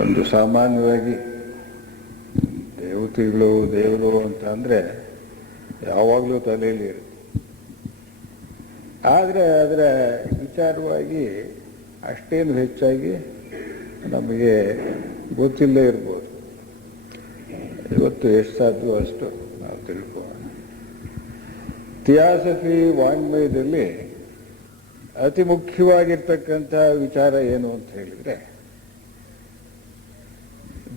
ಒಂದು ಸಾಮಾನ್ಯವಾಗಿ ದೇವತೆಗಳು ದೇವರು ಅಂತ ಅಂದರೆ ಯಾವಾಗಲೂ ತಲೆಯಲ್ಲಿ ಇರುತ್ತೆ. ಆದರೆ ಅದರ ವಿಚಾರವಾಗಿ ಅಷ್ಟೇನು ಹೆಚ್ಚಾಗಿ ನಮಗೆ ಗೊತ್ತಿಲ್ಲೇ ಇರ್ಬೋದು. ಇವತ್ತು ಎಷ್ಟು ಸಾಧ್ಯವೋ ಅಷ್ಟು ನಾವು ತಿಳ್ಕೊಳ್ಳೋಣ. ಥಿಯಾಸಫಿ ವಾಂಗ್ಮಯದಲ್ಲಿ ಅತಿ ಮುಖ್ಯವಾಗಿರ್ತಕ್ಕಂಥ ವಿಚಾರ ಏನು ಅಂತ ಹೇಳಿದರೆ,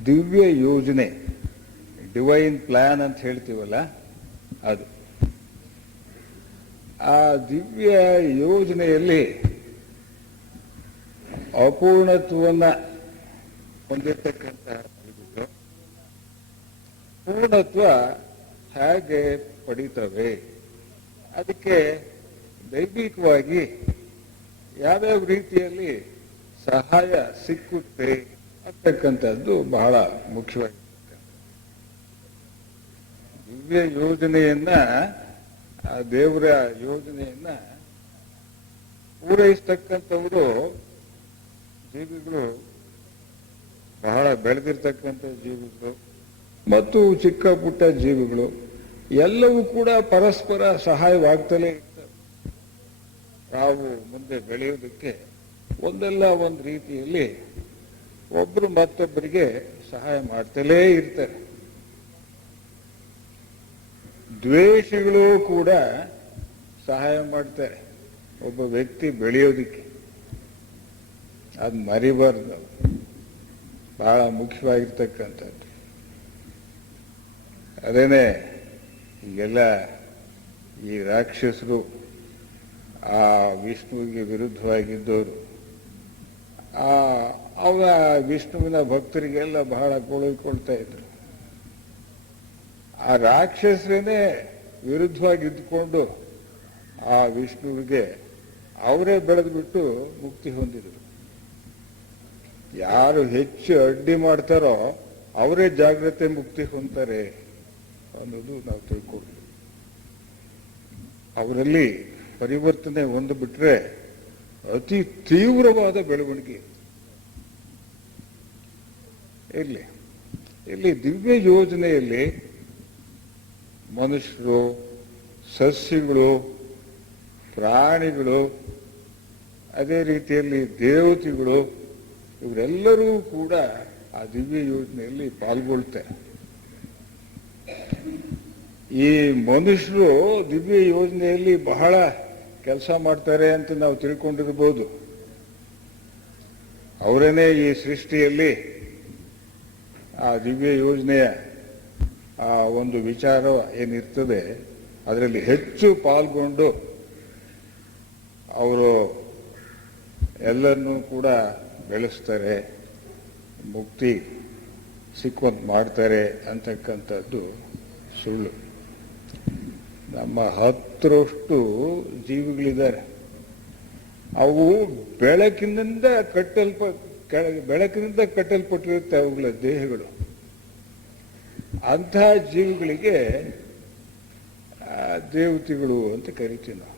ದಿವ್ಯ ಯೋಜನೆ, ಡಿವೈನ್ ಪ್ಲಾನ್ ಅಂತ ಹೇಳ್ತೀವಲ್ಲ ಅದು. ಆ ದಿವ್ಯ ಯೋಜನೆಯಲ್ಲಿ ಅಪೂರ್ಣತ್ವವನ್ನು ಹೊಂದಿರತಕ್ಕಂಥ ಪೂರ್ಣತ್ವ ಹೇಗೆ ಪಡೀತವೆ, ಅದಕ್ಕೆ ದೈವಿಕವಾಗಿ ಯಾವ್ಯಾವ ರೀತಿಯಲ್ಲಿ ಸಹಾಯ ಸಿಕ್ಕುತ್ತೆ ಅಂತಕ್ಕಂಥದ್ದು ಬಹಳ ಮುಖ್ಯವಾಗಿರುತ್ತೆ. ದಿವ್ಯ ಯೋಜನೆಯನ್ನ, ಆ ದೇವರ ಯೋಜನೆಯನ್ನ ಪೂರೈಸ್ತಕ್ಕಂಥವರು ಜೀವಿಗಳು, ಬಹಳ ಬೆಳೆದಿರ್ತಕ್ಕಂಥ ಜೀವಿಗಳು ಮತ್ತು ಚಿಕ್ಕ ಪುಟ್ಟ ಜೀವಿಗಳು ಎಲ್ಲವೂ ಕೂಡ ಪರಸ್ಪರ ಸಹಾಯವಾಗ್ತಲೇ ಇರ್ತವೆ. ನಾವು ಮುಂದೆ ಬೆಳೆಯೋದಕ್ಕೆ ಒಂದಲ್ಲ ಒಂದು ರೀತಿಯಲ್ಲಿ ಒಬ್ಬರು ಮತ್ತೊಬ್ಬರಿಗೆ ಸಹಾಯ ಮಾಡ್ತಲೇ ಇರ್ತಾರೆ. ದ್ವೇಷಗಳು ಕೂಡ ಸಹಾಯ ಮಾಡ್ತಾರೆ ಒಬ್ಬ ವ್ಯಕ್ತಿ ಬೆಳೆಯೋದಿಕ್ಕೆ. ಅದು ಮರಿಬಾರ್ದು, ಬಹಳ ಮುಖ್ಯವಾಗಿರ್ತಕ್ಕಂಥದ್ದು. ಅದೇನೆ ಈಗೆಲ್ಲ ಈ ರಾಕ್ಷಸರು, ಆ ವಿಷ್ಣುವಿಗೆ ವಿರುದ್ಧವಾಗಿದ್ದವರು, ಅವ ವಿಷ್ಣುವಿನ ಭಕ್ತರಿಗೆಲ್ಲ ಬಹಳ ಕೊಳಕೊಳ್ತಾ ಇದ್ರು. ಆ ರಾಕ್ಷಸರೇನೆ ವಿರುದ್ಧವಾಗಿ ಇದ್ದುಕೊಂಡು ಆ ವಿಷ್ಣುವಿಗೆ ಅವರೇ ಬೆಳೆದ್ಬಿಟ್ಟು ಮುಕ್ತಿ ಹೊಂದಿದ್ರು. ಯಾರು ಹೆಚ್ಚು ಅಡ್ಡಿ ಮಾಡ್ತಾರೋ ಅವರೇ ಜಾಗ್ರತೆ ಮುಕ್ತಿ ಹೊಂದ್ತಾರೆ ಅನ್ನೋದು ನಾವು ತಿಳ್ಕೊಳ್ತೀವಿ. ಅವರಲ್ಲಿ ಪರಿವರ್ತನೆ ಹೊಂದಿಬಿಟ್ರೆ ಅತಿ ತೀವ್ರವಾದ ಬೆಳವಣಿಗೆ ಇಲ್ಲಿ ದಿವ್ಯ ಯೋಜನೆಯಲ್ಲಿ ಮನುಷ್ಯರು, ಸಸ್ಯಗಳು, ಪ್ರಾಣಿಗಳು, ಅದೇ ರೀತಿಯಲ್ಲಿ ದೇವತೆಗಳು, ಇವರೆಲ್ಲರೂ ಕೂಡ ಆ ದಿವ್ಯ ಯೋಜನೆಯಲ್ಲಿ ಪಾಲ್ಗೊಳ್ತಾರೆ. ಈ ಮನುಷ್ಯರು ದಿವ್ಯ ಯೋಜನೆಯಲ್ಲಿ ಬಹಳ ಕೆಲಸ ಮಾಡ್ತಾರೆ ಅಂತ ನಾವು ತಿಳ್ಕೊಂಡಿರ್ಬೋದು. ಅವರೇನೆ ಈ ಸೃಷ್ಟಿಯಲ್ಲಿ ಆ ದಿವ್ಯ ಯೋಜನೆಯ ಆ ಒಂದು ವಿಚಾರ ಏನಿರ್ತದೆ ಅದರಲ್ಲಿ ಹೆಚ್ಚು ಪಾಲ್ಗೊಂಡು ಅವರು ಎಲ್ಲರನ್ನೂ ಕೂಡ ಬೆಳೆಸ್ತಾರೆ, ಮುಕ್ತಿ ಸಿಕ್ಕುವಂತ ಮಾಡ್ತಾರೆ ಅಂತಕ್ಕಂಥದ್ದು ಸುಳ್ಳು. ನಮ್ಮ 10ರಷ್ಟು ಜೀವಿಗಳಿದ್ದಾರೆ. ಅವು ಬೆಳಕಿನಿಂದ ಕಟ್ಟಲ್ಪಟ್ಟಿರುತ್ತೆ ಅವುಗಳ ದೇಹಗಳು. ಅಂತಹ ಜೀವಿಗಳಿಗೆ ದೇವತೆಗಳು ಅಂತ ಕರಿತೀವಿ ನಾವು.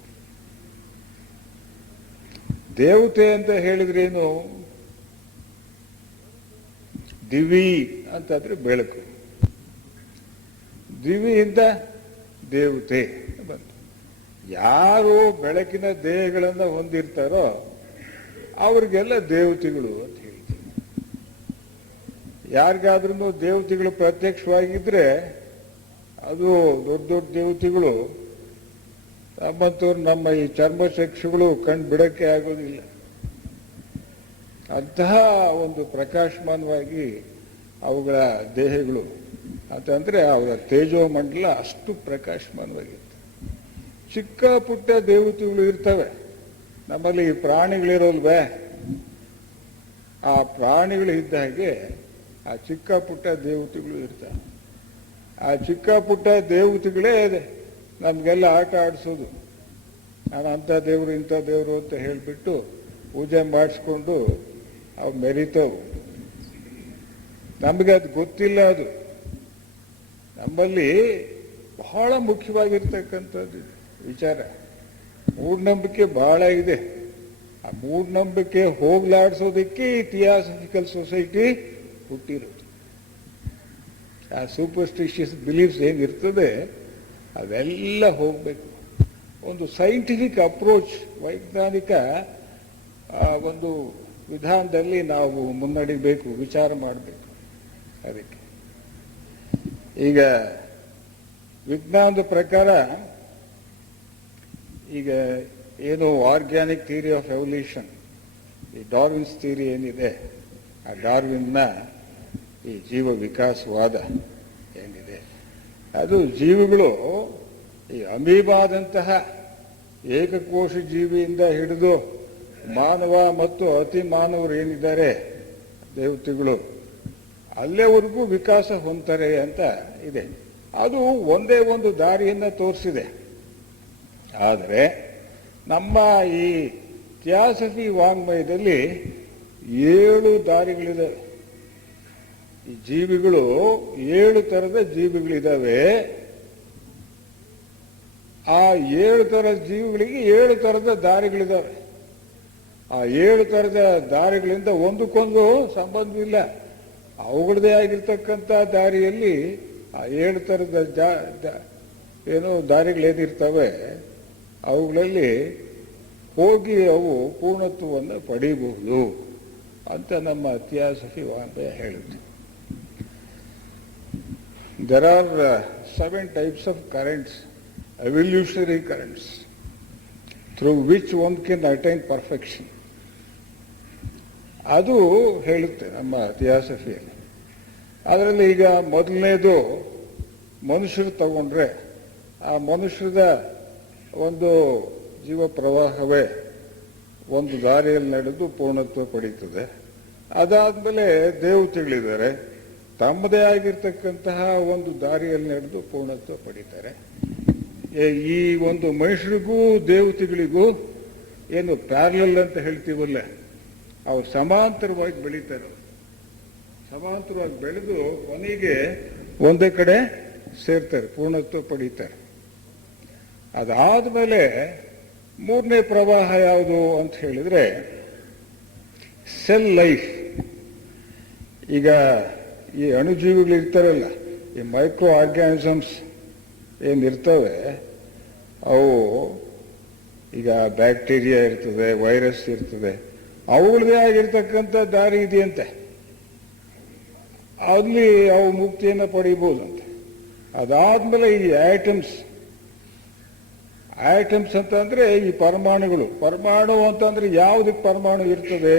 ದೇವತೆ ಅಂತ ಹೇಳಿದ್ರೇನು? ದಿವಿ ಅಂತಂದ್ರೆ ಬೆಳಕು, ದಿವಿಯಿಂದ ದೇವತೆ ಬಂತು. ಯಾರು ಬೆಳಕಿನ ದೇಹಗಳನ್ನು ಹೊಂದಿರ್ತಾರೋ ಅವ್ರಿಗೆಲ್ಲ ದೇವತೆಗಳು ಅಂತ ಹೇಳ್ತೀವಿ. ಯಾರಿಗಾದ್ರೂ ದೇವತೆಗಳು ಪ್ರತ್ಯಕ್ಷವಾಗಿದ್ರೆ ಅದು ದೊಡ್ಡ ದೊಡ್ಡ ದೇವತೆಗಳು, ನಮ್ಮಂತವ್ರು ನಮ್ಮ ಈ ಚರ್ಮಚಕ್ಷುಗಳು ಕಂಡು ಬಿಡಕ್ಕೆ ಆಗೋದಿಲ್ಲ. ಅಂತಹ ಒಂದು ಪ್ರಕಾಶಮಾನವಾಗಿ ಅವುಗಳ ದೇಹಗಳು ಅಂತಂದ್ರೆ ಅವರ ತೇಜೋಮಂಡಲ ಅಷ್ಟು ಪ್ರಕಾಶಮಾನವಾಗಿರುತ್ತೆ. ಚಿಕ್ಕ ಪುಟ್ಟ ದೇವತೆಗಳು ಇರ್ತವೆ. ನಮ್ಮಲ್ಲಿ ಪ್ರಾಣಿಗಳಿರೋಲ್ವೇ, ಆ ಪ್ರಾಣಿಗಳು ಇದ್ದ ಹಾಗೆ ಆ ಚಿಕ್ಕ ಪುಟ್ಟ ದೇವತೆಗಳು ಇರ್ತವೆ. ಆ ಚಿಕ್ಕ ಪುಟ್ಟ ದೇವತೆಗಳೇ ನಮಗೆಲ್ಲ ಆಟ ಆಡಿಸೋದು. ನಾನು ಅಂಥ ದೇವರು ಇಂಥ ದೇವರು ಅಂತ ಹೇಳಿಬಿಟ್ಟು ಪೂಜೆ ಮಾಡಿಸ್ಕೊಂಡು ಅವು ಮೆರಿತವು. ನಮಗೆ ಅದು ಗೊತ್ತಿಲ್ಲ. ಅದು ನಮ್ಮಲ್ಲಿ ಬಹಳ ಮುಖ್ಯವಾಗಿರ್ತಕ್ಕಂಥದ್ದು ವಿಚಾರ. ಮೂಢನಂಬಿಕೆ ಬಹಳ ಇದೆ. ಆ ಮೂಢನಂಬಿಕೆ ಹೋಗ್ಲಾಡಿಸೋದಕ್ಕೆ ಈ ಥಿಯಾಸಫಿಕಲ್ ಸೊಸೈಟಿ ಹುಟ್ಟಿರೋದು. ಆ ಸೂಪರ್ಸ್ಟಿಷಿಯಸ್ ಬಿಲೀಫ್ಸ್ ಏನಿರ್ತದೆ ಅವೆಲ್ಲ ಹೋಗಬೇಕು. ಒಂದು ಸೈಂಟಿಫಿಕ್ ಅಪ್ರೋಚ್, ವೈಜ್ಞಾನಿಕ ಒಂದು ವಿಧಾನದಲ್ಲಿ ನಾವು ಮುನ್ನಡಿಬೇಕು, ವಿಚಾರ ಮಾಡಬೇಕು. ಅದಕ್ಕೆ ಈಗ ವಿಜ್ಞಾನದ ಪ್ರಕಾರ ಈಗ ಏನು ಆರ್ಗ್ಯಾನಿಕ್ ಥಿಯರಿ ಆಫ್ ಎವಲ್ಯೂಷನ್, ಈ ಡಾರ್ವಿನ್ಸ್ ಥಿಯರಿ ಏನಿದೆ, ಆ ಡಾರ್ವಿನ್ನ ಈ ಜೀವ ವಿಕಾಸವಾದ ಏನಿದೆ, ಅದು ಜೀವಿಗಳು ಈ ಅಮೀಬಾದಂತಹ ಏಕಕೋಶ ಜೀವಿಯಿಂದ ಹಿಡಿದು ಮಾನವ ಮತ್ತು ಅತಿ ಮಾನವರು ಏನಿದ್ದಾರೆ ದೇವತೆಗಳು, ಅಲ್ಲೇವರೆಗೂ ವಿಕಾಸ ಹೊಂದ್ತಾರೆ ಅಂತ ಇದೆ. ಅದು ಒಂದೇ ಒಂದು ದಾರಿಯನ್ನು ತೋರಿಸಿದೆ. ಆದರೆ ನಮ್ಮ ಈ ಥಿಯಾಸಫಿ ವಾಂಗ್ಮಯದಲ್ಲಿ 7 ದಾರಿಗಳಿವೆ. ಈ ಜೀವಿಗಳು 7 ಥರದ ಜೀವಿಗಳಿದ್ದಾವೆ. ಆ 7 ಥರದ ಜೀವಿಗಳಿಗೆ 7 ಥರದ ದಾರಿಗಳಿದ್ದಾವೆ. ಆ 7 ಥರದ ದಾರಿಗಳಿಂದ ಒಂದಕ್ಕೊಂದು ಸಂಬಂಧವಿಲ್ಲ. ಅವುಗಳದೇ ಆಗಿರ್ತಕ್ಕಂಥ ದಾರಿಯಲ್ಲಿ ಆ 7 ಥರದ ಏನೋ ದಾರಿಗಳೇನಿರ್ತವೆ ಅವುಗಳಲ್ಲಿ ಹೋಗಿ ಅವು ಪೂರ್ಣತ್ವವನ್ನು ಪಡೀಬಹುದು ಅಂತ ನಮ್ಮ ಥಿಯಾಸಫಿ ವಾಂಗ್ಮಯ ಹೇಳುತ್ತೆ. There are 7 types of currents, evolutionary currents, through which one can attain perfection. ಅದು ಹೇಳುತ್ತೆ ನಮ್ಮ ಥಿಯಾಸಫಿಯಲ್ಲಿ. ಅದರಲ್ಲಿ ಈಗ ಮೊದಲನೇದು ಮನುಷ್ಯರು ತಗೊಂಡ್ರೆ, ಆ ಮನುಷ್ಯದ ಒಂದು ಜೀವ ಪ್ರವಾಹವೇ ಒಂದು ದಾರಿಯಲ್ಲಿ ನಡೆದು ಪೂರ್ಣತ್ವ ಪಡೀತದೆ. ಅದಾದಮೇಲೆ ದೇವತೆಗಳಿದ್ದಾರೆ, ತಮ್ಮದೇ ಆಗಿರ್ತಕ್ಕಂತಹ ಒಂದು ದಾರಿಯಲ್ಲಿ ನಡೆದು ಪೂರ್ಣತ್ವ ಪಡೀತಾರೆ. ಈ ಒಂದು ಮನುಷ್ಯರಿಗೂ ದೇವತೆಗಳಿಗೂ ಏನು ಪ್ಯಾರಲಲ್ ಅಂತ ಹೇಳ್ತೀವಲ್ಲ, ಅವ್ರು ಸಮಾಂತರವಾಗಿ ಬೆಳೀತಾರೆ. ಸಮಾಂತರವಾಗಿ ಬೆಳೆದು ಕೊನೆಗೆ ಒಂದೇ ಕಡೆ ಸೇರ್ತಾರೆ, ಪೂರ್ಣತ್ವ ಪಡೀತಾರೆ. ಅದಾದಮೇಲೆ 3ನೇ ಪ್ರವಾಹ ಯಾವುದು ಅಂತ ಹೇಳಿದ್ರೆ ಸೆಲ್ ಲೈಫ್. ಈಗ ಈ ಅಣುಜೀವಿಗಳು ಇರ್ತಾರಲ್ಲ, ಈ ಮೈಕ್ರೋ ಆರ್ಗ್ಯಾನಿಸಮ್ಸ್ ಏನಿರ್ತವೆ, ಅವು ಈಗ ಬ್ಯಾಕ್ಟೀರಿಯಾ ಇರ್ತದೆ, ವೈರಸ್ ಇರ್ತದೆ, ಅವುಗಳದೇ ಆಗಿರ್ತಕ್ಕಂಥ ದಾರಿ ಇದೆಯಂತೆ. ಅಲ್ಲಿ ಅವು ಮುಕ್ತಿಯನ್ನು ಪಡೀಬಹುದಂತೆ. ಅದಾದ್ಮೇಲೆ ಈ ಆಟಮ್ಸ್ ಅಂತಂದ್ರೆ ಈ ಪರಮಾಣುಗಳು. ಪರಮಾಣು ಅಂತಂದ್ರೆ ಯಾವುದಕ್ಕೆ ಪರಮಾಣು ಇರ್ತದೆ?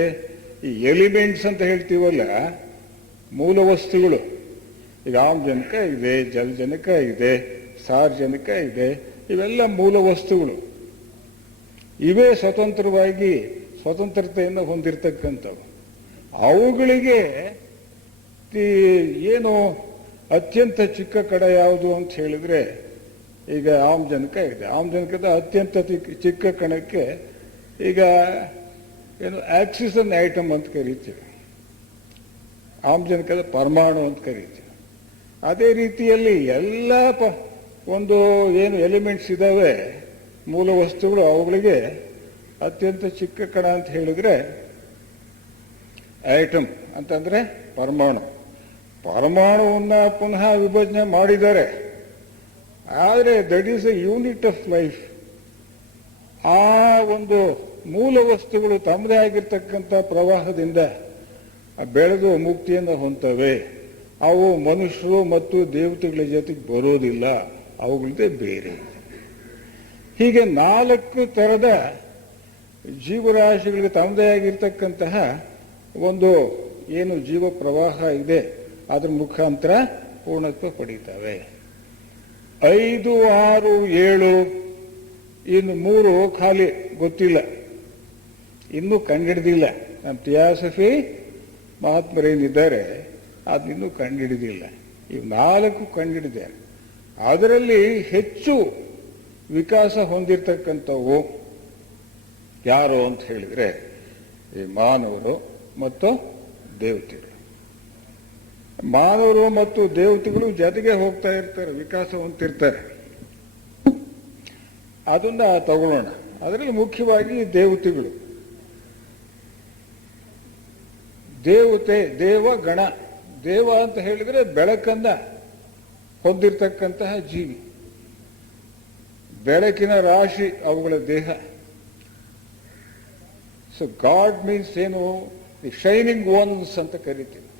ಈ ಎಲಿಮೆಂಟ್ಸ್ ಅಂತ ಹೇಳ್ತೀವಲ್ಲ, ಮೂಲ ವಸ್ತುಗಳು. ಈಗ ಆಮ್ಲಜನಕ ಇದೆ, ಜಲಜನಕ ಇದೆ, ಸಾರಜನಕ ಇದೆ, ಇವೆಲ್ಲ ಮೂಲ ವಸ್ತುಗಳು. ಇವೇ ಸ್ವತಂತ್ರತೆಯನ್ನು ಹೊಂದಿರತಕ್ಕಂಥವು. ಅವುಗಳಿಗೆ ಏನು ಅತ್ಯಂತ ಚಿಕ್ಕ ಕಡ ಯಾವುದು ಅಂತ ಹೇಳಿದ್ರೆ ಈಗ ಆಮ್ಲಜನಕ ಇದೆ. ಆಮ್ಲಜನಕದ ಅತ್ಯಂತ ಚಿಕ್ಕ ಕಣಕ್ಕೆ ಈಗ ಏನು ಆಕ್ಸಿಜನ್ ಆಟಮ್ ಅಂತ ಕರೀತೀವಿ, ಆಮ್ಲಜನಕದ ಪರಮಾಣು ಅಂತ ಕರೀತೀವಿ. ಅದೇ ರೀತಿಯಲ್ಲಿ ಎಲ್ಲ ಒಂದು ಏನು ಎಲಿಮೆಂಟ್ಸ್ ಇದ್ದಾವೆ, ಮೂಲ ವಸ್ತುಗಳು, ಅವುಗಳಿಗೆ ಅತ್ಯಂತ ಚಿಕ್ಕ ಕಣ ಅಂತ ಹೇಳಿದ್ರೆ ಆಟಮ್ ಅಂತಂದ್ರೆ ಪರಮಾಣು. ಪರಮಾಣುವನ್ನ ಪುನಃ ವಿಭಜನೆ ಮಾಡಿದ್ದಾರೆ. ಆದರೆ that is A unit of life. ಆ ಒಂದು ಮೂಲ ವಸ್ತುಗಳು ತಮ್ಮದೇ ಆಗಿರ್ತಕ್ಕಂಥ ಪ್ರವಾಹದಿಂದ ಬೆಳೆದು ಮುಕ್ತಿಯನ್ನು ಹೊಂದವೆ. ಅವು ಮನುಷ್ಯರು ಮತ್ತು ದೇವತೆಗಳ ಜೊತೆಗೆ ಬರೋದಿಲ್ಲ, ಅವುಗಳದ್ದೇ ಬೇರೆ. ಹೀಗೆ 4 ಥರದ ಜೀವರಾಶಿಗಳಿಗೆ ತಮ್ಮದೇ ಆಗಿರ್ತಕ್ಕಂತಹ ಒಂದು ಏನು ಜೀವ ಪ್ರವಾಹ ಇದೆ, ಅದ್ರ ಮುಖಾಂತರ ಪೂರ್ಣತ್ವ ಪಡೀತವೆ. 5, 6, 7 ಇನ್ನು 3 ಖಾಲಿ ಗೊತ್ತಿಲ್ಲ, ಇನ್ನೂ ಕಂಡುಹಿಡಿದಿಲ್ಲ. ನಮ್ಮ ಥಿಯಾಸಫಿ ಮಹಾತ್ಮರೇನಿದ್ದಾರೆ ಅದನ್ನೂ ಕಂಡುಹಿಡಿದಿಲ್ಲ. ಇವು 4 ಕಂಡುಹಿಡಿದೆ. ಅದರಲ್ಲಿ ಹೆಚ್ಚು ವಿಕಾಸ ಹೊಂದಿರತಕ್ಕಂಥವು ಯಾರು ಅಂತ ಹೇಳಿದ್ರೆ ಈ ಮಾನವರು ಮತ್ತು ದೇವತೆಗಳು. ಮಾನವರು ಮತ್ತು ದೇವತೆಗಳು ಜೊತೆಗೆ ಹೋಗ್ತಾ ಇರ್ತಾರೆ, ವಿಕಾಸ ಹೊಂದಿರ್ತಾರೆ. ಅದನ್ನ ತಗೊಳ್ಳೋಣ. ಅದರಲ್ಲಿ ಮುಖ್ಯವಾಗಿ ದೇವತೆಗಳು. ದೇವತೆ, ದೇವಗಣ ದೇವ ಅಂತ ಹೇಳಿದ್ರೆ ಬೆಳಕನ್ನ ಹೊಂದಿರತಕ್ಕಂತಹ ಜೀವಿ, ಬೆಳಕಿನ ರಾಶಿ ಅವುಗಳ ದೇಹ. ಸೊ ಗಾಡ್ ಮೀನ್ಸ್ ಏನು, ದಿ ಶೈನಿಂಗ್ ಒನ್ಸ್ ಅಂತ ಕರಿತೀವಿ.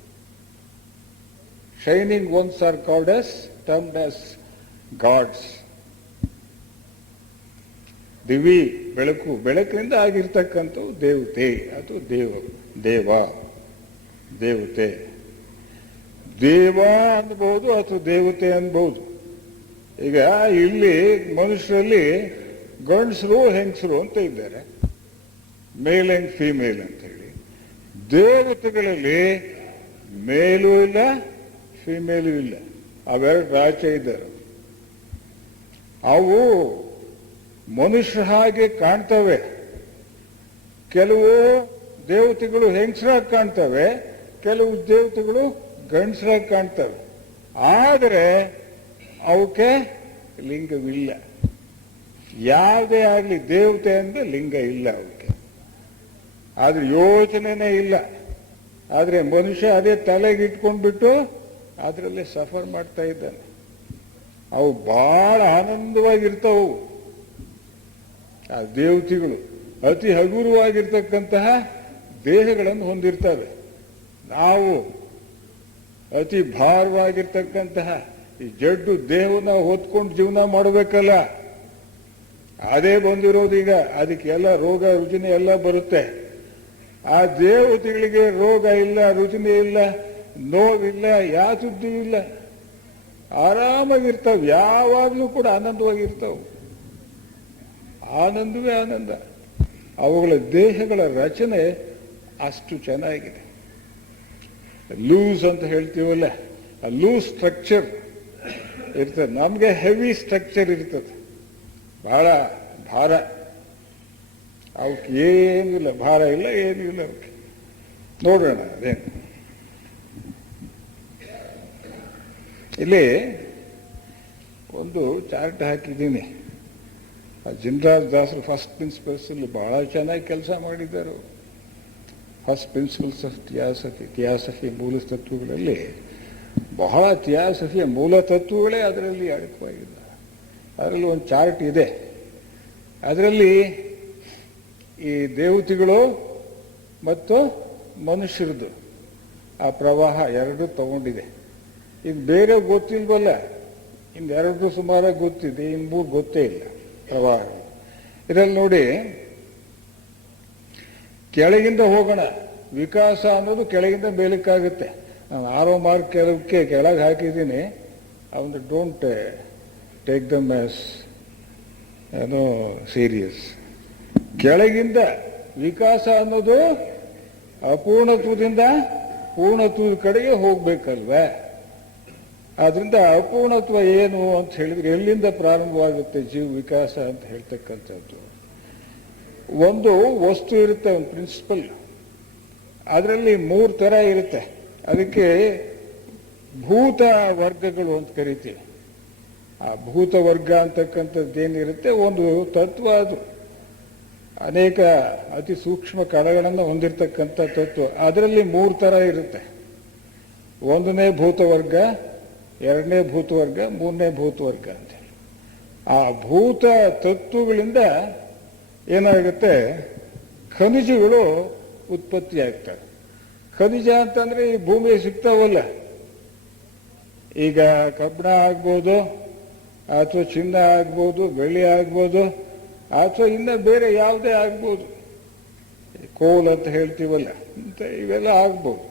Shining once are called as termed as gods. ದಿವಿ ಬೆಳಕು, ಬೆಳಕಿನಿಂದ ಆಗಿರ್ತಕ್ಕಂಥವು ದೇವತೆ, ಅದು ದೇವ ದೇವತೆ. ದೇವ ಅನ್ಬಹುದು ಅಥವಾ ದೇವತೆ ಅನ್ಬಹುದು. ಈಗ ಇಲ್ಲಿ ಮನುಷ್ಯರಲ್ಲಿ ಗಂಡಸರು ಹೆಂಗಸರು ಅಂತ ಇದ್ದಾರೆ, ಮೇಲ್ ಅಂಡ್ ಫಿಮೇಲ್ ಅಂತ ಹೇಳಿ. ದೇವತೆಗಳಲ್ಲಿ ಮೇಲೂ ಇಲ್ಲ ಫಿಮೇಲೂ ಇಲ್ಲ, ಅವೆರಡು ರಾಜ್ಯ ಇದ್ದಾರೆ. ಅವು ಮನುಷ್ಯ ಹಾಗೆ ಕಾಣ್ತವೆ. ಕೆಲವು ದೇವತೆಗಳು ಹೆಂಗಸರಾಗಿ ಕಾಣ್ತವೆ, ಕೆಲವು ದೇವತೆಗಳು ಗಂಡಸರಾಗಿ ಕಾಣ್ತವೆ. ಆದರೆ ಅವಕ್ಕೆ ಲಿಂಗವಿಲ್ಲ. ಯಾವುದೇ ಆಗಲಿ ದೇವತೆ ಅಂದ್ರೆ ಲಿಂಗ ಇಲ್ಲ ಅವಕ್ಕೆ, ಆದ್ರೆ ಯೋಚನೆನೇ ಇಲ್ಲ. ಆದ್ರೆ ಮನುಷ್ಯ ಅದೇ ತಲೆಗೆ ಇಟ್ಕೊಂಡ್ಬಿಟ್ಟು ಅದರಲ್ಲೇ ಸಫರ್ ಮಾಡ್ತಾ ಇದ್ದಾನೆ. ಅವು ಬಹಳ ಆನಂದವಾಗಿರ್ತಾವು. ಆ ದೇವತೆಗಳು ಅತಿ ಹಗುರವಾಗಿರ್ತಕ್ಕಂತಹ ದೇಹಗಳನ್ನು ಹೊಂದಿರ್ತವೆ. ನಾವು ಅತಿ ಭಾರವಾಗಿರ್ತಕ್ಕಂತಹ ಈ ಜಡ್ಡು ದೇಹವನ್ನ ಹೊತ್ಕೊಂಡು ಜೀವನ ಮಾಡಬೇಕಲ್ಲ, ಅದೇ ಬಂದಿರೋದು. ಈಗ ಅದಕ್ಕೆಲ್ಲ ರೋಗ ರುಜಿನ ಎಲ್ಲ ಬರುತ್ತೆ. ಆ ದೇವತೆಗಳಿಗೆ ರೋಗ ಇಲ್ಲ, ರುಜಿನ ಇಲ್ಲ, ನೋವಿಲ್ಲ, ಯಾತುದ್ದು ಇಲ್ಲ, ಆರಾಮಾಗಿರ್ತಾವೆ. ಯಾವಾಗಲೂ ಕೂಡ ಆನಂದವಾಗಿರ್ತಾವೆ. ಆನಂದವೇ ಆನಂದ. ಅವುಗಳ ದೇಹಗಳ ರಚನೆ ಅಷ್ಟು ಚೆನ್ನಾಗಿದೆ. ಲೂಸ್ ಅಂತ ಹೇಳ್ತೀವಲ್ಲ, ಆ ಲೂಸ್ ಸ್ಟ್ರಕ್ಚರ್ ಇರ್ತದೆ. ನಮಗೆ ಹೆವಿ ಸ್ಟ್ರಕ್ಚರ್ ಇರ್ತದೆ, ಬಹಳ ಭಾರ. ಅವಕ್ಕೆ ಏನಿಲ್ಲ, ಭಾರ ಇಲ್ಲ, ಏನೂ ಇಲ್ಲ ಅವಕ್ಕೆ. ನೋಡೋಣ ಅದೇನು. ಇಲ್ಲಿ ಒಂದು ಚಾರ್ಟ್ ಹಾಕಿದ್ದೀನಿ. ಜಿನರಾಜ್ ದಾಸರು ಫಸ್ಟ್ ಪ್ರಿನ್ಸಿಪಲ್ಸ್ ಇಲ್ಲಿ ಬಹಳ ಚೆನ್ನಾಗಿ ಕೆಲಸ ಮಾಡಿದ್ದಾರೆ. ಫಸ್ಟ್ ಪ್ರಿನ್ಸಿಪಲ್ಸ್ ಆಫ್ ಥಿಯಾಸಫಿ ಮೂಲ ತತ್ವಗಳಲ್ಲಿ ಬಹಳ ಥಿಯಾಸಫಿಯ ಮೂಲ ತತ್ವಗಳೇ ಅದರಲ್ಲಿ ಅಡಕವಾಗಿದ್ದಾರೆ. ಅದರಲ್ಲಿ ಒಂದು ಚಾರ್ಟ್ ಇದೆ. ಅದರಲ್ಲಿ ಈ ದೇವತೆಗಳು ಮತ್ತು ಮನುಷ್ಯರದು ಆ ಪ್ರವಾಹ ಎರಡೂ ತಗೊಂಡಿದೆ. ಇದು ಬೇರೆ ಗೊತ್ತಿಲ್ವಲ್ಲ, ಇನ್ನೆರಡು ಸುಮಾರಾಗಿ ಗೊತ್ತಿದೆ, ಇನ್ನು ಮೂರು ಗೊತ್ತೇ ಇಲ್ಲ ಪ್ರವಾಹ. ಇದರಲ್ಲಿ ನೋಡಿ, ಕೆಳಗಿಂದ ಹೋಗೋಣ. ವಿಕಾಸ ಅನ್ನೋದು ಕೆಳಗಿಂದ ಮೇಲಕ್ಕಾಗುತ್ತೆ. ನಾನು 6 ಮಾರ್ಕ್ ಕೆಲವಕ್ಕೆ ಕೆಳಗೆ ಹಾಕಿದ್ದೀನಿ. ಅವನು ಡೋಂಟ್ ಟೇಕ್ ದಮ್ ಆಸ್ ಏನೋ ಸೀರಿಯಸ್. ಕೆಳಗಿಂದ ವಿಕಾಸ ಅನ್ನೋದು ಅಪೂರ್ಣತ್ವದಿಂದ ಪೂರ್ಣತ್ವದ ಕಡೆಗೆ ಹೋಗ್ಬೇಕಲ್ವೇ. ಆದ್ರಿಂದ ಅಪೂರ್ಣತ್ವ ಏನು ಅಂತ ಹೇಳಿದ್ರೆ ಎಲ್ಲಿಂದ ಪ್ರಾರಂಭವಾಗುತ್ತೆ ಜೀವ ವಿಕಾಸ ಅಂತ ಹೇಳ್ತಕ್ಕಂಥದ್ದು. ಒಂದು ವಸ್ತು ಇರುತ್ತೆ, ಒಂದು ಪ್ರಿನ್ಸಿಪಲ್. ಅದರಲ್ಲಿ 3 ಥರ ಇರುತ್ತೆ. ಅದಕ್ಕೆ ಭೂತ ವರ್ಗಗಳು ಅಂತ ಕರಿತೀವಿ. ಆ ಭೂತ ವರ್ಗ ಅಂತಕ್ಕಂಥದ್ದು ಏನಿರುತ್ತೆ, ಒಂದು ತತ್ವ. ಅದು ಅನೇಕ ಅತಿ ಸೂಕ್ಷ್ಮ ಕಣಗಳನ್ನು ಹೊಂದಿರತಕ್ಕಂಥ ತತ್ವ. ಅದರಲ್ಲಿ 3 ಥರ ಇರುತ್ತೆ. 1ನೇ ಭೂತವರ್ಗ, 2ನೇ ಭೂತವರ್ಗ, 3ನೇ ಭೂತವರ್ಗ ಅಂತ. ಆ ಭೂತ ತತ್ವಗಳಿಂದ ಏನಾಗುತ್ತೆ, ಖನಿಜಗಳು ಉತ್ಪತ್ತಿ ಆಗ್ತವೆ. ಖನಿಜ ಅಂತಂದ್ರೆ ಈ ಭೂಮಿ ಸಿಗ್ತಾವಲ್ಲ, ಈಗ ಕಬ್ಬಣ ಆಗ್ಬೋದು, ಅಥವಾ ಚಿನ್ನ ಆಗ್ಬೋದು, ಬೆಳ್ಳಿ ಆಗ್ಬೋದು, ಅಥವಾ ಇನ್ನ ಬೇರೆ ಯಾವುದೇ ಆಗ್ಬೋದು, ಕೋಲ್ ಅಂತ ಹೇಳ್ತೀವಲ್ಲ, ಅಂತ ಇವೆಲ್ಲ ಆಗ್ಬೋದು.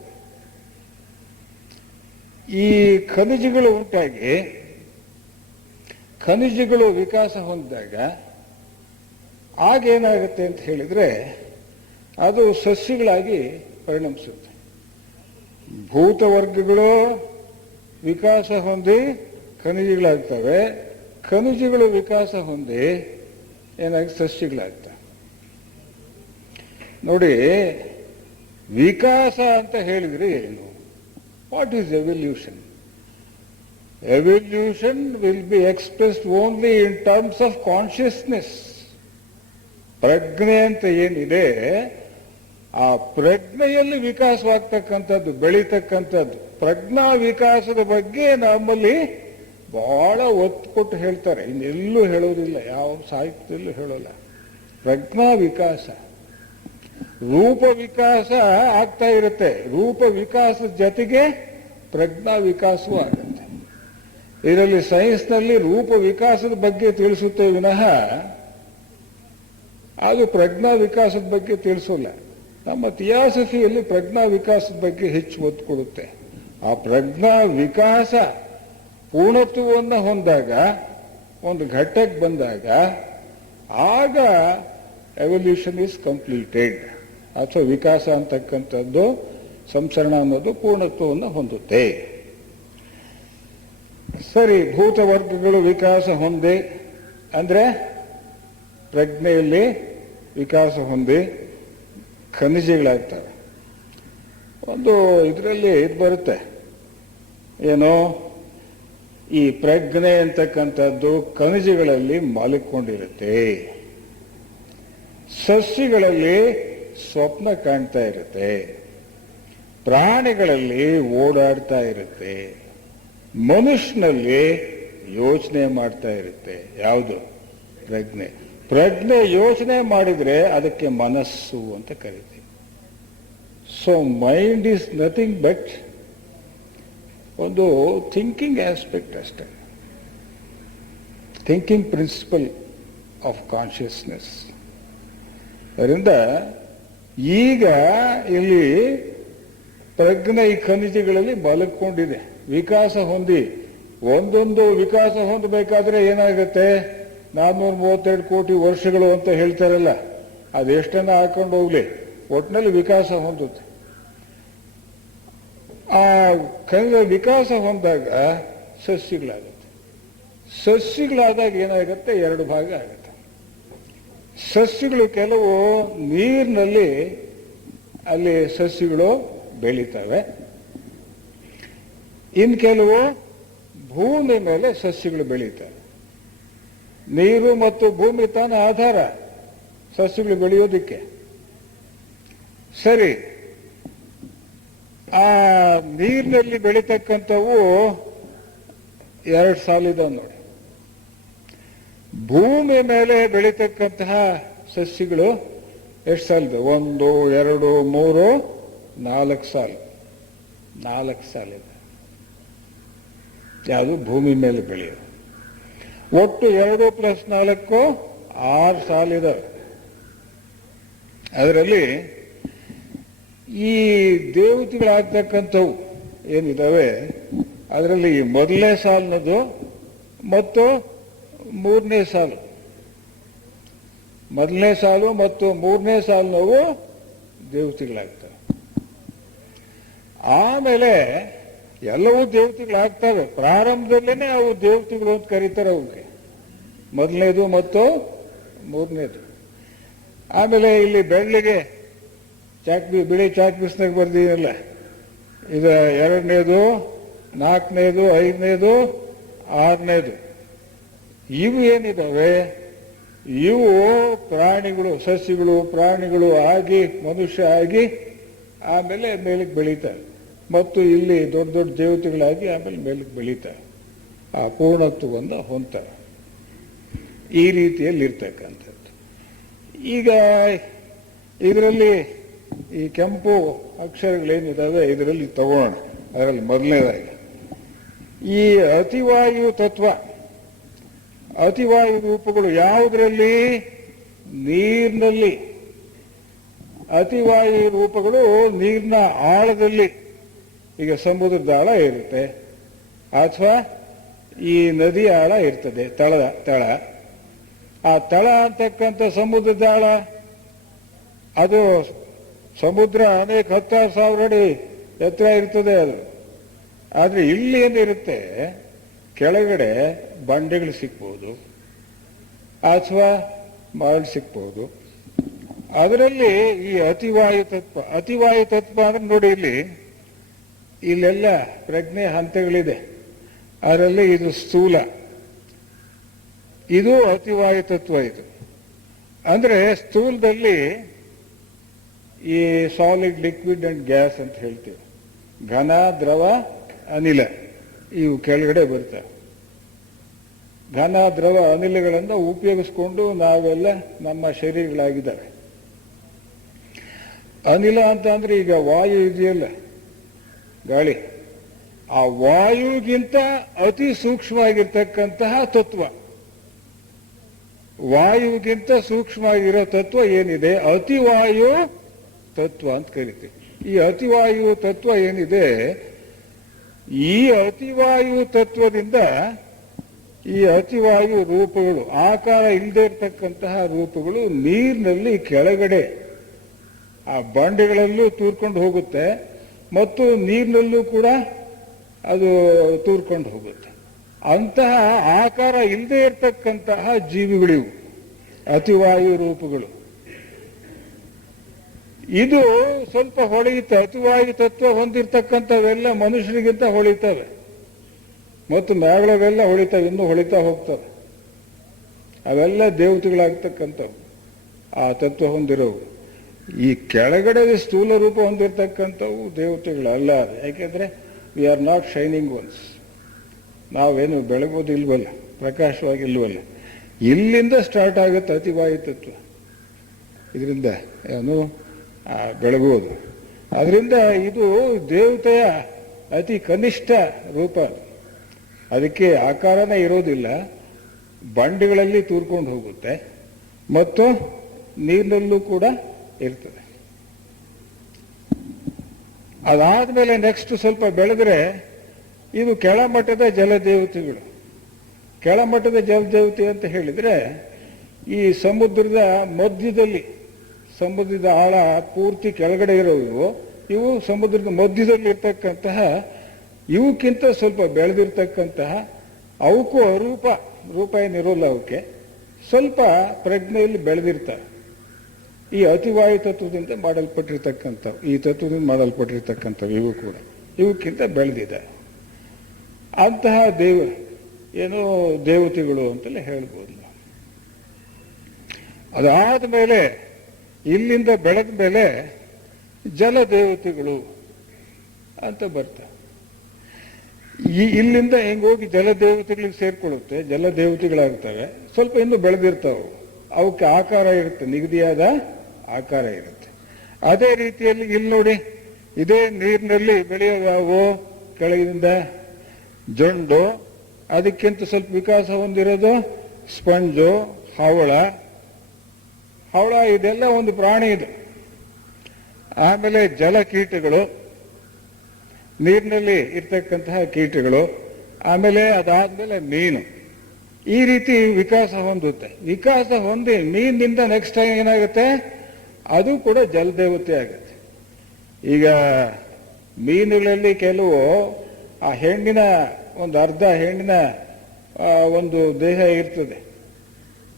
ಈ ಖನಿಜಗಳು ಉಂಟಾಗಿ ಖನಿಜಗಳು ವಿಕಾಸ ಹೊಂದಿದಾಗ ಆಗೇನಾಗುತ್ತೆ ಅಂತ ಹೇಳಿದ್ರೆ ಅದು ಸಸ್ಯಗಳಾಗಿ ಪರಿಣಮಿಸುತ್ತೆ. ಭೂತವರ್ಗಗಳು ವಿಕಾಸ ಹೊಂದಿ ಖನಿಜಗಳಾಗ್ತವೆ, ಖನಿಜಗಳು ವಿಕಾಸ ಹೊಂದಿ ಏನಾಗಿ ಸಸ್ಯಗಳಾಗ್ತವೆ. ನೋಡಿ, ವಿಕಾಸ ಅಂತ ಹೇಳಿದ್ರೆ ಏನು? What is evolution? Evolution will be expressed only in terms of consciousness. ಪ್ರಜ್ಞೆ ಅಂತ ಏನಿದೆ, ಆ ಪ್ರಜ್ಞೆಯಲ್ಲಿ ವಿಕಾಸವಾಗ್ತಕ್ಕಂಥದ್ದು, ಬೆಳೀತಕ್ಕಂಥದ್ದು. ಪ್ರಜ್ಞಾ ವಿಕಾಸದ ಬಗ್ಗೆ ನಮ್ಮಲ್ಲಿ ಬಹಳ ಒತ್ತು ಕೊಟ್ಟು ಹೇಳ್ತಾರೆ, ಇನ್ನೆಲ್ಲೂ ಹೇಳೋದಿಲ್ಲ, ಯಾವ ಸಾಹಿತ್ಯದಲ್ಲೂ ಹೇಳೋಲ್ಲ. ಪ್ರಜ್ಞಾ ವಿಕಾಸ, ರೂಪ ವಿಕಾಸ ಆಗ್ತಾ ಇರುತ್ತೆ, ರೂಪ ವಿಕಾಸದ ಜೊತೆಗೆ ಪ್ರಜ್ಞಾ ವಿಕಾಸವೂ ಆಗುತ್ತೆ. ಇದರಲ್ಲಿ ಸೈನ್ಸ್ನಲ್ಲಿ ರೂಪ ವಿಕಾಸದ ಬಗ್ಗೆ ತಿಳಿಸುತ್ತೆ ವಿನಃ ಅದು ಪ್ರಜ್ಞಾ ವಿಕಾಸದ ಬಗ್ಗೆ ತಿಳಿಸೋಲ್ಲ. ನಮ್ಮ ಥಿಯಾಸಫಿಯಲ್ಲಿ ಪ್ರಜ್ಞಾ ವಿಕಾಸದ ಬಗ್ಗೆ ಹೆಚ್ಚು ಒತ್ತು ಕೊಡುತ್ತೆ. ಆ ಪ್ರಜ್ಞಾ ವಿಕಾಸ ಪೂರ್ಣತ್ವವನ್ನು ಹೊಂದಾಗ, ಒಂದು ಘಟ್ಟಕ್ಕೆ ಬಂದಾಗ, ಆಗ ಎವಲ್ಯೂಷನ್ ಈಸ್ ಕಂಪ್ಲೀಟೆಡ್. ಅಥವಾ ವಿಕಾಸ ಅಂತಕ್ಕಂಥದ್ದು, ಸಂಸರಣ ಅನ್ನೋದು ಪೂರ್ಣತ್ವವನ್ನು ಹೊಂದುತ್ತೆ. ಸರಿ, ಭೂತವರ್ಗಗಳು ವಿಕಾಸ ಹೊಂದಿ ಅಂದ್ರೆ ಪ್ರಜ್ಞೆಯಲ್ಲಿ ವಿಕಾಸ ಹೊಂದಿ ಖನಿಜಗಳಾಗ್ತವೆ. ಒಂದು ಇದರಲ್ಲಿ ಇದು ಬರುತ್ತೆ, ಏನೋ ಈ ಪ್ರಜ್ಞೆ ಅಂತಕ್ಕಂಥದ್ದು ಖನಿಜಗಳಲ್ಲಿ ಮಲಕೊಂಡಿರುತ್ತೆ, ಸಸ್ಯಗಳಲ್ಲಿ ಸ್ವಪ್ನ ಕಾಣ್ತಾ ಇರುತ್ತೆ, ಪ್ರಾಣಿಗಳಲ್ಲಿ ಓಡಾಡ್ತಾ ಇರುತ್ತೆ, ಮನುಷ್ಯನಲ್ಲಿ ಯೋಚನೆ ಮಾಡ್ತಾ ಇರುತ್ತೆ. ಯಾವುದು? ಪ್ರಜ್ಞೆ. ಪ್ರಜ್ಞೆ ಯೋಚನೆ ಮಾಡಿದ್ರೆ ಅದಕ್ಕೆ ಮನಸ್ಸು ಅಂತ ಕರಿತೀವಿ. So mind is nothing but ಒಂದು ಥಿಂಕಿಂಗ್ ಆಸ್ಪೆಕ್ಟ್ ಅಷ್ಟೇ, ಥಿಂಕಿಂಗ್ ಪ್ರಿನ್ಸಿಪಲ್ ಆಫ್ ಕಾನ್ಷಿಯಸ್ನೆಸ್. ಅದರಿಂದ ಈಗ ಇಲ್ಲಿ ಪ್ರಜ್ಞೆ ಈ ಖನಿಜಗಳಲ್ಲಿ ಮಲಗಿಕೊಂಡಿದೆ, ವಿಕಾಸ ಹೊಂದಿ. ಒಂದೊಂದು ವಿಕಾಸ ಹೊಂದಬೇಕಾದ್ರೆ ಏನಾಗುತ್ತೆ, 432 ಕೋಟಿ ವರ್ಷಗಳು ಅಂತ ಹೇಳ್ತಾರಲ್ಲ, ಅದೆಷ್ಟನ್ನ ಹಾಕೊಂಡು ಹೋಗ್ಲಿ, ಒಟ್ಟಿನಲ್ಲಿ ವಿಕಾಸ ಹೊಂದುತ್ತೆ. ಆ ಖನಿಜ ವಿಕಾಸ ಹೊಂದಾಗ ಸಸ್ಯಗಳಾಗುತ್ತೆ. ಸಸ್ಯಗಳಾದಾಗ ಏನಾಗುತ್ತೆ, 2 ಭಾಗ ಆಗುತ್ತೆ. ಸಸ್ಯಗಳು ಕೆಲವು ನೀರಿನಲ್ಲಿ ಅಲ್ಲಿ ಸಸ್ಯಗಳು ಬೆಳೀತವೆ, ಇನ್ನು ಕೆಲವು ಭೂಮಿ ಮೇಲೆ ಸಸ್ಯಗಳು ಬೆಳೀತವೆ. ನೀರು ಮತ್ತು ಭೂಮಿ ತಾನೇ ಆಧಾರ ಸಸ್ಯಗಳು ಬೆಳೆಯೋದಿಕ್ಕೆ. ಸರಿ, ಆ ನೀರಿನಲ್ಲಿ ಬೆಳೀತಕ್ಕಂಥವು 2 ಸಾಲಿದಾವೆ ನೋಡಿ. ಭೂಮಿ ಮೇಲೆ ಬೆಳೀತಕ್ಕಂತಹ ಸಸ್ಯಗಳು ಎಷ್ಟು ಸಾಲಿದೆ? 1, 2, 3, 4 ಸಾಲು. 4 ಸಾಲಿದೆ. ಯಾವುದು? ಭೂಮಿ ಮೇಲೆ ಬೆಳೆಯೋದು. ಒಟ್ಟು 2 + 4 6 ಸಾಲಿದಾವೆ. ಅದರಲ್ಲಿ ಈ ದೇವತೆಗಳಾಗ್ತಕ್ಕಂಥವು ಏನಿದಾವೆ, ಅದರಲ್ಲಿ ಮೊದಲನೇ ಸಾಲಿನದು ಮತ್ತು 3ನೇ ಸಾಲು, ಮೊದಲನೇ ಸಾಲು ಮತ್ತು 3ನೇ ಸಾಲಿನವು ದೇವತೆಗಳಾಗ್ತವೆ. ಆಮೇಲೆ ಎಲ್ಲವೂ ದೇವತೆಗಳಾಗ್ತವೆ. ಪ್ರಾರಂಭದಲ್ಲೇನೆ ಅವು ದೇವತೆಗಳು ಅಂತ ಕರೀತಾರೆ ಅವಕ್ಕೆ, ಮೊದಲನೇದು ಮತ್ತು 3ನೇದು. ಆಮೇಲೆ ಇಲ್ಲಿ ಬೆಳ್ಳಿಗೆ ಬಿಳಿ ಚಾಕ್ ಪೀಸ್ನಾಗ ಬರ್ದಿಲ್ಲ, ಇದು 2ನೇದು, 4ನೇದು, 5ನೇದು, 6ನೇದು. ಇವು ಏನಿದಾವೆ, ಇವು ಪ್ರಾಣಿಗಳು, ಸಸ್ಯಗಳು, ಪ್ರಾಣಿಗಳು ಆಗಿ ಮನುಷ್ಯ ಆಗಿ ಆಮೇಲೆ ಮೇಲಕ್ಕೆ ಬೆಳೀತವೆ. ಮತ್ತು ಇಲ್ಲಿ ದೊಡ್ಡ ದೊಡ್ಡ ದೇವತೆಗಳಾಗಿ ಆಮೇಲೆ ಮೇಲಕ್ಕೆ ಬೆಳೀತವೆ, ಆ ಪೂರ್ಣತ್ವವನ್ನು ಹೊಂದ್ತವೆ. ಈ ರೀತಿಯಲ್ಲಿ ಇರ್ತಕ್ಕಂಥದ್ದು. ಈಗ ಇದರಲ್ಲಿ ಈ ಕೆಂಪು ಅಕ್ಷರಗಳೇನಿದ್ದಾವೆ ಇದರಲ್ಲಿ ತಗೋಣ. ಅದರಲ್ಲಿ ಮೊದಲನೇದಾಗಿ ಈ ಅತಿವಾಯು ತತ್ವ, ಅತಿವಾಯು ರೂಪಗಳು ಯಾವುದರಲ್ಲಿ? ನೀರಿನಲ್ಲಿ. ಅತಿವಾಯು ರೂಪಗಳು ನೀರಿನ ಆಳದಲ್ಲಿ, ಈಗ ಸಮುದ್ರದ ಆಳ ಇರುತ್ತೆ ಅಥವಾ ಈ ನದಿ ಆಳ ಇರ್ತದೆ, ತಳ. ಆ ತಳ ಅಂತಕ್ಕಂಥ ಸಮುದ್ರದ ಆಳ, ಅದು ಸಮುದ್ರ ಅನೇಕ 10,000 ಅಡಿ ಎತ್ತರ ಇರ್ತದೆ ಅದು. ಆದರೆ ಇಲ್ಲಿ ಏನಿರುತ್ತೆ, ಕೆಳಗಡೆ ಬಂಡೆಗಳು ಸಿಗ್ಬೋದು ಅಥವಾ ಮರಳು ಸಿಗ್ಬೋದು. ಅದರಲ್ಲಿ ಈ ಅತಿವಾಯು ತತ್ವ, ಅತಿವಾಯು ತತ್ವ ಅಂದ್ರೆ ನೋಡಿ, ಇಲ್ಲೆಲ್ಲ ಪ್ರಜ್ಞೆ ಹಂತಗಳಿದೆ. ಅದರಲ್ಲಿ ಇದು ಸ್ಥೂಲ, ಇದು ಅತಿವಾಯು ತತ್ವ. ಇದು ಅಂದ್ರೆ ಸ್ಥೂಲದಲ್ಲಿ ಈ ಸಾಲಿಡ್, ಲಿಕ್ವಿಡ್ ಅಂಡ್ ಗ್ಯಾಸ್ ಅಂತ ಹೇಳ್ತೀವಿ. ಘನ, ದ್ರವ, ಅನಿಲ ಇವು ಕೆಳಗಡೆ ಬರ್ತವೆ. ಘನ, ದ್ರವ, ಅನಿಲಗಳನ್ನು ಉಪಯೋಗಿಸ್ಕೊಂಡು ನಾವೆಲ್ಲ ನಮ್ಮ ಶರೀರಗಳಾಗಿದ್ದಾವೆ. ಅನಿಲ ಅಂತ ಅಂದ್ರೆ ಈಗ ವಾಯು ಇದೆಯಲ್ಲ, ಗಾಳಿ, ಆ ವಾಯುಗಿಂತ ಅತಿ ಸೂಕ್ಷ್ಮವಾಗಿರ್ತಕ್ಕಂತಹ ತತ್ವ, ವಾಯುಗಿಂತ ಸೂಕ್ಷ್ಮವಾಗಿರೋ ತತ್ವ ಏನಿದೆ ಅತಿವಾಯು ತತ್ವ ಅಂತ ಕರಿತೀವಿ. ಈ ಅತಿವಾಯು ತತ್ವ ಏನಿದೆ, ಈ ಅತಿವಾಯು ತತ್ವದಿಂದ ಈ ಅತಿವಾಯು ರೂಪಗಳು, ಆಕಾರ ಇಲ್ಲದೆ ಇರತಕ್ಕಂತಹ ರೂಪಗಳು ನೀರಿನಲ್ಲಿ ಕೆಳಗಡೆ ಆ ಬಂಡೆಗಳಲ್ಲೂ ತೂರ್ಕೊಂಡು ಹೋಗುತ್ತೆ ಮತ್ತು ನೀರಿನಲ್ಲೂ ಕೂಡ ಅದು ತೂರ್ಕೊಂಡು ಹೋಗುತ್ತೆ. ಅಂತಹ ಆಕಾರ ಇಲ್ಲದೆ ಇರತಕ್ಕಂತಹ ಜೀವಿಗಳಿವು ಅತಿವಾಯು ರೂಪಗಳು. ಇದು ಸ್ವಲ್ಪ ಹೊಳೆಯುತ್ತೆ. ಅತಿವಾಯು ತತ್ವ ಹೊಂದಿರತಕ್ಕಂಥವೆಲ್ಲ ಮನುಷ್ಯರಿಗಿಂತ ಹೊಳಿತವೆ ಮತ್ತು ಮ್ಯಾಗಳವೆಲ್ಲ ಹೊಳಿತವೆ, ಇನ್ನೂ ಹೊಳಿತಾ ಹೋಗ್ತವೆ. ಅವೆಲ್ಲ ದೇವತೆಗಳಾಗ್ತಕ್ಕಂಥವು, ಆ ತತ್ವ ಹೊಂದಿರೋವು. ಈ ಕೆಳಗಡೆ ಸ್ಥೂಲ ರೂಪ ಹೊಂದಿರತಕ್ಕಂಥವು ದೇವತೆಗಳಲ್ಲ. ಯಾಕೆಂದ್ರೆ we are not shining once, ನಾವೇನು ಬೆಳಗೋದಿಲ್ವಲ್ಲ, ಪ್ರಕಾಶವಾಗಿಲ್ವಲ್ಲ. ಇಲ್ಲಿಂದ ಸ್ಟಾರ್ಟ್ ಆಗುತ್ತೆ ಅತಿವಾಯು ತತ್ವ, ಇದರಿಂದ ಏನು ಬೆಳಗುವುದು. ಅದರಿಂದ ಇದು ದೇವತೆಯ ಅತಿ ಕನಿಷ್ಠ ರೂಪ. ಅದಕ್ಕೆ ಆಕಾರನೇ ಇರೋದಿಲ್ಲ, ಬಂಡೆಗಳಲ್ಲಿ ತೂರ್ಕೊಂಡು ಹೋಗುತ್ತೆ ಮತ್ತು ನೀರಿನಲ್ಲೂ ಕೂಡ ಇರ್ತದೆ. ಅದಾದ್ಮೇಲೆ ನೆಕ್ಸ್ಟ್ ಸ್ವಲ್ಪ ಬೆಳೆದ್ರೆ ಇದು ಕೆಳಮಟ್ಟದ ಜಲದೇವತೆಗಳು. ಕೆಳಮಟ್ಟದ ಜಲದೇವತೆ ಅಂತ ಹೇಳಿದ್ರೆ ಈ ಸಮುದ್ರದ ಮಧ್ಯದಲ್ಲಿ, ಸಮುದ್ರದ ಆಳ ಪೂರ್ತಿ ಕೆಳಗಡೆ ಇರೋವು, ಇವು ಸಮುದ್ರದ ಮಧ್ಯದಲ್ಲಿ ಇರ್ತಕ್ಕಂತಹ, ಇವಕ್ಕಿಂತ ಸ್ವಲ್ಪ ಬೆಳೆದಿರ್ತಕ್ಕಂತಹ, ಅವಕ್ಕೂ ರೂಪ ಏನಿರೋಲ್ಲ, ಅವಕ್ಕೆ ಸ್ವಲ್ಪ ಪ್ರಜ್ಞೆಯಲ್ಲಿ ಬೆಳೆದಿರ್ತಾರೆ. ಈ ಅತಿವಾಯು ತತ್ವದಿಂದ ಮಾಡಲ್ಪಟ್ಟಿರ್ತಕ್ಕಂಥವು, ಈ ತತ್ವದಿಂದ ಮಾಡಲ್ಪಟ್ಟಿರ್ತಕ್ಕಂಥವು ಇವು ಕೂಡ ಇವಕ್ಕಿಂತ ಬೆಳೆದಿದೆ. ಅಂತಹ ಏನೋ ದೇವತೆಗಳು ಅಂತಲೇ ಹೇಳ್ಬೋದು. ಅದಾದ ಮೇಲೆ ಇಲ್ಲಿಂದ ಬೆಳೆದ ಮೇಲೆ ಜಲದೇವತೆಗಳು ಅಂತ ಬರ್ತವೆ. ಇಲ್ಲಿಂದ ಹೆಂಗೋಗಿ ಜಲದೇವತೆಗಳಿಗೆ ಸೇರ್ಕೊಳ್ಳುತ್ತೆ, ಜಲದೇವತೆಗಳಾಗ್ತವೆ. ಸ್ವಲ್ಪ ಇನ್ನೂ ಬೆಳೆದಿರ್ತಾವೆ, ಅವಕ್ಕೆ ಆಕಾರ ಇರುತ್ತೆ, ನಿಗದಿಯಾದ ಆಕಾರ ಇರುತ್ತೆ. ಅದೇ ರೀತಿಯಲ್ಲಿ ಇಲ್ಲಿ ನೋಡಿ, ಇದೇ ನೀರಿನಲ್ಲಿ ಬೆಳೆಯೋವು ಕೆಳಗಿನಿಂದ ಜೊಂಡು, ಅದಕ್ಕಿಂತ ಸ್ವಲ್ಪ ವಿಕಾಸ ಹೊಂದಿರೋದು ಸ್ಪಂಜು, ಹವಳ. ಇದೆಲ್ಲ ಒಂದು ಪ್ರಾಣಿ ಇದು. ಆಮೇಲೆ ಜಲಕೀಟಗಳು, ನೀರಿನಲ್ಲಿ ಇರ್ತಕ್ಕಂತಹ ಕೀಟಗಳು. ಆಮೇಲೆ ಅದಾದ್ಮೇಲೆ ಮೀನು. ಈ ರೀತಿ ವಿಕಾಸ ಹೊಂದುತ್ತೆ. ವಿಕಾಸ ಹೊಂದಿ ಮೀನಿನಿಂದ ನೆಕ್ಸ್ಟ್ ಟೈಮ್ ಏನಾಗುತ್ತೆ, ಅದು ಕೂಡ ಜಲದೇವತೆ ಆಗುತ್ತೆ. ಈಗ ಮೀನುಗಳಲ್ಲಿ ಕೆಲವು ಆ ಹೆಣ್ಣಿನ ಒಂದು ಅರ್ಧ ಹೆಣ್ಣಿನ ಒಂದು ದೇಹ ಇರ್ತದೆ.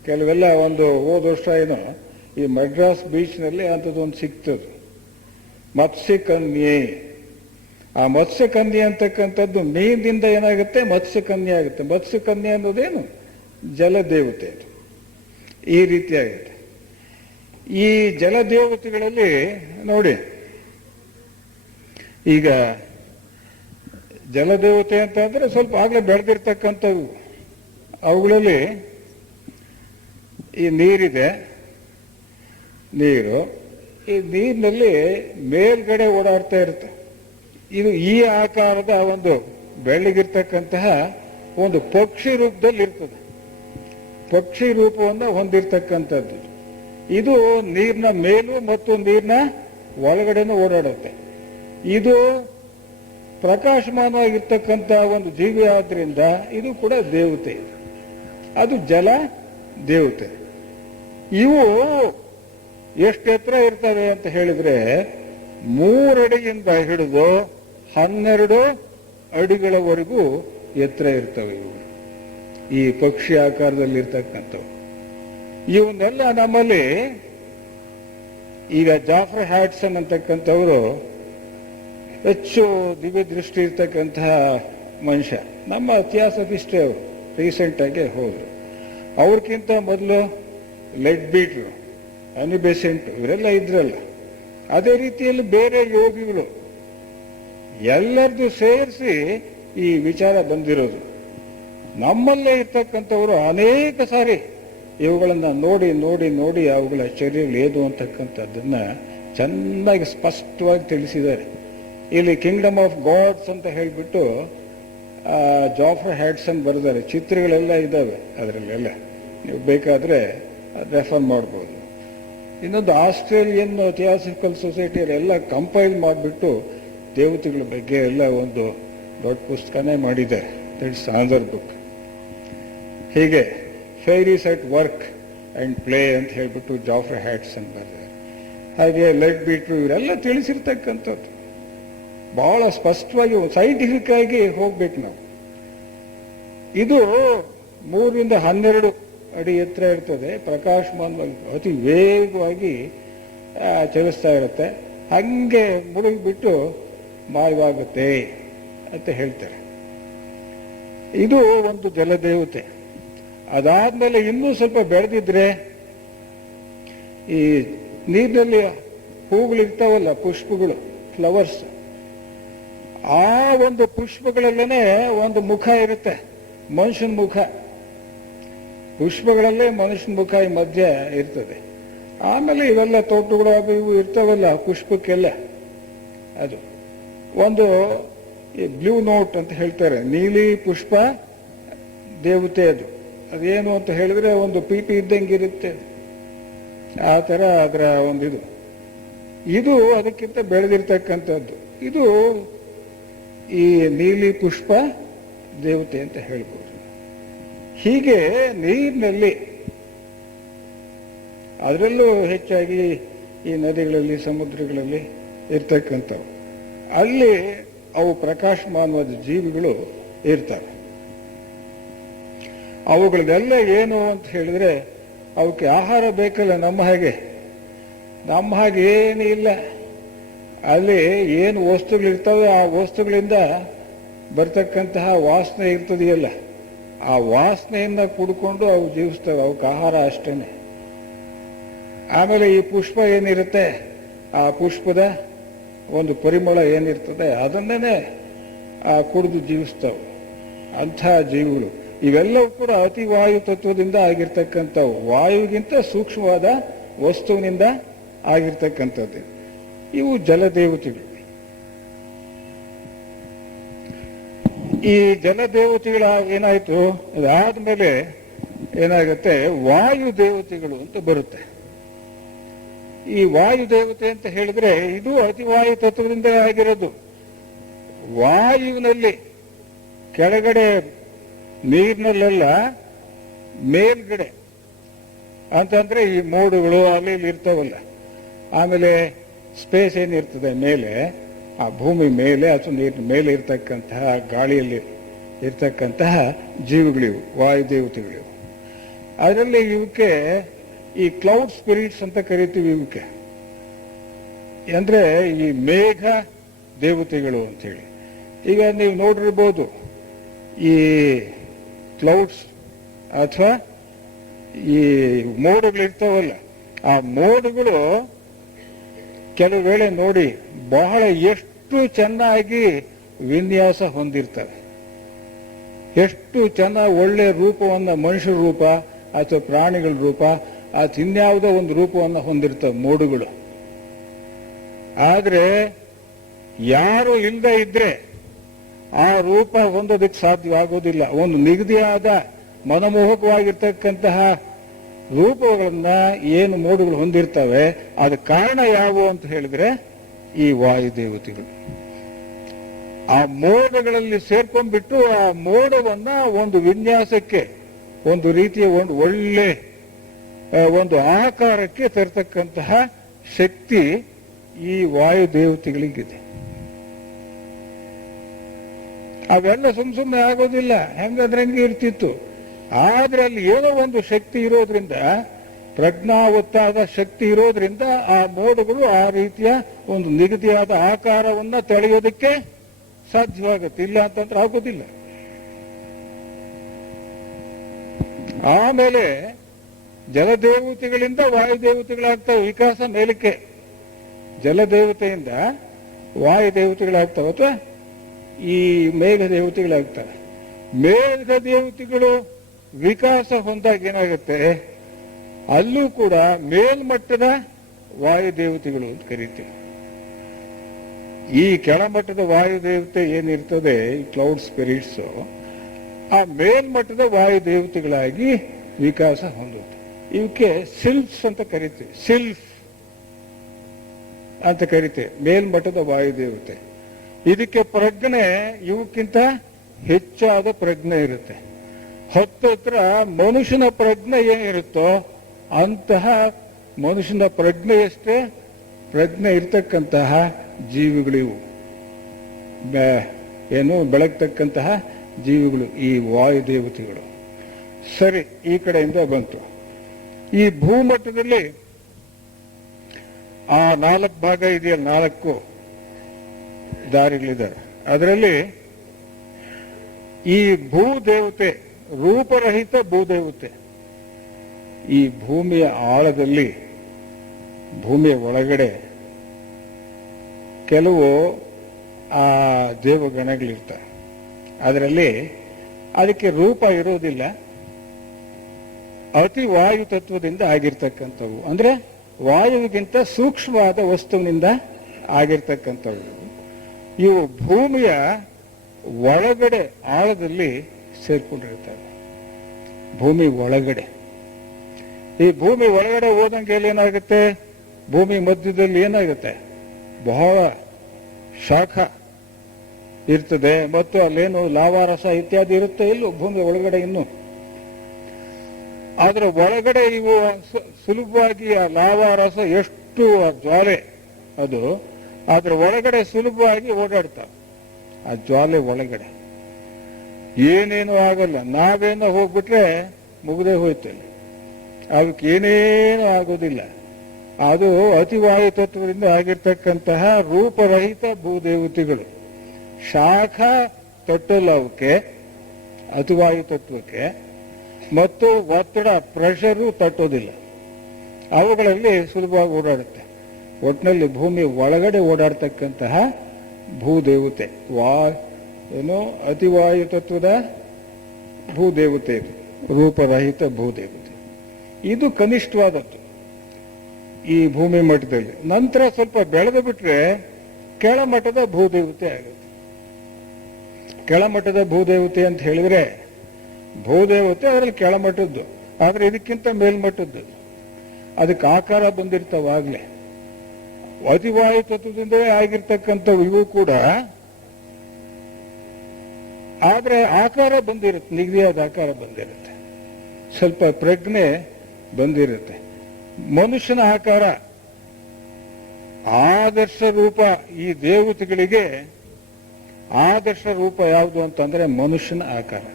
ಕೆಲವೆಲ್ಲ ಒಂದು ಹೋದ ವರ್ಷ ಏನೋ ಈ ಮಡ್ರಾಸ್ ಬೀಚ್ನಲ್ಲಿ ಅಂಥದ್ದೊಂದು ಸಿಗ್ತದೆ, ಮತ್ಸ್ಯಕನ್ಯೆ. ಆ ಮತ್ಸ್ಯಕನ್ಯೆ ಅಂತಕ್ಕಂಥದ್ದು ಮೀನಿನಿಂದ ಏನಾಗುತ್ತೆ, ಮತ್ಸ್ಯಕನ್ಯೆ ಆಗುತ್ತೆ. ಮತ್ಸ್ಯಕನ್ಯೆ ಅನ್ನೋದೇನು, ಜಲದೇವತೆ. ಅದು ಈ ರೀತಿ ಆಗುತ್ತೆ. ಈ ಜಲದೇವತೆಗಳಲ್ಲಿ ನೋಡಿ, ಈಗ ಜಲದೇವತೆ ಅಂತ ಅಂದ್ರೆ ಸ್ವಲ್ಪ ಆಗಲೇ ಬೆಳೆದಿರ್ತಕ್ಕಂಥವು. ಅವುಗಳಲ್ಲಿ ಈ ನೀರಿದೆ, ನೀರು ಈ ನೀರಿನಲ್ಲಿ ಮೇಲ್ಗಡೆ ಓಡಾಡ್ತಾ ಇರುತ್ತೆ. ಇದು ಈ ಆಕಾರದ ಒಂದು ಬೆಳ್ಳಗಿರ್ತಕ್ಕಂತಹ ಒಂದು ಪಕ್ಷಿ ರೂಪದಲ್ಲಿ ಇರ್ತದೆ. ಪಕ್ಷಿ ರೂಪವನ್ನು ಹೊಂದಿರತಕ್ಕಂಥದ್ದು ಇದು. ನೀರಿನ ಮೇಲೂ ಮತ್ತು ನೀರಿನ ಒಳಗಡೆನೂ ಓಡಾಡುತ್ತೆ. ಇದು ಪ್ರಕಾಶಮಾನವಾಗಿರ್ತಕ್ಕಂಥ ಒಂದು ಜೀವಿ ಆದ್ರಿಂದ ಇದು ಕೂಡ ದೇವತೆ. ಅದು ಜಲ ದೇವತೆ. ಇವು ಎಷ್ಟು ಎತ್ತರ ಇರ್ತವೆ ಅಂತ ಹೇಳಿದ್ರೆ 3 ಅಡಿಯಿಂದ ಹಿಡಿದು 12 ಅಡಿಗಳವರೆಗೂ ಎತ್ತರ ಇರ್ತವೆ ಇವು. ಈ ಪಕ್ಷಿ ಆಕಾರದಲ್ಲಿ ಇರ್ತಕ್ಕಂಥವು ಇವನ್ನೆಲ್ಲ ನಮ್ಮಲ್ಲಿ ಈಗ ಜಾಫ್ರೆ ಹ್ಯಾಟ್ಸನ್ ಅಂತಕ್ಕಂಥವರು ಹೆಚ್ಚು ದಿವ್ಯ ದೃಷ್ಟಿ ಇರ್ತಕ್ಕಂತಹ ಮನುಷ್ಯ. ನಮ್ಮ ಇತಿಹಾಸದಿಷ್ಟೇ ಅವರು ರೀಸೆಂಟ್ ಆಗಿ ಹೋದ್ರು. ಅವ್ರಿಗಿಂತ ಮೊದಲು ಲೆಡ್ ಬೀಟ್ರು, ಅನಿಬೆಸೆಂಟ್ ಇವರೆಲ್ಲ ಇದ್ರಲ್ಲ. ಅದೇ ರೀತಿಯಲ್ಲಿ ಬೇರೆ ಯೋಗಿಗಳು ಎಲ್ಲರದು ಸೇರಿಸಿ ಈ ವಿಚಾರ ಬಂದಿರೋದು. ನಮ್ಮಲ್ಲೇ ಇರ್ತಕ್ಕಂಥವರು ಅನೇಕ ಸಾರಿ ಇವುಗಳನ್ನು ನೋಡಿ ನೋಡಿ ನೋಡಿ ಅವುಗಳ ಚರ್ಯಗಳು ಏನು ಅಂತಕ್ಕಂಥದ್ದನ್ನ ಚೆನ್ನಾಗಿ ಸ್ಪಷ್ಟವಾಗಿ ತಿಳಿಸಿದ್ದಾರೆ. ಇಲ್ಲಿ ಕಿಂಗ್ಡಮ್ ಆಫ್ ಗಾಡ್ಸ್ ಅಂತ ಹೇಳಿಬಿಟ್ಟು ಜಾಫ್ರ ಹ್ಯಾಡ್ಸನ್ ಬರೆದಾರೆ. ಚಿತ್ರಗಳೆಲ್ಲ ಇದ್ದಾವೆ ಅದರಲ್ಲೆಲ್ಲ, ನೀವು ಬೇಕಾದರೆ ರೆಫರ್ ಮಾಡ್ಬೋದು. ಇನ್ನೊಂದು ಆಸ್ಟ್ರೇಲಿಯನ್ ಥಿಯಾಸಫಿಕಲ್ ಸೊಸೈಟಿಯವರೆಲ್ಲ ಕಂಪೈಲ್ ಮಾಡಿಬಿಟ್ಟು ದೇವತೆಗಳ ಬಗ್ಗೆ ಎಲ್ಲ ಒಂದು ದೊಡ್ಡ ಪುಸ್ತಕನೇ ಮಾಡಿದ್ದಾರೆ. That's another book. ಹೀಗೆ ಫೇರೀಸ್ ಅಟ್ ವರ್ಕ್ ಆ್ಯಂಡ್ ಪ್ಲೇ ಅಂತ ಹೇಳಿಬಿಟ್ಟು ಜಾಫ್ರ ಹ್ಯಾಡ್ಸನ್ ಬರೆದಾರೆ. ಹಾಗೆ ಲೆಡ್ ಬೀಟ್ರು ಇವರೆಲ್ಲ ತಿಳಿಸಿರ್ತಕ್ಕಂಥದ್ದು ಬಹಳ ಸ್ಪಷ್ಟವಾಗಿ ಸೈಂಟಿಫಿಕ್ ಆಗಿ ಹೋಗ್ಬೇಕು ನಾವು. ಇದು 3ರಿಂದ 12 ಅಡಿ ಎತ್ತರ ಇರ್ತದೆ, ಪ್ರಕಾಶಮಾನವಾಗಿ ಅತಿ ವೇಗವಾಗಿ ಚಲಿಸ್ತಾ ಇರುತ್ತೆ. ಹಂಗೆ ಮುಳುಗಿಬಿಟ್ಟು ಮಾಯವಾಗುತ್ತೆ ಅಂತ ಹೇಳ್ತಾರೆ. ಇದು ಒಂದು ಜಲದೇವತೆ. ಅದಾದ್ಮೇಲೆ ಇನ್ನೂ ಸ್ವಲ್ಪ ಬೆಳೆದಿದ್ರೆ ಈ ನೀರಿನಲ್ಲಿ ಹೂಗಳಿರ್ತಾವಲ್ಲ, ಪುಷ್ಪಗಳು, ಫ್ಲವರ್ಸ್, ಆ ಒಂದು ಪುಷ್ಪಗಳಲ್ಲೇ ಒಂದು ಮುಖ ಇರುತ್ತೆ, ಮನುಷ್ಯನ ಮುಖ. ಪುಷ್ಪಗಳಲ್ಲೇ ಮನುಷ್ಯನ ಮುಖ ಈ ಮಧ್ಯ ಇರ್ತದೆ. ಆಮೇಲೆ ಇವೆಲ್ಲ ತೋಟಗಳು ಅದು ಇವು ಇರ್ತಾವಲ್ಲ ಪುಷ್ಪಕ್ಕೆಲ್ಲ, ಅದು ಒಂದು ಬ್ಲೂ ನೋಟ್ ಅಂತ ಹೇಳ್ತಾರೆ, ನೀಲಿ ಪುಷ್ಪ ದೇವತೆ. ಅದೇನು ಅಂತ ಹೇಳಿದ್ರೆ ಒಂದು ಪೀಪಿ ಇದ್ದಂಗಿರುತ್ತೆ, ಆ ಥರ ಅದರ ಒಂದು ಇದು ಅದಕ್ಕಿಂತ ಬೆಳೆದಿರ್ತಕ್ಕಂಥದ್ದು. ಇದು ಈ ನೀಲಿ ಪುಷ್ಪ ದೇವತೆ ಅಂತ ಹೇಳ್ಬೋದು. ಹೀಗೆ ನೀರಿನಲ್ಲಿ, ಅದರಲ್ಲೂ ಹೆಚ್ಚಾಗಿ ಈ ನದಿಗಳಲ್ಲಿ, ಸಮುದ್ರಗಳಲ್ಲಿ ಇರ್ತಕ್ಕಂಥವು, ಅಲ್ಲಿ ಅವು ಪ್ರಕಾಶಮಾನವಾದ ಜೀವಿಗಳು ಇರ್ತವೆ. ಅವುಗಳನ್ನೆಲ್ಲ ಏನು ಅಂತ ಹೇಳಿದ್ರೆ ಅವಕ್ಕೆ ಆಹಾರ ಬೇಕಲ್ಲ, ನಮ್ಮ ಹಾಗೆ ಏನೂ ಇಲ್ಲ. ಅಲ್ಲಿ ಏನು ವಸ್ತುಗಳಿರ್ತವೆ ಆ ವಸ್ತುಗಳಿಂದ ಬರ್ತಕ್ಕಂತಹ ವಾಸನೆ ಇರ್ತದೆಯಲ್ಲ, ಆ ವಾಸನೆಯಿಂದ ಕುಡ್ಕೊಂಡು ಅವು ಜೀವಿಸ್ತವೆ, ಅವಕ್ಕೆ ಆಹಾರ ಅಷ್ಟೇನೆ. ಆಮೇಲೆ ಈ ಪುಷ್ಪ ಏನಿರುತ್ತೆ, ಆ ಪುಷ್ಪದ ಒಂದು ಪರಿಮಳ ಏನಿರ್ತದೆ ಅದನ್ನೇ ಕುಡಿದು ಜೀವಿಸ್ತವೆ ಅಂಥ ಜೀವಿಗಳು. ಇವೆಲ್ಲವೂ ಕೂಡ ಅತಿ ವಾಯು ತತ್ವದಿಂದ ಆಗಿರ್ತಕ್ಕಂಥವು, ವಾಯುವಿಗಿಂತ ಸೂಕ್ಷ್ಮವಾದ ವಸ್ತುವಿನಿಂದ ಆಗಿರ್ತಕ್ಕಂಥದ್ದು. ಇವು ಜಲದೇವತೆಗಳು. ಈ ಜಲದೇವತೆಗಳ ಏನಾಯ್ತು, ಅದಾದ್ಮೇಲೆ ಏನಾಗುತ್ತೆ, ವಾಯು ದೇವತೆಗಳು ಅಂತ ಬರುತ್ತೆ. ಈ ವಾಯು ದೇವತೆ ಅಂತ ಹೇಳಿದ್ರೆ ಇದು ಅತಿವಾಯು ತತ್ವದಿಂದ ಆಗಿರೋದು. ವಾಯುವಿನಲ್ಲಿ ಕೆಳಗಡೆ ನೀರಿನಲ್ಲೆಲ್ಲ ಮೇಲ್ಗಡೆ ಅಂತಂದ್ರೆ ಈ ಮೋಡುಗಳು ಅಲ್ಲಿ ಇಲ್ಲಿ ಇರ್ತಾವಲ್ಲ, ಆಮೇಲೆ ಸ್ಪೇಸ್ ಏನಿರ್ತದೆ ಮೇಲೆ, ಆ ಭೂಮಿ ಮೇಲೆ ಅಥವಾ ನೀರಿನ ಮೇಲೆ ಇರ್ತಕ್ಕಂತಹ ಗಾಳಿಯಲ್ಲಿ ಇರ್ತಕ್ಕಂತಹ ಜೀವಿಗಳಿವು, ವಾಯುದೇವತೆಗಳಿವು. ಅದರಲ್ಲಿ ಇವಕ್ಕೆ ಈ ಕ್ಲೌಡ್ ಸ್ಪಿರಿಟ್ಸ್ ಅಂತ ಕರಿತೀವಿ. ಇವಕ್ಕೆ ಅಂದ್ರೆ ಈ ಮೇಘ ದೇವತೆಗಳು ಅಂತೇಳಿ. ಈಗ ನೀವು ನೋಡಿರ್ಬೋದು, ಈ ಕ್ಲೌಡ್ಸ್ ಅಥವಾ ಈ ಮೋಡಗಳಿರ್ತಾವಲ್ಲ, ಆ ಮೋಡಗಳು ಕೆಲವು ವೇಳೆ ನೋಡಿ ಬಹಳ ಎಷ್ಟು ಚೆನ್ನಾಗಿ ವಿನ್ಯಾಸ ಹೊಂದಿರ್ತವೆ, ಎಷ್ಟು ಚೆನ್ನಾಗಿ ಒಳ್ಳೆ ರೂಪವನ್ನ, ಮನುಷ್ಯರ ರೂಪ ಅಥವಾ ಪ್ರಾಣಿಗಳ ರೂಪ ಅಥವಾ ಇನ್ಯಾವುದೋ ಒಂದು ರೂಪವನ್ನು ಹೊಂದಿರ್ತವೆ ಮೋಡುಗಳು. ಆದ್ರೆ ಯಾರು ಇಲ್ಲದೆ ಇದ್ರೆ ಆ ರೂಪ ಹೊಂದೋದಕ್ಕೆ ಸಾಧ್ಯವಾಗೋದಿಲ್ಲ. ಒಂದು ನಿಗದಿಯಾದ ಮನಮೋಹಕವಾಗಿರ್ತಕ್ಕಂತಹ ರೂಪಗಳನ್ನ ಏನು ಮೋಡಗಳು ಹೊಂದಿರ್ತವೆ, ಅದಕ್ಕೆ ಕಾರಣ ಯಾವುವು ಅಂತ ಹೇಳಿದ್ರೆ ಈ ವಾಯುದೇವತೆಗಳು. ಆ ಮೋಡಗಳಲ್ಲಿ ಸೇರ್ಕೊಂಡ್ಬಿಟ್ಟು ಆ ಮೋಡವನ್ನ ಒಂದು ವಿನ್ಯಾಸಕ್ಕೆ, ಒಂದು ರೀತಿಯ ಒಂದು ಒಳ್ಳೆ ಒಂದು ಆಕಾರಕ್ಕೆ ತರ್ತಕ್ಕಂತಹ ಶಕ್ತಿ ಈ ವಾಯುದೇವತೆಗಳಿಗಿದೆ. ಅವೆಲ್ಲ ಸುಮ್ಮನೆ ಆಗೋದಿಲ್ಲ, ಹೆಂಗಾದ್ರೆ ಹಂಗೆ ಇರ್ತಿತ್ತು. ಆದ್ರೆ ಅಲ್ಲಿ ಏನೋ ಒಂದು ಶಕ್ತಿ ಇರೋದ್ರಿಂದ, ಪ್ರಜ್ಞಾವತ್ತಾದ ಶಕ್ತಿ ಇರೋದ್ರಿಂದ ಆ ಮೋಡಗಳು ಆ ರೀತಿಯ ಒಂದು ನಿಗದಿಯಾದ ಆಕಾರವನ್ನ ತಳೆಯೋದಕ್ಕೆ ಸಾಧ್ಯವಾಗುತ್ತೆ. ಇಲ್ಲ ಅಂತಂದ್ರೆ ಆಗೋದಿಲ್ಲ. ಆಮೇಲೆ ಜಲದೇವತೆಗಳಿಂದ ವಾಯುದೇವತೆಗಳಾಗ್ತವೆ, ವಿಕಾಸ ಮೇಲಕ್ಕೆ. ಜಲದೇವತೆಯಿಂದ ವಾಯುದೇವತೆಗಳಾಗ್ತವೆ ಅಥವಾ ಈ ಮೇಘ ದೇವತೆಗಳಾಗ್ತಾರೆ. ಮೇಘ ದೇವತೆಗಳು ವಿಕಾಸ ಹೊಂದಾಗ ಏನಾಗುತ್ತೆ, ಅಲ್ಲೂ ಕೂಡ ಮೇಲ್ಮಟ್ಟದ ವಾಯುದೇವತೆಗಳು ಅಂತ ಕರೀತೀವಿ. ಈ ಕೆಳಮಟ್ಟದ ವಾಯುದೇವತೆ ಏನಿರ್ತದೆ, ಈ ಕ್ಲೌಡ್ ಸ್ಪಿರಿಟ್ಸ್, ಆ ಮೇಲ್ಮಟ್ಟದ ವಾಯುದೇವತೆಗಳಾಗಿ ವಿಕಾಸ ಹೊಂದುತ್ತೆ. ಇವಕ್ಕೆ ಸಿಲ್ಫ್ಸ್ ಅಂತ ಕರಿತೀವಿ, ಸಿಲ್ಫ್ ಅಂತ ಕರಿತೇವೆ, ಮೇಲ್ಮಟ್ಟದ ವಾಯುದೇವತೆ. ಇದಕ್ಕೆ ಪ್ರಜ್ಞೆ ಇವಕ್ಕಿಂತ ಹೆಚ್ಚಾದ ಪ್ರಜ್ಞೆ ಇರುತ್ತೆ. ಹತ್ತಿರ ಮನುಷ್ಯನ ಪ್ರಜ್ಞೆ ಏನಿರುತ್ತೋ ಅಂತಹ ಮನುಷ್ಯನ ಪ್ರಜ್ಞೆಯಷ್ಟೇ ಪ್ರಜ್ಞೆ ಇರ್ತಕ್ಕಂತಹ ಜೀವಿಗಳಿವು, ಏನು ಬೆಳಗ್ತಕ್ಕಂತಹ ಜೀವಿಗಳು ಈ ವಾಯುದೇವತೆಗಳು. ಸರಿ, ಈ ಕಡೆಯಿಂದ ಬಂತು. ಈ ಭೂಮಟ್ಟದಲ್ಲಿ ಆ 4 ಭಾಗ ಇದೆಯಲ್ಲ, 4 ದಾರಿಗಳಿದ್ದಾರೆ. ಅದರಲ್ಲಿ ಈ ಭೂದೇವತೆ, ರೂಪರಹಿತ ಭೂದೇವತೆ, ಈ ಭೂಮಿಯ ಆಳದಲ್ಲಿ, ಭೂಮಿಯ ಒಳಗಡೆ ಕೆಲವು ಆ ದೇವಗಣಗಳಿರ್ತವೆ. ಅದರಲ್ಲಿ ಅದಕ್ಕೆ ರೂಪ ಇರೋದಿಲ್ಲ, ಅತಿ ವಾಯು ತತ್ವದಿಂದ ಆಗಿರ್ತಕ್ಕಂಥವು, ಅಂದ್ರೆ ವಾಯುವಿಗಿಂತ ಸೂಕ್ಷ್ಮವಾದ ವಸ್ತುವಿನಿಂದ ಆಗಿರ್ತಕ್ಕಂಥವು. ಇವು ಭೂಮಿಯ ಒಳಗಡೆ ಆಳದಲ್ಲಿ ಸೇರ್ಕೊಂಡಿರ್ತವೆ. ಭೂಮಿ ಒಳಗಡೆ, ಈ ಭೂಮಿ ಒಳಗಡೆ ಹೋದಂಗೆ ಏನಾಗುತ್ತೆ, ಭೂಮಿ ಮಧ್ಯದಲ್ಲಿ ಏನಾಗುತ್ತೆ, ಬಹಳ ಶಾಖ ಇರ್ತದೆ, ಮತ್ತು ಅಲ್ಲೇನು ಲಾವಾರಸ ಇತ್ಯಾದಿ ಇರುತ್ತೆ ಇಲ್ಲೂ ಭೂಮಿ ಒಳಗಡೆ ಇನ್ನು. ಆದ್ರೆ ಒಳಗಡೆ ಇವು ಸುಲಭವಾಗಿ ಆ ಲಾವಾರಸ ಎಷ್ಟು ಜ್ವಾಲೆ ಅದು, ಅದ್ರ ಒಳಗಡೆ ಸುಲಭವಾಗಿ ಓಡಾಡ್ತಾವೆ. ಆ ಜ್ವಾಲೆ ಒಳಗಡೆ ಏನೇನು ಆಗಲ್ಲ, ನಾವೇನೋ ಹೋಗ್ಬಿಟ್ರೆ ಮುಗ್ದೇ ಹೋಯ್ತಲ್ಲ, ಅದಕ್ಕೆ ಏನೇನು ಆಗೋದಿಲ್ಲ. ಅದು ಅತಿವಾಯು ತತ್ವದಿಂದ ಆಗಿರ್ತಕ್ಕಂತಹ ರೂಪರಹಿತ ಭೂದೇವತೆಗಳು. ಶಾಖ ತಟ್ಟಲ್ಲ ಅವಕ್ಕೆ, ಅತಿವಾಯು ತತ್ವಕ್ಕೆ, ಮತ್ತು ಒತ್ತಡ ಪ್ರೆಷರು ತಟ್ಟೋದಿಲ್ಲ. ಅವುಗಳಲ್ಲಿ ಸುಲಭವಾಗಿ ಓಡಾಡುತ್ತೆ. ಒಟ್ಟಿನಲ್ಲಿ ಭೂಮಿ ಒಳಗಡೆ ಓಡಾಡ್ತಕ್ಕಂತಹ ಭೂದೇವತೆ, ಏನು ಅತಿವಾಯು ತತ್ವದ ಭೂದೇವತೆ, ಇದು ರೂಪರಹಿತ ಭೂದೇವತೆ. ಇದು ಕನಿಷ್ಠವಾದದ್ದು ಈ ಭೂಮಿ ಮಟ್ಟದಲ್ಲಿ. ನಂತರ ಸ್ವಲ್ಪ ಬೆಳೆದು ಬಿಟ್ರೆ ಕೆಳಮಟ್ಟದ ಭೂದೇವತೆ ಆಗುತ್ತೆ. ಕೆಳಮಟ್ಟದ ಭೂದೇವತೆ ಅಂತ ಹೇಳಿದ್ರೆ, ಭೂದೇವತೆ ಅದರಲ್ಲಿ ಕೆಳಮಟ್ಟದ್ದು, ಆದ್ರೆ ಇದಕ್ಕಿಂತ ಮೇಲ್ಮಟ್ಟದ್ದು. ಅದಕ್ಕೆ ಆಕಾರ ಬಂದಿರ್ತಾವಾಗ್ಲೇ. ಅತಿವಾಯು ತತ್ವದಿಂದಲೇ ಆಗಿರ್ತಕ್ಕಂಥವು ಇವು ಕೂಡ, ಆದ್ರೆ ಆಕಾರ ಬಂದಿರುತ್ತೆ, ನಿಗದಿಯಾದ ಆಕಾರ ಬಂದಿರುತ್ತೆ, ಸ್ವಲ್ಪ ಪ್ರಜ್ಞೆ ಬಂದಿರುತ್ತೆ. ಮನುಷ್ಯನ ಆಕಾರ ಆದರ್ಶ ರೂಪ. ಈ ದೇವತೆಗಳಿಗೆ ಆದರ್ಶ ರೂಪ ಯಾವುದು ಅಂತಂದ್ರೆ ಮನುಷ್ಯನ ಆಕಾರ.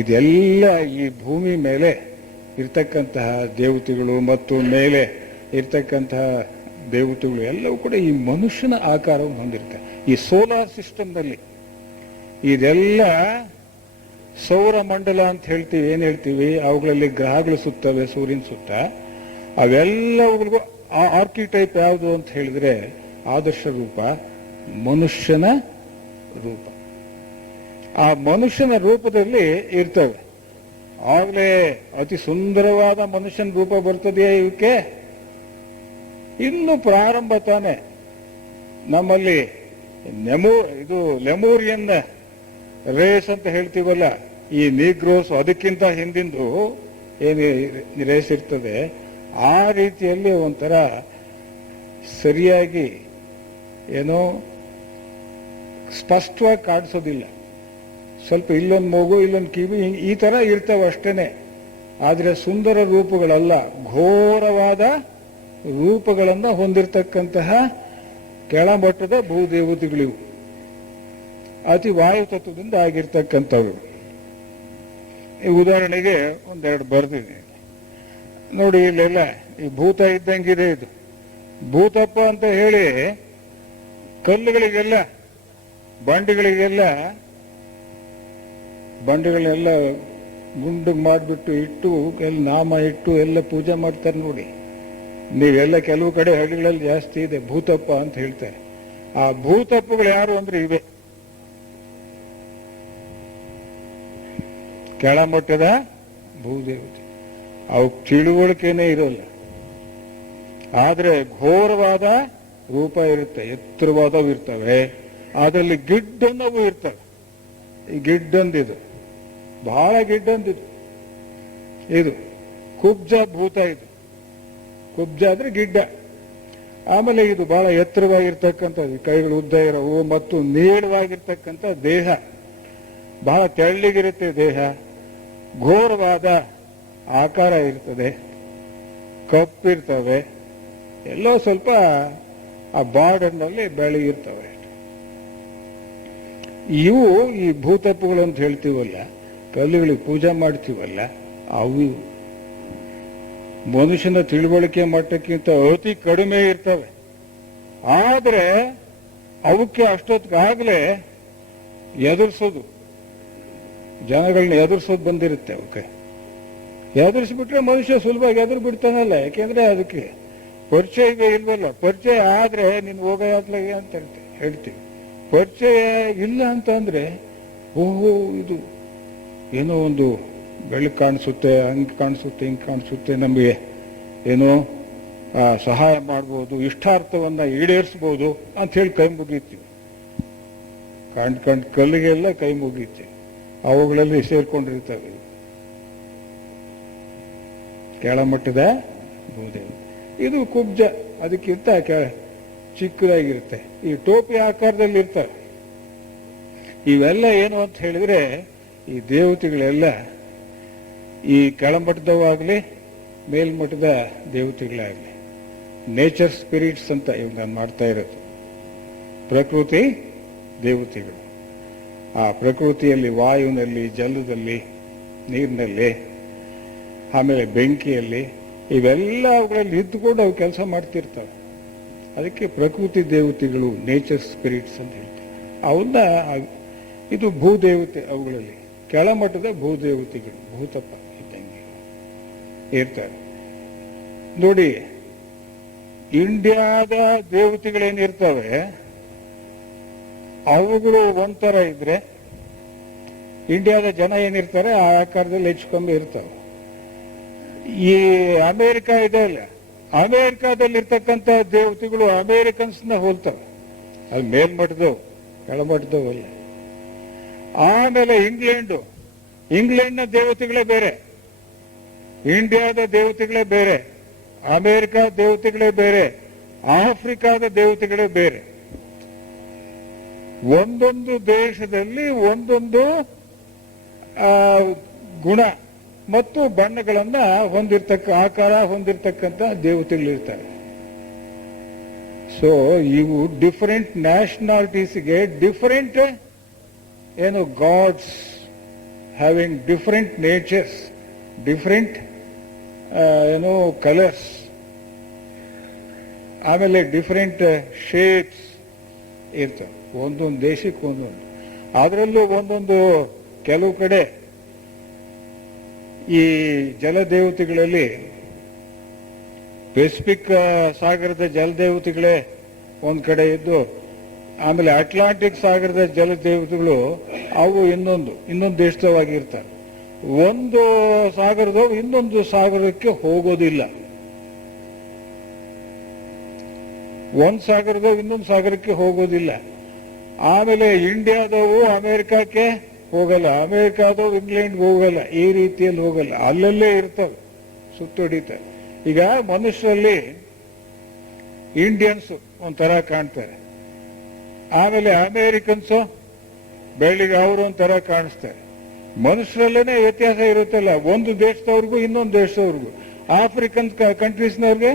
ಇದೆಲ್ಲ ಈ ಭೂಮಿ ಮೇಲೆ ಇರ್ತಕ್ಕಂತಹ ದೇವತೆಗಳು ಮತ್ತು ಮೇಲೆ ಇರ್ತಕ್ಕಂತಹ ದೇವತೆಗಳು ಎಲ್ಲವೂ ಕೂಡ ಈ ಮನುಷ್ಯನ ಆಕಾರವನ್ನು ಹೊಂದಿರ್ತವೆ. ಈ ಸೋಲಾರ್ ಸಿಸ್ಟಮ್ನಲ್ಲಿ ಇದೆಲ್ಲ ಸೌರ ಮಂಡಲ ಅಂತ ಹೇಳ್ತೀವಿ, ಏನ್ ಹೇಳ್ತೀವಿ, ಅವುಗಳಲ್ಲಿ ಗ್ರಹಗಳು ಸುತ್ತವೆ ಸೂರ್ಯನ ಸುತ್ತ. ಅವೆಲ್ಲವುಗಳಿಗೂ ಆ ಆರ್ಕಿಟೈಪ್ ಯಾವುದು ಅಂತ ಹೇಳಿದ್ರೆ ಆದರ್ಶ ರೂಪ ಮನುಷ್ಯನ ರೂಪ. ಆ ಮನುಷ್ಯನ ರೂಪದಲ್ಲಿ ಇರ್ತವೆ. ಆಗ್ಲೇ ಅತಿ ಸುಂದರವಾದ ಮನುಷ್ಯನ ರೂಪ ಬರ್ತದೆಯೇ ಇವಕ್ಕೆ? ಇನ್ನು ಪ್ರಾರಂಭ ತಾನೆ. ನಮ್ಮಲ್ಲಿ ಲೆಮೂರಿಯನ್ ರೇಸ್ ಅಂತ ಹೇಳ್ತೀವಲ್ಲ, ಈ ನೀಗ್ರೋಸ್, ಅದಕ್ಕಿಂತ ಹಿಂದಿಂದು ಏನು ರೇಸ್ ಇರ್ತದೆ, ಆ ರೀತಿಯಲ್ಲಿ ಒಂಥರ ಸರಿಯಾಗಿ ಏನೋ ಸ್ಪಷ್ಟವಾಗಿ ಕಾಣಿಸೋದಿಲ್ಲ. ಸ್ವಲ್ಪ ಇಲ್ಲೊಂದು ಮೂಗು ಇಲ್ಲೊಂದು ಕಿವಿ ಈ ತರ ಇರ್ತವೆ ಅಷ್ಟೇನೆ. ಆದ್ರೆ ಸುಂದರ ರೂಪಗಳಲ್ಲ, ಘೋರವಾದ ರೂಪಗಳನ್ನ ಹೊಂದಿರತಕ್ಕಂತಹ ಕೆಳಮಟ್ಟದ ಭೂದೇವತೆಗಳಿವು. ಅತಿ ವಾಯು ತತ್ವದಿಂದ ಆಗಿರ್ತಕ್ಕಂಥವು. ಈ ಉದಾಹರಣೆಗೆ ಒಂದೆರಡು ಬರ್ದಿದ್ದೀನಿ ನೋಡಿ. ಇಲ್ಲೆಲ್ಲ ಈ ಭೂತ ಇದ್ದಂಗಿದೆ. ಇದು ಭೂತಪ್ಪ ಅಂತ ಹೇಳಿ ಕಲ್ಲುಗಳಿಗೆಲ್ಲ ಬಂಡೆಗಳೆಲ್ಲ ಗುಂಡು ಮಾಡಿಬಿಟ್ಟು ಇಟ್ಟು ಎಲ್ಲ ನಾಮ ಇಟ್ಟು ಎಲ್ಲ ಪೂಜೆ ಮಾಡ್ತಾರೆ ನೋಡಿ. ನೀವೆಲ್ಲ ಕೆಲವು ಕಡೆ ಹಳ್ಳಿಗಳಲ್ಲಿ ಜಾಸ್ತಿ ಇದೆ ಭೂತಪ್ಪ ಅಂತ ಹೇಳ್ತಾರೆ. ಆ ಭೂತಪ್ಪಗಳು ಯಾರು ಅಂದ್ರೆ ಇವೆ. ಕೆಳಮಟ್ಟದ ಭೂದೇವತೆ. ಅವಕ್ಕೆ ತಿಳುವಳಿಕೆನೇ ಇರೋಲ್ಲ, ಆದರೆ ಘೋರವಾದ ರೂಪ ಇರುತ್ತೆ, ಎತ್ತರವಾದವು ಇರ್ತವೆ, ಅದರಲ್ಲಿ ಗಿಡ್ಡನ್ನವು ಇರ್ತವೆ. ಈ ಗಿಡ್ಡಂದಿದು ಬಹಳ ಗಿಡ್ಡಂದಿದು, ಇದು ಕುಬ್ಜ ಭೂತ. ಇದು ಕುಬ್ಜ ಅಂದ್ರೆ ಗಿಡ್ಡ. ಆಮೇಲೆ ಇದು ಬಹಳ ಎತ್ತರವಾಗಿರ್ತಕ್ಕಂಥದ್ದು, ಕೈಗಳು ಉದ್ದ ಇರೋವು ಮತ್ತು ನೀಳವಾಗಿರ್ತಕ್ಕಂಥ ದೇಹ, ಬಹಳ ತೆಳ್ಳಗಿರುತ್ತೆ ದೇಹ, ಘೋರವಾದ ಆಕಾರ ಇರ್ತದೆ, ಕಪ್ಪಿರ್ತವೆ, ಎಲ್ಲೋ ಸ್ವಲ್ಪ ಆ ಬಾರ್ಡರ್ನಲ್ಲಿ ಬೆಳಗಿರ್ತವೆ. ಇವು ಈ ಭೂತಪ್ಪಗಳು ಅಂತ ಹೇಳ್ತೀವಲ್ಲ, ಕಲ್ಲುಗಳಿಗೆ ಪೂಜೆ ಮಾಡ್ತೀವಲ್ಲ, ಅವು ಮನುಷ್ಯನ ತಿಳುವಳಿಕೆ ಮಟ್ಟಕ್ಕಿಂತ ಅತಿ ಕಡಿಮೆ ಇರ್ತವೆ. ಆದರೆ ಅವಕ್ಕೆ ಅಷ್ಟೊತ್ತಿಗಾಗಲೇ ಎದುರಿಸೋದು, ಜನಗಳನ್ನ ಎದುರಿಸೋದು ಬಂದಿರುತ್ತೆ. ಅವಕ್ಕೆ ಎದುರಿಸ್ಬಿಟ್ರೆ ಮನುಷ್ಯ ಸುಲಭವಾಗಿ ಎದುರು ಬಿಡ್ತಾನಲ್ಲ, ಯಾಕೆಂದ್ರೆ ಅದಕ್ಕೆ ಪರಿಚಯ ಇಲ್ವಲ್ಲ. ಪರಿಚಯ ಆದ್ರೆ ನೀನು ಹೋಗತ್ಲಾಗೆ ಅಂತ ಹೇಳ್ತೀವಿ. ಪರಿಚಯ ಇಲ್ಲ ಅಂತಂದ್ರೆ ಓಹೋ ಇದು ಏನೋ ಒಂದು ಬೆಳಕು ಕಾಣಿಸುತ್ತೆ, ಹಂಗೆ ಕಾಣಿಸುತ್ತೆ, ಹಿಂಗೆ ಕಾಣಿಸುತ್ತೆ, ನಮಗೆ ಏನೋ ಸಹಾಯ ಮಾಡ್ಬೋದು, ಇಷ್ಟಾರ್ಥವನ್ನ ಈಡೇರಿಸ್ಬೋದು ಅಂತ ಹೇಳಿ ಕೈ ಮುಗೀತೀವಿ. ಕಂಡು ಕಲ್ಲಿಗೆಲ್ಲ ಕೈ ಮುಗೀತೀವಿ, ಅವುಗಳಲ್ಲಿ ಸೇರ್ಕೊಂಡಿರ್ತವೆ. ಕೆಳಮಟ್ಟದ ಭೂದೇವಿ ಇದು ಕುಬ್ಜ, ಅದಕ್ಕಿಂತ ಚಿಕ್ಕದಾಗಿರುತ್ತೆ, ಈ ಟೋಪಿ ಆಕಾರದಲ್ಲಿ ಇರ್ತವೆ. ಇವೆಲ್ಲ ಏನು ಅಂತ ಹೇಳಿದ್ರೆ, ಈ ದೇವತೆಗಳೆಲ್ಲ ಈ ಕೆಳಮಟ್ಟದವಾಗಲಿ ಮೇಲ್ಮಟ್ಟದ ದೇವತೆಗಳಾಗಲಿ ನೇಚರ್ ಸ್ಪಿರಿಟ್ಸ್ ಅಂತ ಇವಾಗ ನಾನು ಮಾಡ್ತಾ ಇರೋದು. ಪ್ರಕೃತಿ ದೇವತೆಗಳು, ಆ ಪ್ರಕೃತಿಯಲ್ಲಿ ವಾಯುವಿನಲ್ಲಿ, ಜಲದಲ್ಲಿ, ನೀರಿನಲ್ಲಿ, ಆಮೇಲೆ ಬೆಂಕಿಯಲ್ಲಿ, ಇವೆಲ್ಲ ಅವುಗಳಲ್ಲಿ ಇದ್ದುಕೊಂಡು ಅವು ಕೆಲಸ ಮಾಡ್ತಿರ್ತವೆ. ಅದಕ್ಕೆ ಪ್ರಕೃತಿ ದೇವತೆಗಳು, ನೇಚರ್ ಸ್ಪಿರಿಟ್ಸ್ ಅಂತ ಹೇಳ್ತಾರೆ. ಅವನ್ನ ಇದು ಭೂದೇವತೆ, ಅವುಗಳಲ್ಲಿ ಕೆಳಮಟ್ಟದ ಭೂದೇವತೆಗಳು, ಭೂತಪ್ಪ ಇದ್ದಂಗೆ ಇರ್ತಾರೆ. ನೋಡಿ, ಇಂಡಿಯಾದ ದೇವತೆಗಳೇನಿರ್ತವೆ ಅವುಗಳು ಒಂಥರ ಇದ್ರೆ, ಇಂಡಿಯಾದ ಜನ ಏನಿರ್ತಾರೆ ಆ ಆಕಾರದಲ್ಲಿ ಹೆಚ್ಚು ಕಮ್ಮಿ ಇರ್ತವೆ. ಈ ಅಮೇರಿಕಾ ಇದೆ ಅಲ್ಲ, ಅಮೇರಿಕಾದಲ್ಲಿರ್ತಕ್ಕಂಥ ದೇವತೆಗಳು ಅಮೇರಿಕನ್ಸ್ನ ಹೋಲ್ತವೆ. ಅದು ಮೇಲ್ಮಟ್ಟದವು, ಕೆಳಮಟ್ಟದವು ಅಲ್ಲ. ಆಮೇಲೆ ಇಂಗ್ಲೆಂಡ್ನ ದೇವತೆಗಳೇ ಬೇರೆ, ಇಂಡಿಯಾದ ದೇವತೆಗಳೇ ಬೇರೆ, ಅಮೇರಿಕಾ ದೇವತೆಗಳೇ ಬೇರೆ, ಆಫ್ರಿಕಾದ ದೇವತೆಗಳೇ ಬೇರೆ. ಒಂದೊಂದು ದೇಶದಲ್ಲಿ ಒಂದೊಂದು ಗುಣ ಮತ್ತು ಬಣ್ಣಗಳನ್ನ ಆಕಾರ ಹೊಂದಿರತಕ್ಕಂಥ ದೇವತೆಗಳಿರ್ತಾರೆ. ಸೊ ಇವು ಡಿಫರೆಂಟ್ ನ್ಯಾಷನಾಲಿಟೀಸ್ಗೆ ಡಿಫರೆಂಟ್ ಏನು gods having different natures, different ಏನು ಕಲರ್ಸ್, ಆಮೇಲೆ ಡಿಫರೆಂಟ್ ಶೇಪ್ಸ್ ಇರ್ತವೆ. ಒಂದೊಂದು ದೇಶಕ್ಕೆ ಒಂದೊಂದು. ಅದರಲ್ಲೂ ಒಂದೊಂದು ಕೆಲವು ಕಡೆ ಈ ಜಲದೇವತೆಗಳಲ್ಲಿ ಪೆಸಿಫಿಕ್ ಸಾಗರದ ಜಲದೇವತೆಗಳೇ ಒಂದು ಕಡೆ ಇದ್ದು, ಆಮೇಲೆ ಅಟ್ಲಾಂಟಿಕ್ ಸಾಗರದ ಜಲದೇವತೆಗಳು ಅವು ಇನ್ನೊಂದು ದೇಶದವಾಗಿರ್ತಾರೆ. ಒಂದು ಸಾಗರದವು ಇನ್ನೊಂದು ಸಾಗರಕ್ಕೆ ಹೋಗೋದಿಲ್ಲ, ಒಂದು ಸಾಗರದವು ಇನ್ನೊಂದು ಸಾಗರಕ್ಕೆ ಹೋಗೋದಿಲ್ಲ. ಆಮೇಲೆ ಇಂಡಿಯಾದವು ಅಮೆರಿಕಕ್ಕೆ ಹೋಗಲ್ಲ, ಅಮೆರಿಕಾದವು ಇಂಗ್ಲೆಂಡ್ಗೆ ಹೋಗಲ್ಲ, ಈ ರೀತಿಯಲ್ಲಿ ಹೋಗಲ್ಲ, ಅಲ್ಲಲ್ಲೇ ಇರ್ತವೆ, ಸುತ್ತೊಡಿತಾರೆ. ಈಗ ಮನುಷ್ಯರಲ್ಲಿ ಇಂಡಿಯನ್ಸ್ ಒಂಥರ ಕಾಣ್ತಾರೆ, ಆಮೇಲೆ ಅಮೇರಿಕನ್ಸು ಬೆಳ್ಳಿಗೆ ಅವರು ಒಂಥರ ಕಾಣಿಸ್ತಾರೆ. ಮನುಷ್ಯರಲ್ಲೇನೆ ವ್ಯತ್ಯಾಸ ಇರುತ್ತಲ್ಲ, ಒಂದು ದೇಶದವ್ರಿಗೂ ಇನ್ನೊಂದು ದೇಶದವ್ರಿಗೂ. ಆಫ್ರಿಕನ್ ಕಂಟ್ರೀಸ್ನವ್ರಿಗೆ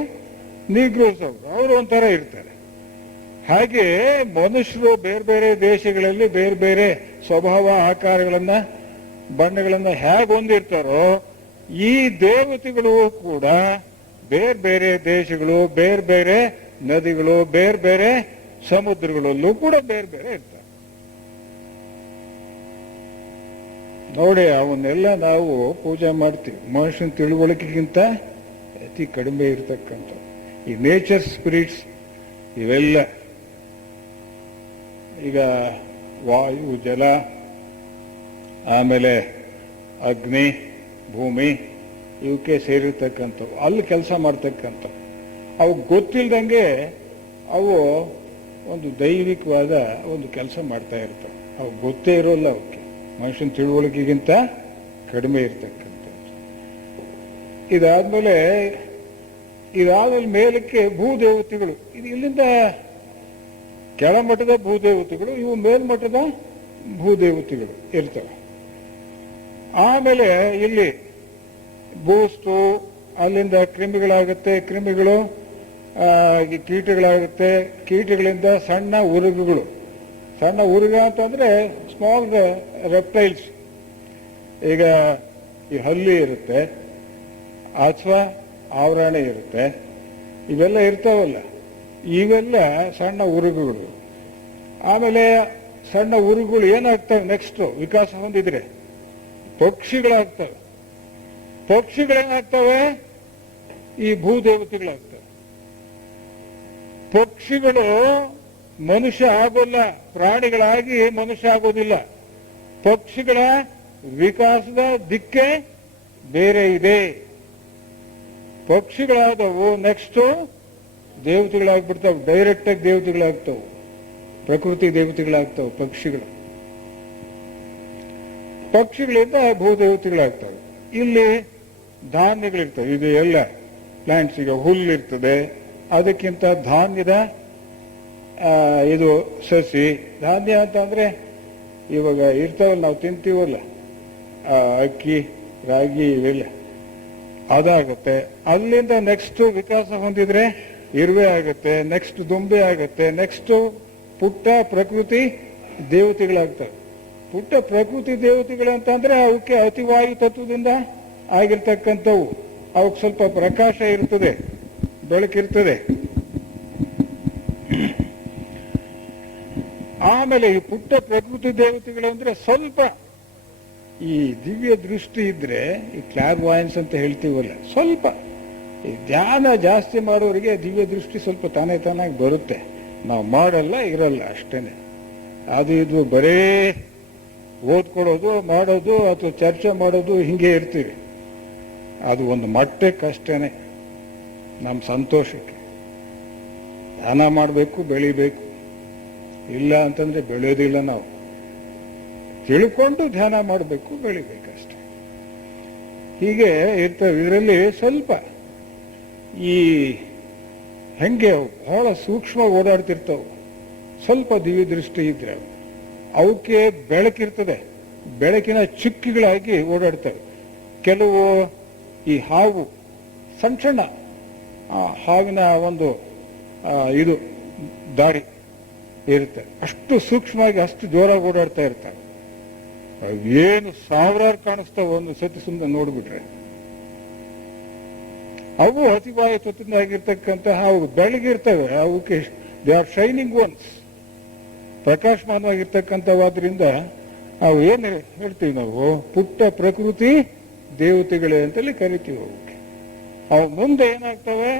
ನೀಗ್ರೋಸ್ ಅವರು ಒಂಥರ ಇರ್ತಾರೆ. ಹಾಗೆ ಮನುಷ್ಯರು ಬೇರೆ ಬೇರೆ ದೇಶಗಳಲ್ಲಿ ಬೇರೆ ಬೇರೆ ಸ್ವಭಾವ, ಆಕಾರಗಳನ್ನ, ಬಣ್ಣಗಳನ್ನ ಹೇಗೆ ಹೊಂದಿರ್ತಾರೋ, ಈ ದೇವತೆಗಳು ಕೂಡ ಬೇರೆ ಬೇರೆ ದೇಶಗಳು, ಬೇರೆ ಬೇರೆ ನದಿಗಳು, ಬೇರೆ ಬೇರೆ ಸಮುದ್ರಗಳಲ್ಲೂ ಕೂಡ ಬೇರೆ ಬೇರೆ ಇರ್ತಾರೆ. ನೋಡಿ, ಅವನ್ನೆಲ್ಲ ನಾವು ಪೂಜೆ ಮಾಡ್ತೀವಿ. ಮನುಷ್ಯನ ತಿಳುವಳಿಕೆಗಿಂತ ಅತಿ ಕಡಿಮೆ ಇರತಕ್ಕಂಥ ಈ ನೇಚರ್ ಸ್ಪಿರಿಟ್ಸ್ ಇವೆಲ್ಲ, ಈಗ ವಾಯು, ಜಲ, ಆಮೇಲೆ ಅಗ್ನಿ, ಭೂಮಿ ಇವಕ್ಕೆ ಸೇರಿರ್ತಕ್ಕಂಥವು, ಅಲ್ಲಿ ಕೆಲಸ ಮಾಡ್ತಕ್ಕಂಥವು. ಅವು ಗೊತ್ತಿಲ್ದಂಗೆ ಅವು ಒಂದು ದೈವಿಕವಾದ ಒಂದು ಕೆಲಸ ಮಾಡ್ತಾ ಇರ್ತವೆ. ಅವು ಗೊತ್ತೇ ಇರೋಲ್ಲ, ಅವಕ್ಕೆ ಮನುಷ್ಯನ ತಿಳುವಳಿಕೆಗಿಂತ ಕಡಿಮೆ ಇರ್ತಕ್ಕಂಥದ್ದು. ಇದಾದ್ಮೇಲೆ ಮೇಲಕ್ಕೆ ಭೂದೇವತೆಗಳು, ಇದು ಇಲ್ಲಿಂದ ಕೆಳಮಟ್ಟದ ಭೂದೇವತೆಗಳು, ಇವು ಮೇಲ್ಮಟ್ಟದ ಭೂದೇವತೆಗಳು ಇರ್ತವೆ. ಆಮೇಲೆ ಇಲ್ಲಿ ಬೂಸ್ಟು, ಅಲ್ಲಿಂದ ಕ್ರಿಮಿಗಳಾಗುತ್ತೆ, ಕ್ರಿಮಿಗಳು ಕೀಟಗಳಾಗುತ್ತೆ, ಕೀಟಗಳಿಂದ ಸಣ್ಣ ಉರುಗುಗಳು. ಸಣ್ಣ ಉರುಗ ಅಂತಂದ್ರೆ ಸ್ಮಾಲ್ ರೆಪ್ಟೈಲ್ಸ್. ಈಗ ಈ ಹಲ್ಲಿ ಇರುತ್ತೆ ಅಥವಾ ಆವರಣೆ ಇರುತ್ತೆ, ಇವೆಲ್ಲ ಇರ್ತಾವಲ್ಲ, ಇವೆಲ್ಲ ಸಣ್ಣ ಉರುಗುಗಳು. ಆಮೇಲೆ ಸಣ್ಣ ಉರುಗುಗಳು ಏನಾಗ್ತವೆ ನೆಕ್ಸ್ಟ್ ವಿಕಾಸ ಹೊಂದಿದ್ರೆ ಪಕ್ಷಿಗಳಾಗ್ತವೆ. ಪಕ್ಷಿಗಳೇನಾಗ್ತವೆ? ಈ ಭೂದೇವತೆಗಳಾಗ್ತವೆ. ಪಕ್ಷಿಗಳು ಮನುಷ್ಯ ಆಗೋಲ್ಲ, ಪ್ರಾಣಿಗಳಾಗಿ ಮನುಷ್ಯ ಆಗೋದಿಲ್ಲ. ಪಕ್ಷಿಗಳ ವಿಕಾಸದ ದಿಕ್ಕೇ ಬೇರೆ ಇದೆ. ಪಕ್ಷಿಗಳಾದವು ನೆಕ್ಸ್ಟ್ ದೇವತೆಗಳಾಗ್ಬಿಡ್ತಾವೆ, ಡೈರೆಕ್ಟ್ ಆಗಿ ದೇವತೆಗಳಾಗ್ತವೆ, ಪ್ರಕೃತಿ ದೇವತೆಗಳಾಗ್ತವೆ. ಪಕ್ಷಿಗಳಿಂದ ಭೂದೇವತೆಗಳಾಗ್ತವೆ. ಇಲ್ಲಿ ಧಾನ್ಯಗಳಿರ್ತವೆ, ಇದು ಎಲ್ಲ ಪ್ಲಾಂಟ್ಸ್. ಈಗ ಹುಲ್ಲಿರ್ತದೆ, ಅದಕ್ಕಿಂತ ಧಾನ್ಯದ ಇದು ಸಸಿ. ಧಾನ್ಯ ಅಂತಂದ್ರೆ ಇವಾಗ ಇರ್ತಾವಲ್ಲ, ನಾವು ತಿಂತೀವಲ್ಲ, ಅಕ್ಕಿ, ರಾಗಿ, ಇವೆಲ್ಲ ಅದಾಗುತ್ತೆ. ಅಲ್ಲಿಂದ ನೆಕ್ಸ್ಟ್ ವಿಕಾಸ ಹೊಂದಿದ್ರೆ ಇರುವೆ ಆಗುತ್ತೆ, ನೆಕ್ಸ್ಟ್ ದುಂಬೆ ಆಗುತ್ತೆ, ನೆಕ್ಸ್ಟ್ ಪುಟ್ಟ ಪ್ರಕೃತಿ ದೇವತೆಗಳಾಗ್ತವೆ. ಪುಟ್ಟ ಪ್ರಕೃತಿ ದೇವತೆಗಳಂತಂದ್ರೆ ಅವಕ್ಕೆ ಅತಿವಾಯು ತತ್ವದಿಂದ ಆಗಿರ್ತಕ್ಕಂಥವು. ಅವಕ್ಕೆ ಸ್ವಲ್ಪ ಪ್ರಕಾಶ ಇರ್ತದೆ, ಬೆಳಕಿರ್ತದೆ. ಆಮೇಲೆ ಈ ಪುಟ್ಟ ಪ್ರಕೃತಿ ದೇವತೆಗಳಂದ್ರೆ ಸ್ವಲ್ಪ ಈ ದಿವ್ಯ ದೃಷ್ಟಿ ಇದ್ರೆ, ಈ ಕ್ಲಾರ್ವಾಯನ್ಸ್ ಅಂತ ಹೇಳ್ತೀವಲ್ಲ, ಸ್ವಲ್ಪ ಈ ಧ್ಯಾನ ಜಾಸ್ತಿ ಮಾಡೋರಿಗೆ ದಿವ್ಯ ದೃಷ್ಟಿ ಸ್ವಲ್ಪ ತಾನಾಗಿ ಬರುತ್ತೆ. ನಾವು ಮಾಡಲ್ಲ, ಇರಲ್ಲ ಅಷ್ಟೇನೆ. ಅದು ಇದು ಬರೇ ಓದ್ಕೊಳ್ಳೋದು, ಮಾಡೋದು ಅಥವಾ ಚರ್ಚೆ ಮಾಡೋದು, ಹಿಂಗೆ ಇರ್ತೀವಿ. ಅದು ಒಂದು ಮಟ್ಟಕ್ಕಷ್ಟೇನೆ, ನಮ್ಮ ಸಂತೋಷಕ್ಕೆ. ಧ್ಯಾನ ಮಾಡಬೇಕು, ಬೆಳಿಬೇಕು. ಇಲ್ಲ ಅಂತಂದ್ರೆ ಬೆಳೆಯೋದಿಲ್ಲ. ನಾವು ತಿಳ್ಕೊಂಡು ಧ್ಯಾನ ಮಾಡಬೇಕು, ಬೆಳಿಬೇಕಷ್ಟೆ. ಹೀಗೆ ಇರ್ತವೆ. ಇದರಲ್ಲಿ ಸ್ವಲ್ಪ ಈ ಹೆಂಗೆ ಬಹಳ ಸೂಕ್ಷ್ಮ ಓಡಾಡ್ತಿರ್ತಾವೆ. ಸ್ವಲ್ಪ ದಿವ್ಯ ದೃಷ್ಟಿ ಇದ್ರೆ ಅವಕ್ಕೆ ಬೆಳಕಿರ್ತದೆ, ಬೆಳಕಿನ ಚುಕ್ಕಿಗಳಾಗಿ ಓಡಾಡ್ತವೆ. ಕೆಲವು ಈ ಹಾವು, ಸಣ್ಣ ಸಣ್ಣ ಹಾವಿನ ಒಂದು ಇದು ದಾರಿ ಇರುತ್ತೆ, ಅಷ್ಟು ಸೂಕ್ಷ್ಮವಾಗಿ ಅಷ್ಟು ಜೋರಾಗಿ ಓಡಾಡ್ತಾ ಇರ್ತಾರೆ. ಏನು ಸಾವಿರಾರು ಕಾಣಿಸ್ತಾವ ಒಂದು ಸತಿ ಸುಮ್ಮನೆ ನೋಡ್ಬಿಟ್ರೆ. ಅವು ಅತಿವಾಯು ತತ್ವದಿಂದ ಆಗಿರ್ತಕ್ಕಂತಹ ಅವು ಬೆಳಗಿರ್ತವೆ. ಅವಕ್ಕೆ ದೇ ಆರ್ ಶೈನಿಂಗ್ ಒನ್ಸ್, ಪ್ರಕಾಶಮಾನವಾಗಿರ್ತಕ್ಕಂಥವಾದ್ರಿಂದ ಅವು ಏನು ಹೇಳ್ತೀವಿ ನಾವು, ಪುಟ್ಟ ಪ್ರಕೃತಿ ದೇವತೆಗಳೇ ಅಂತಲೇ ಕರಿತೀವಿ ಅವಕ್ಕೆ. ಅವು ಮುಂದೆ ಏನಾಗ್ತವೆ,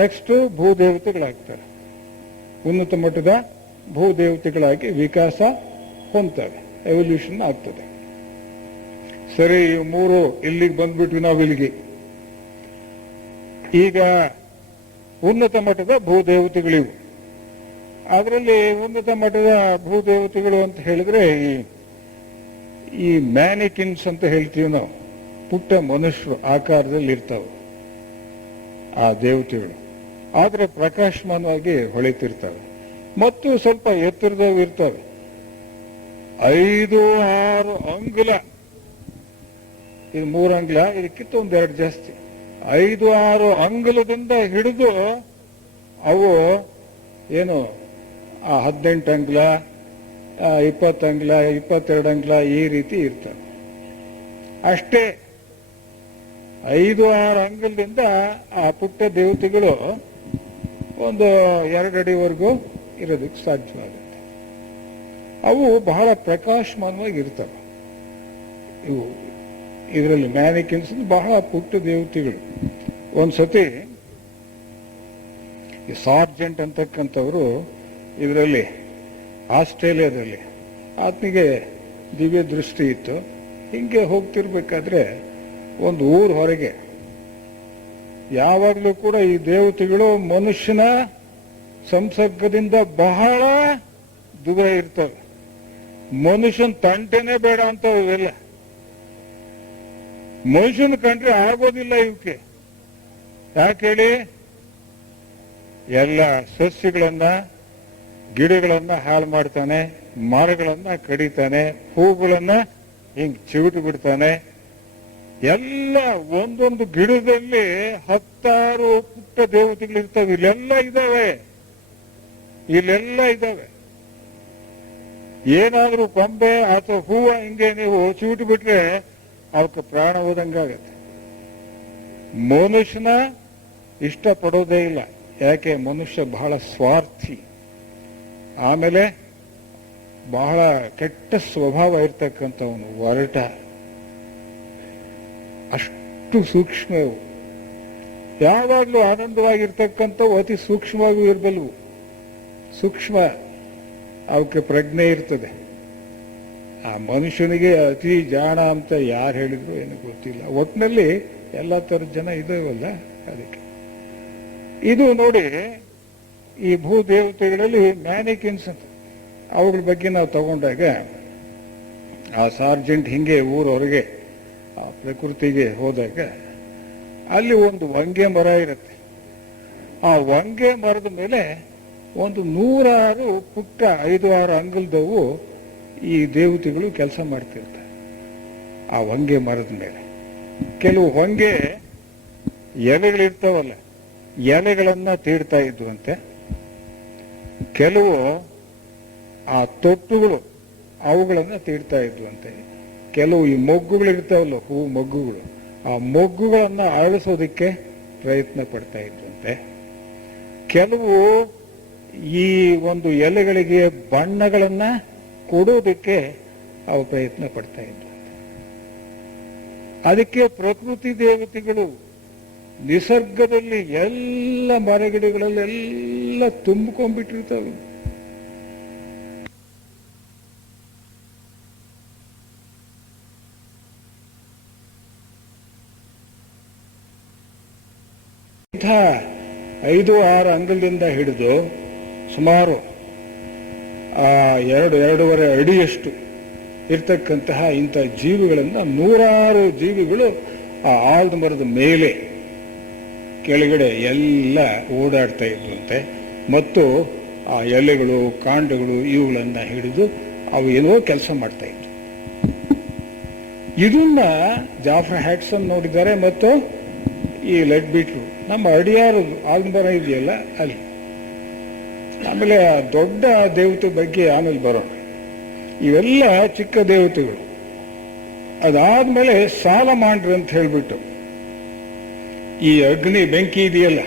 ನೆಕ್ಸ್ಟ್ ಭೂದೇವತೆಗಳಾಗ್ತಾರೆ. ಉನ್ನತ ಮಟ್ಟದ ಭೂದೇವತೆಗಳಾಗಿ ವಿಕಾಸ ಹೊಂದ್ತವೆ, ಎವಲ್ಯೂಷನ್ ಆಗ್ತದೆ. ಸರಿ, ಮೂರು ಇಲ್ಲಿಗೆ ಬಂದ್ಬಿಟ್ವಿ ನಾವು. ಇಲ್ಲಿಗೆ ಈಗ ಉನ್ನತ ಮಟ್ಟದ ಭೂದೇವತೆಗಳಿವು. ಅದರಲ್ಲಿ ಉನ್ನತ ಮಟ್ಟದ ಭೂದೇವತೆಗಳು ಅಂತ ಹೇಳಿದ್ರೆ ಈ ಮ್ಯಾನಿಕಿನ್ಸ್ ಅಂತ ಹೇಳ್ತೀವಿ ನಾವು. ಪುಟ್ಟ ಮನುಷ್ಯರು ಆಕಾರದಲ್ಲಿ ಇರ್ತಾವೆ ಆ ದೇವತೆಗಳು. ಆದ್ರೆ ಪ್ರಕಾಶಮಾನವಾಗಿ ಹೊಳಿತಿರ್ತವೆ ಮತ್ತು ಸ್ವಲ್ಪ ಎತ್ತರದವು ಇರ್ತವೆ. 5-6 ಅಂಗುಲ, ಇದು 3 ಅಂಗುಲ, ಇದಕ್ಕಿಂತ ಒಂದೆರಡು ಜಾಸ್ತಿ. 5-6 ಅಂಗುಲದಿಂದ ಹಿಡಿದು ಅವು ಏನು 18 ಅಂಗುಲ, 20 ಅಂಗುಲ, 22 ಅಂಗುಲ ಈ ರೀತಿ ಇರ್ತವೆ. ಅಷ್ಟೇ 5-6 ಅಂಗುಲದಿಂದ ಆ ಪುಟ್ಟ ದೇವತೆಗಳು ಒಂದು 2 ಅಡಿವರೆಗೂ ಇರೋದಕ್ಕೆ ಸಾಧ್ಯವಾಗುತ್ತೆ. ಅವು ಬಹಳ ಪ್ರಕಾಶಮಾನವಾಗಿ ಇರ್ತವೆ. ಇವು ಇದರಲ್ಲಿ ಮ್ಯಾನಿಕಿನ್ಸ್ ಬಹಳ ಪುಟ್ಟ ದೇವತೆಗಳು. ಒಂದ್ಸತಿ ಈ ಸಾರ್ಜೆಂಟ್ ಅಂತಕ್ಕಂಥವರು ಇದರಲ್ಲಿ ಆಸ್ಟ್ರೇಲಿಯಾದಲ್ಲಿ, ಆತನಿಗೆ ದಿವ್ಯ ದೃಷ್ಟಿ ಇತ್ತು. ಹಿಂಗೆ ಹೋಗ್ತಿರ್ಬೇಕಾದ್ರೆ ಒಂದು ಊರು ಹೊರಗೆ ಯಾವಾಗಲೂ ಕೂಡ ಈ ದೇವತೆಗಳು ಮನುಷ್ಯನ ಸಂಸರ್ಗದಿಂದ ಬಹಳ ದೂರ ಇರ್ತವೆ. ಮನುಷ್ಯನ ತಂಟೆನೇ ಬೇಡ ಅಂತ ಇವೆಲ್ಲ. ಮನುಷ್ಯನ ಕಂಡ್ರೆ ಆಗೋದಿಲ್ಲ ಇವಕ್ಕೆ. ಯಾಕೆ ಹೇಳಿ? ಎಲ್ಲ ಸಸ್ಯಗಳನ್ನ ಗಿಡಗಳನ್ನ ಹಾಳು ಮಾಡ್ತಾನೆ, ಮರಗಳನ್ನ ಕಡಿತಾನೆ, ಹೂಗಳನ್ನ ಹಿಂಗ್ ಚಿವುಟು ಬಿಡ್ತಾನೆ. ಎಲ್ಲ ಒಂದೊಂದು ಗಿಡದಲ್ಲಿ 10 ಪುಟ್ಟ ದೇವತೆಗಳಿರ್ತವೆ. ಇಲ್ಲೆಲ್ಲ ಇದಾವೆ. ಏನಾದ್ರೂ ಕೊಂಬೆ ಅಥವಾ ಹೂವ ಹಿಂಗೆ ನೀವು ಚಿವುಟು ಬಿಟ್ರೆ ಅವಕ್ಕೆ ಪ್ರಾಣ ಹೋದಂಗಾಗತ್ತೆ. ಮನುಷ್ಯನ ಇಷ್ಟಪಡೋದೇ ಇಲ್ಲ. ಯಾಕೆ? ಮನುಷ್ಯ ಬಹಳ ಸ್ವಾರ್ಥಿ, ಆಮೇಲೆ ಬಹಳ ಕೆಟ್ಟ ಸ್ವಭಾವ ಇರ್ತಕ್ಕಂಥವನು, ಒರಟ, ಅಷ್ಟು ಸೂಕ್ಷ್ಮವು. ಯಾವಾಗಲೂ ಆನಂದವಾಗಿರ್ತಕ್ಕಂಥವು ಅತಿ ಸೂಕ್ಷ್ಮವಾಗಿ ಇರಬಲ್ಲವು. ಸೂಕ್ಷ್ಮ ಅವಕ್ಕೆ ಪ್ರಜ್ಞೆ ಇರ್ತದೆ. ಆ ಮನುಷ್ಯನಿಗೆ ಅತಿ ಜಾಣ ಅಂತ ಯಾರು ಹೇಳಿದ್ರು ಏನೂ ಗೊತ್ತಿಲ್ಲ. ಒಟ್ಟಿನಲ್ಲಿ ಎಲ್ಲ ಥರದ ಜನ ಇದಾವಲ್ಲ, ಅದಕ್ಕೆ ಇದು ನೋಡಿ. ಈ ಭೂದೇವತೆಗಳಲ್ಲಿ ಮ್ಯಾನಿಕಿನ್ಸ್ ಅಂತ ಅವುಗಳ ಬಗ್ಗೆ ನಾವು ತಗೊಂಡಾಗ ಆ ಸಾರ್ಜೆಂಟ್ ಹಿಂಗೆ ಊರವರೆಗೆ ಆ ಪ್ರಕೃತಿಗೆ ಹೋದಾಗ ಅಲ್ಲಿ ಒಂದು ವಂಗೆ ಮರ ಇರುತ್ತೆ. ಆ ವಂಗೆ ಮರದ ಮೇಲೆ ಒಂದು 100 ಪುಟ್ಟ 5-6 ಅಂಗಲದವು ಈ ದೇವತೆಗಳು ಕೆಲಸ ಮಾಡ್ತಿರ್ತಾರೆ. ಆ ವಂಗೆ ಮರದ ಮೇಲೆ ಕೆಲವು ಹೊಂಗೆ ಎಲೆಗಳಿರ್ತಾವಲ್ಲ, ಎಲೆಗಳನ್ನ ತೀಡ್ತಾ ಇದ್ವಂತೆ. ಕೆಲವು ಆ ತೊಟ್ಟುಗಳು ಅವುಗಳನ್ನ ತೀಡ್ತಾ ಇದ್ವಂತೆ. ಕೆಲವು ಈ ಮೊಗ್ಗುಗಳಿರ್ತಾವಲ್ಲ, ಹೂ ಮೊಗ್ಗುಗಳು, ಆ ಮೊಗ್ಗುಗಳನ್ನ ಅರಳಿಸೋದಕ್ಕೆ ಪ್ರಯತ್ನ ಪಡ್ತಾ ಇದ್ವಂತೆ. ಕೆಲವು ಈ ಒಂದು ಎಲೆಗಳಿಗೆ ಬಣ್ಣಗಳನ್ನ ಕೊಡೋದಕ್ಕೆ ಅವು ಪ್ರಯತ್ನ ಪಡ್ತಾ ಇದ್ವಂತೆ. ಅದಕ್ಕೆ ಪ್ರಕೃತಿ ದೇವತೆಗಳು ನಿಸರ್ಗದಲ್ಲಿ ಎಲ್ಲ ಮರಗಿಡಗಳಲ್ಲೆಲ್ಲ ತುಂಬಿಕೊಂಡ್ಬಿಟ್ಟಿರ್ತಾವೆ. ಇಂಥ 5-6 ಅಂಗಲದಿಂದ ಹಿಡಿದು ಸುಮಾರು 2-2.5 ಅಡಿಯಷ್ಟು ಇರ್ತಕ್ಕಂತಹ ಇಂಥ ಜೀವಿಗಳನ್ನ 100 ಜೀವಿಗಳು ಆ ಆಲದ ಮರದ ಮೇಲೆ ಕೆಳಗಡೆ ಎಲ್ಲ ಓಡಾಡ್ತಾ ಇದ್ವಂತೆ. ಮತ್ತು ಆ ಎಲೆಗಳು, ಕಾಂಡಗಳು ಇವುಗಳನ್ನ ಹಿಡಿದು ಅವು ಏನೋ ಕೆಲಸ ಮಾಡ್ತಾ ಇದ್ವು. ಇದನ್ನ ಜಾಫ್ರಾ ಹ್ಯಾಟ್ಸನ್ ನೋಡಿದ್ದಾರೆ. ಮತ್ತು ಈ ಲೆಡ್ ಬೀಟ್ಲು ನಮ್ಮ ಅಡಿಯಾರು ಆಲದ ಮರ ಇದೆಯಲ್ಲ ಅಲ್ಲಿ. ಆಮೇಲೆ ಆ ದೊಡ್ಡ ದೇವತೆ ಬಗ್ಗೆ ಆಮೇಲೆ ಬರೋಣ. ಇವೆಲ್ಲ ಚಿಕ್ಕ ದೇವತೆಗಳು. ಅದಾದ್ಮೇಲೆ ಸಾಲಮಾಂಡ್ರ್ ಅಂತ ಹೇಳ್ಬಿಟ್ಟು ಈ ಅಗ್ನಿ ಬೆಂಕಿ ಇದೆಯಲ್ಲ,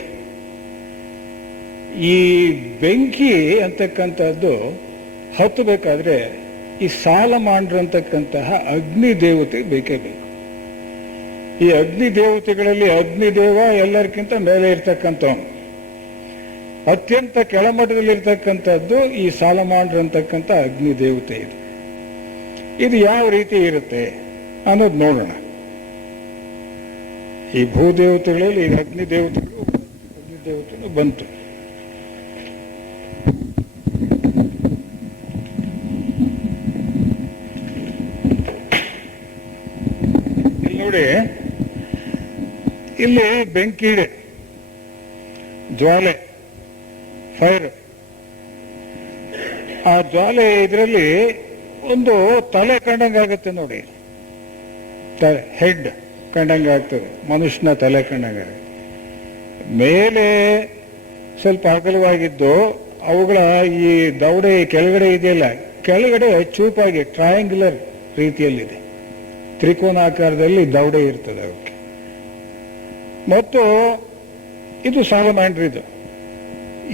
ಈ ಬೆಂಕಿ ಅಂತಕ್ಕಂಥದ್ದು ಹತ್ತಬೇಕಾದ್ರೆ ಈ ಸಾಲಮಾಂಡ್ರ್ ಅಂತಕ್ಕಂತಹ ಅಗ್ನಿ ದೇವತೆ ಬೇಕೇ ಬೇಕು. ಈ ಅಗ್ನಿ ದೇವತೆಗಳಲ್ಲಿ ಅಗ್ನಿದೇವ ಎಲ್ಲರಿಗಿಂತ ಮೇಲೆ ಇರ್ತಕ್ಕಂಥವನು. ಅತ್ಯಂತ ಕೆಳಮಟ್ಟದಲ್ಲಿರ್ತಕ್ಕಂಥದ್ದು ಈ ಸಾಲಮಾಂಡ್ರ್ ಅಂತಕ್ಕಂಥ ಅಗ್ನಿ ದೇವತೆ. ಇದು ಯಾವ ರೀತಿ ಇರುತ್ತೆ ಅನ್ನೋದು ನೋಡೋಣ. ಈ ಭೂದೇವತೆಗಳಲ್ಲಿ ಈಗ ಅಗ್ನಿ ದೇವತೆಗಳು ಬಂತು. ಇಲ್ಲಿ ನೋಡಿ, ಇಲ್ಲಿ ಬೆಂಕಿ ಇದೆ, ಜ್ವಾಲೆ, ಫೈರ್. ಆ ಜ್ವಾಲೆ ಇದರಲ್ಲಿ ಒಂದು ತಲೆ ಕಂಡಂಗಾಗುತ್ತೆ ನೋಡಿ, ಹೆಡ್ ಕಂಡಂಗಾಗ್ತದೆ, ಮನುಷ್ಯನ ತಲೆ ಕಂಡಂಗಾಗುತ್ತೆ. ಮೇಲೆ ಸ್ವಲ್ಪ ಅಗಲವಾಗಿದ್ದು ಅವುಗಳ ಈ ದವಡೆ ಕೆಳಗಡೆ ಇದೆಯಲ್ಲ, ಕೆಳಗಡೆ ಚೂಪಾಗಿ ಟ್ರಯಾಂಗ್ಯುಲರ್ ರೀತಿಯಲ್ಲಿದೆ, ತ್ರಿಕೋನಾಕಾರದಲ್ಲಿ ದವಡೆ ಇರ್ತದೆ ಅವಕ್ಕೆ. ಮತ್ತು ಇದು ಸಾಲಮಾಂಡ್ರ್. ಇದು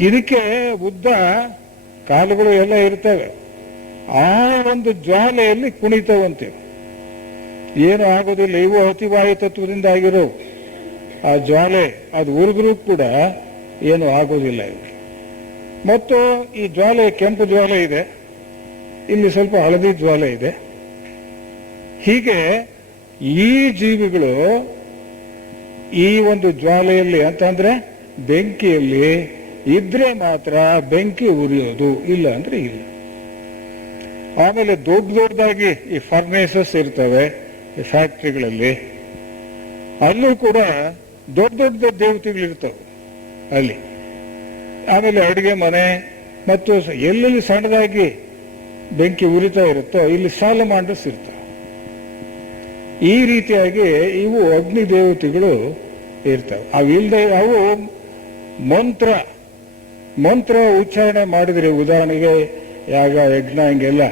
ಇದಕ್ಕೆ ಉದ್ದ ಕಾಲುಗಳು ಎಲ್ಲ ಇರ್ತವೆ. ಆ ಒಂದು ಜ್ವಾಲೆಯಲ್ಲಿ ಕುಣಿತವಂತೆ, ಏನು ಆಗೋದಿಲ್ಲ. ಇವು ಅತಿವಾಯು ತತ್ವದಿಂದ ಆಗಿರೋ ಆ ಜ್ವಾಲೆ, ಅದು ಉರಿದ್ರೂ ಕೂಡ ಏನು ಆಗೋದಿಲ್ಲ ಇವಕ್ಕೆ. ಮತ್ತು ಈ ಜ್ವಾಲೆ ಕೆಂಪು ಜ್ವಾಲೆ ಇದೆ, ಇಲ್ಲಿ ಸ್ವಲ್ಪ ಹಳದಿ ಜ್ವಾಲೆ ಇದೆ. ಹೀಗೆ ಈ ಜೀವಿಗಳು ಈ ಒಂದು ಜ್ವಾಲೆಯಲ್ಲಿ ಅಂತಂದ್ರೆ ಬೆಂಕಿಯಲ್ಲಿ ಇದ್ರೆ ಮಾತ್ರ ಬೆಂಕಿ ಉರಿಯೋದು, ಇಲ್ಲ ಅಂದ್ರೆ ಇಲ್ಲ. ಆಮೇಲೆ ದೊಡ್ಡ ದೊಡ್ಡದಾಗಿ ಈ ಫರ್ನೇಸಸ್ ಇರ್ತವೆ ಈ ಫ್ಯಾಕ್ಟ್ರಿಗಳಲ್ಲಿ, ಅಲ್ಲೂ ಕೂಡ ದೊಡ್ಡ ದೊಡ್ಡ ದೇವತೆಗಳಿರ್ತವೆ ಅಲ್ಲಿ. ಆಮೇಲೆ ಅಡುಗೆ ಮನೆ ಮತ್ತು ಎಲ್ಲೆಲ್ಲಿ ಸಣ್ಣದಾಗಿ ಬೆಂಕಿ ಉರಿತಾ ಇರುತ್ತೋ ಇಲ್ಲಿ ಸಾಲಮಾಂಡರ್ಸ್ ಇರ್ತವೆ. ಈ ರೀತಿಯಾಗಿ ಇವು ಅಗ್ನಿ ದೇವತೆಗಳು ಇರ್ತವೆ. ಅವು ಮಂತ್ರ ಉಚ್ಚಾರಣೆ ಮಾಡಿದ್ರೆ, ಉದಾಹರಣೆಗೆ ಯಾಗ ಯಜ್ಞ ಹಿಂಗೆಲ್ಲ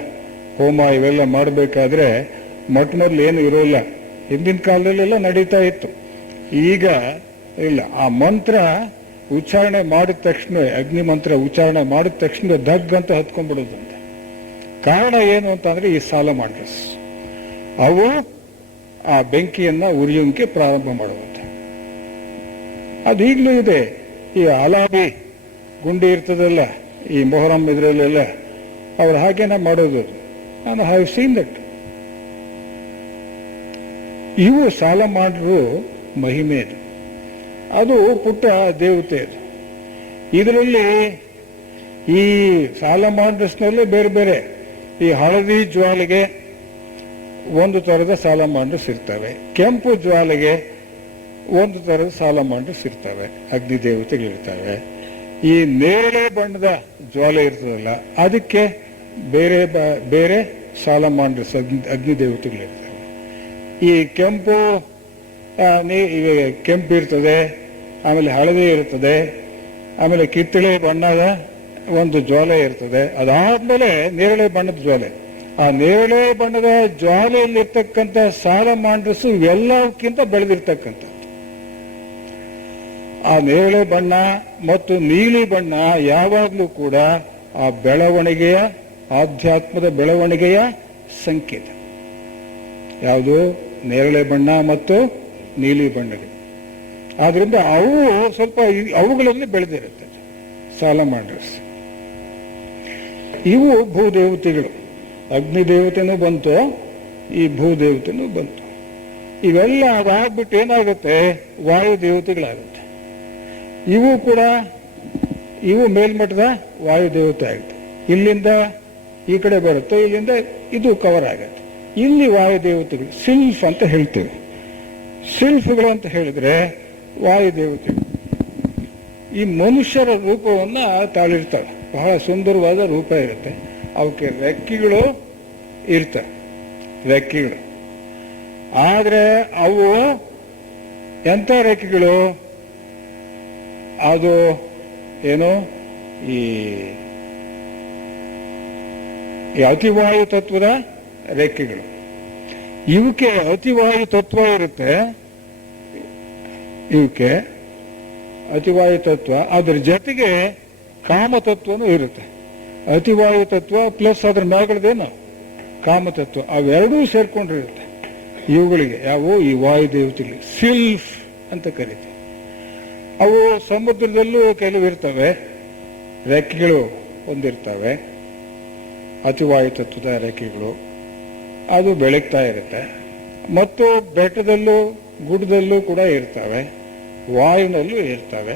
ಹೋಮ ಇವೆಲ್ಲ ಮಾಡಬೇಕಾದ್ರೆ ಮೊಟ್ಟಮೊದಲು ಏನು ಇರೋಲ್ಲ, ಹಿಂದಿನ ಕಾಲದಲ್ಲೆಲ್ಲ ನಡೀತಾ ಇತ್ತು. ಈಗ ಇಲ್ಲ. ಆ ಮಂತ್ರ ಉಚ್ಚಾರಣೆ ಮಾಡಿದ ತಕ್ಷಣ, ಅಗ್ನಿ ಮಂತ್ರ ಉಚ್ಚಾರಣೆ ಮಾಡಿದ ತಕ್ಷಣ ದಗ್ ಅಂತ ಹತ್ಕೊಂಡ್ಬಿಡೋದಂತೆ. ಕಾರಣ ಏನು ಅಂತಂದ್ರೆ ಈ ಸಾಲಮಾಂಡರ್ಸ್ ಅವು ಆ ಬೆಂಕಿಯನ್ನ ಉರಿಯೋಂಕೆ ಪ್ರಾರಂಭ ಮಾಡುವಂತೆ. ಅದು ಈಗಲೂ ಇದೆ. ಈ ಅಲಾಬಿ ಗುಂಡಿ ಇರ್ತದಲ್ಲ, ಈ ಮೊಹರಂ ಇದರಲ್ಲೆಲ್ಲ ಅವ್ರು ಹಾಗೇನ ಮಾಡೋದು. ನಾನು ಹ್ಯಾವ್ ಸೀನ್ ದಟ್. ಇವು ಸಾಲಮಾಂಡರು ಮಹಿಮೆ ಇದು. ಅದು ಪುಟ್ಟ ದೇವತೆ ಅದು. ಇದರಲ್ಲಿ ಈ ಸಾಲಮಾಂಡರ್ಸ್ನಲ್ಲೇ ಬೇರೆ ಬೇರೆ, ಈ ಹಳದಿ ಜ್ವಾಲೆಗೆ ಒಂದು ತರದ ಸಾಲಮಾಂಡರ್ಸ್ ಇರ್ತವೆ, ಕೆಂಪು ಜ್ವಾಲೆಗೆ ಒಂದು ತರದ ಸಾಲಮಾಂಡರ್ಸ್ ಇರ್ತವೆ, ಅಗ್ನಿ ದೇವತೆಗಳಿರ್ತವೆ. ಈ ನೇರಳೆ ಬಣ್ಣದ ಜ್ವಾಲೆ ಇರ್ತದಲ್ಲ, ಅದಕ್ಕೆ ಬೇರೆ ಬೇರೆ ಸಾಲಮಾಂಡರ್ಸ್ ಅಗ್ನಿ ದೇವತೆಗಳಿರ್ತವೆ. ಈ ಕೆಂಪು ಕೆಂಪು ಇರ್ತದೆ, ಆಮೇಲೆ ಹಳದಿ ಇರ್ತದೆ, ಆಮೇಲೆ ಕಿತ್ತಳೆ ಬಣ್ಣದ ಒಂದು ಜ್ವಾಲೆ ಇರ್ತದೆ. ಅದಾದ್ಮೇಲೆ ನೇರಳೆ ಬಣ್ಣದ ಜ್ವಾಲೆ. ಆ ನೇರಳೆ ಬಣ್ಣದ ಜ್ವಾಲೆಯಲ್ಲಿರ್ತಕ್ಕಂಥ ಸಾಲಮಾಂಡರ್ಸು ಎಲ್ಲಕ್ಕಿಂತ ಬೆಳೆದಿರ್ತಕ್ಕಂಥ ಆ ನೇರಳೆ ಬಣ್ಣ ಮತ್ತು ನೀಲಿ ಬಣ್ಣ ಯಾವಾಗಲೂ ಕೂಡ ಆ ಬೆಳವಣಿಗೆಯ, ಆಧ್ಯಾತ್ಮದ ಬೆಳವಣಿಗೆಯ ಸಂಕೇತ. ಯಾವುದು? ನೇರಳೆ ಬಣ್ಣ ಮತ್ತು ನೀಲಿ ಬಣ್ಣಗಳು. ಆದ್ರಿಂದ ಅವು ಸ್ವಲ್ಪ ಅವುಗಳಲ್ಲಿ ಬೆಳೆದಿರುತ್ತೆ ಸಾಲಮಾಂಡರ್ಸ್. ಇವು ಭೂದೇವತೆಗಳು. ಅಗ್ನಿ ದೇವತೆನೂ ಬಂತು, ಈ ಭೂದೇವತೆನೂ ಬಂತು. ಇವೆಲ್ಲ ಅದಾಗ್ಬಿಟ್ಟು ಏನಾಗುತ್ತೆ? ವಾಯು ದೇವತೆಗಳಾಗುತ್ತೆ. ಇವು ಮೇಲ್ಮಟ್ಟದ ವಾಯು ದೇವತೆ ಆಗುತ್ತೆ. ಇಲ್ಲಿಂದ ಈ ಕಡೆ ಬರುತ್ತೆ, ಇಲ್ಲಿಂದ ಇದು ಕವರ್ ಆಗುತ್ತೆ. ಇಲ್ಲಿ ವಾಯು ದೇವತೆಗಳು ಸಿಲ್ಫ್ ಅಂತ ಹೇಳ್ತೇವೆ. ಸಿಲ್ಫ್ಗಳು ಅಂತ ಹೇಳಿದ್ರೆ ವಾಯು ದೇವತೆಗಳು ಈ ಮನುಷ್ಯರ ರೂಪವನ್ನ ತಾಳಿರ್ತವೆ. ಬಹಳ ಸುಂದರವಾದ ರೂಪ ಇರುತ್ತೆ. ಅವಕ್ಕೆ ರೆಕ್ಕೆಗಳು ಇರ್ತವೆ, ರೆಕ್ಕೆಗಳು. ಆದ್ರೆ ಅವು ಎಂಥ ರೆಕ್ಕೆಗಳು? ಅದು ಏನು, ಈ ಅತಿವಾಯು ತತ್ವದ ರೆಕ್ಕೆಗಳು. ಇವಕ್ಕೆ ಅತಿವಾಯು ತತ್ವ ಇರುತ್ತೆ, ಇವಕ್ಕೆ ಅತಿವಾಯು ತತ್ವ, ಅದ್ರ ಜೊತೆಗೆ ಕಾಮತತ್ವನೂ ಇರುತ್ತೆ. ಅತಿವಾಯು ತತ್ವ ಪ್ಲಸ್ ಅದ್ರ ಮ್ಯಾಗಳದೇನು ಕಾಮತತ್ವ, ಅವೆರಡೂ ಸೇರ್ಕೊಂಡಿರುತ್ತೆ ಇವುಗಳಿಗೆ. ಯಾವುವು? ಈ ವಾಯು ದೇವತೆಗಳಿಗೆ ಸಿಲ್ಫ್ ಅಂತ ಕರೀತೀವಿ. ಅವು ಸಮುದ್ರದಲ್ಲೂ ಕೆಲವು ಇರ್ತವೆ, ರೆಕ್ಕೆಗಳು ಹೊಂದಿರ್ತವೆ, ಅತಿವಾಯು ತತ್ವದ ರೆಕ್ಕೆಗಳು. ಅದು ಬೆಳಗ್ತಾ ಇರುತ್ತೆ. ಮತ್ತು ಬೆಟ್ಟದಲ್ಲೂ ಗುಡ್ಡದಲ್ಲೂ ಕೂಡ ಇರ್ತವೆ, ವಾಯುನಲ್ಲೂ ಇರ್ತವೆ.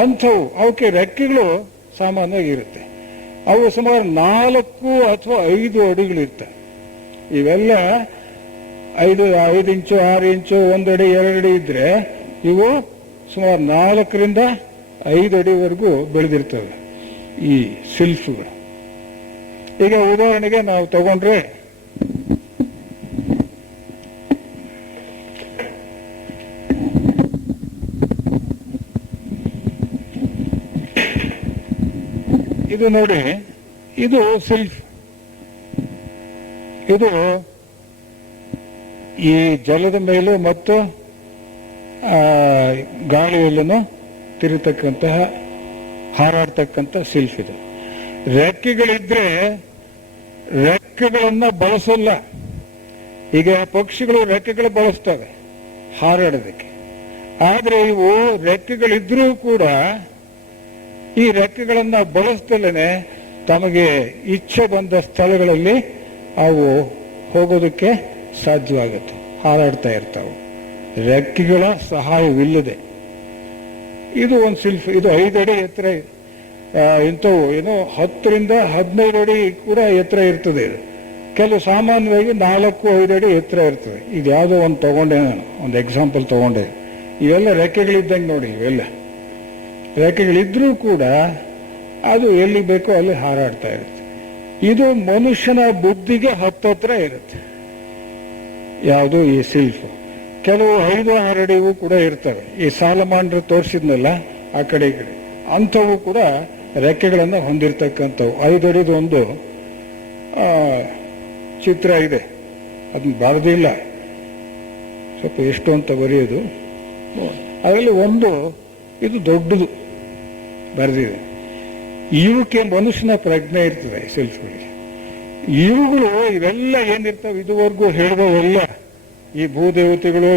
ಅಂಥವು ಅವಕ್ಕೆ ರೆಕ್ಕೆಗಳು ಸಾಮಾನ್ಯವಾಗಿ ಇರುತ್ತೆ. ಅವು ಸುಮಾರು 4 ಅಥವಾ 5 ಅಡಿಗಳಿರ್ತವೆ. ಇವೆಲ್ಲ 5 ಇಂಚು 6 ಇಂಚು 1 ಅಡಿ 2 ಅಡಿ ಇದ್ರೆ ಇವು ಸುಮಾರು 4ರಿಂದ 5 ಅಡಿವರೆಗೂ ಬೆಳೆದಿರ್ತವೆ ಈ ಸಿಲ್ಫ್ಗಳು. ಈಗ ಉದಾಹರಣೆಗೆ ನಾವು ತಗೊಂಡ್ರೆ ಇದು ನೋಡಿ, ಇದು ಸಿಲ್ಫ್. ಇದು ಈ ಜಲದ ಮೇಲೂ ಮತ್ತು ಗಾಳಿಯಲ್ಲೂ ತಿರುತಕ್ಕಂತಹ ಹಾರಾಡ್ತಕ್ಕಂಥ ಸಿಲ್ಫ್ ಇದು. ರೆಕ್ಕೆಗಳಿದ್ರೆ ರೆಕ್ಕೆಗಳನ್ನ ಬಳಸಲ್ಲ. ಈಗ ಪಕ್ಷಿಗಳು ರೆಕ್ಕೆಗಳು ಬಳಸ್ತವೆ ಹಾರಾಡೋದಕ್ಕೆ. ಆದ್ರೆ ಇವು ರೆಕ್ಕೆಗಳಿದ್ರೂ ಕೂಡ ಈ ರೆಕ್ಕೆಗಳನ್ನ ಬಳಸ್ದಲೇನೆ ತಮಗೆ ಇಚ್ಛೆ ಬಂದ ಸ್ಥಳಗಳಲ್ಲಿ ಅವು ಹೋಗೋದಕ್ಕೆ ಸಾಧ್ಯವಾಗುತ್ತೆ, ಹಾರಾಡ್ತಾ ಇರ್ತಾವೆ ರೆಕ್ಕೆಗಳ ಸಹಾಯವಿಲ್ಲದೆ. ಇದು ಒಂದು ಸಿಲ್ಫ್, ಇದು 5 ಅಡಿ ಎತ್ತರ, ಇಂಥವು ಏನೋ 10 ರಿಂದ 15 ಅಡಿ ಕೂಡ ಎತ್ತರ ಇರ್ತದೆ. ಇದು ಕೆಲವು ಸಾಮಾನ್ಯವಾಗಿ 4-5 ಅಡಿ ಎತ್ತರ ಇರ್ತದೆ. ಇದು ಯಾವುದೋ ಒಂದು ತಗೊಂಡೆ, ನಾನು ಒಂದು ಎಕ್ಸಾಂಪಲ್ ತಗೊಂಡೆ. ಇವೆಲ್ಲ ರೆಕ್ಕೆಗಳಿದ್ದಂಗೆ ನೋಡಿ, ಇವೆಲ್ಲ ರೆಕ್ಕೆಗಳಿದ್ರೂ ಕೂಡ ಅದು ಎಲ್ಲಿ ಬೇಕೋ ಅಲ್ಲಿ ಹಾರಾಡ್ತಾ ಇರುತ್ತೆ. ಇದು ಮನುಷ್ಯನ ಬುದ್ಧಿಗೆ ಹತ್ತತ್ರ ಇರುತ್ತೆ. ಯಾವುದು ಈ ಸಿಲ್ಫ್. ಕೆಲವು 5-6 ಅಡಿಗೂ ಕೂಡ ಇರ್ತವೆ. ಈ ಸಾಲಮಾಂಡ್ರು ತೋರಿಸಿದ್ನಲ್ಲ ಆ ಕಡೆ ಈ ಕಡೆ, ಅಂಥವು ಕೂಡ ರೆಕ್ಕೆಗಳನ್ನು ಹೊಂದಿರತಕ್ಕಂಥವು. 5 ಅಡಿದು ಒಂದು ಚಿತ್ರ ಇದೆ, ಅದನ್ನ ಬರೆದಿಲ್ಲ, ಸ್ವಲ್ಪ ಎಷ್ಟು ಅಂತ ಬರೆಯೋದು. ಅದರಲ್ಲಿ ಒಂದು ಇದು ದೊಡ್ಡದು ಬರೆದಿದೆ. ಇವಕ್ಕೆ ಮನುಷ್ಯನ ಪ್ರಜ್ಞೆ ಇರ್ತದೆ ಸೆಲ್ಫ್ಗಳಿಗೆ. ಇವುಗಳು ಇವೆಲ್ಲ ಏನಿರ್ತವೆ ಇದುವರೆಗೂ ಹೇಳಿದವೆಲ್ಲ, ಈ ಭೂದೇವತೆಗಳು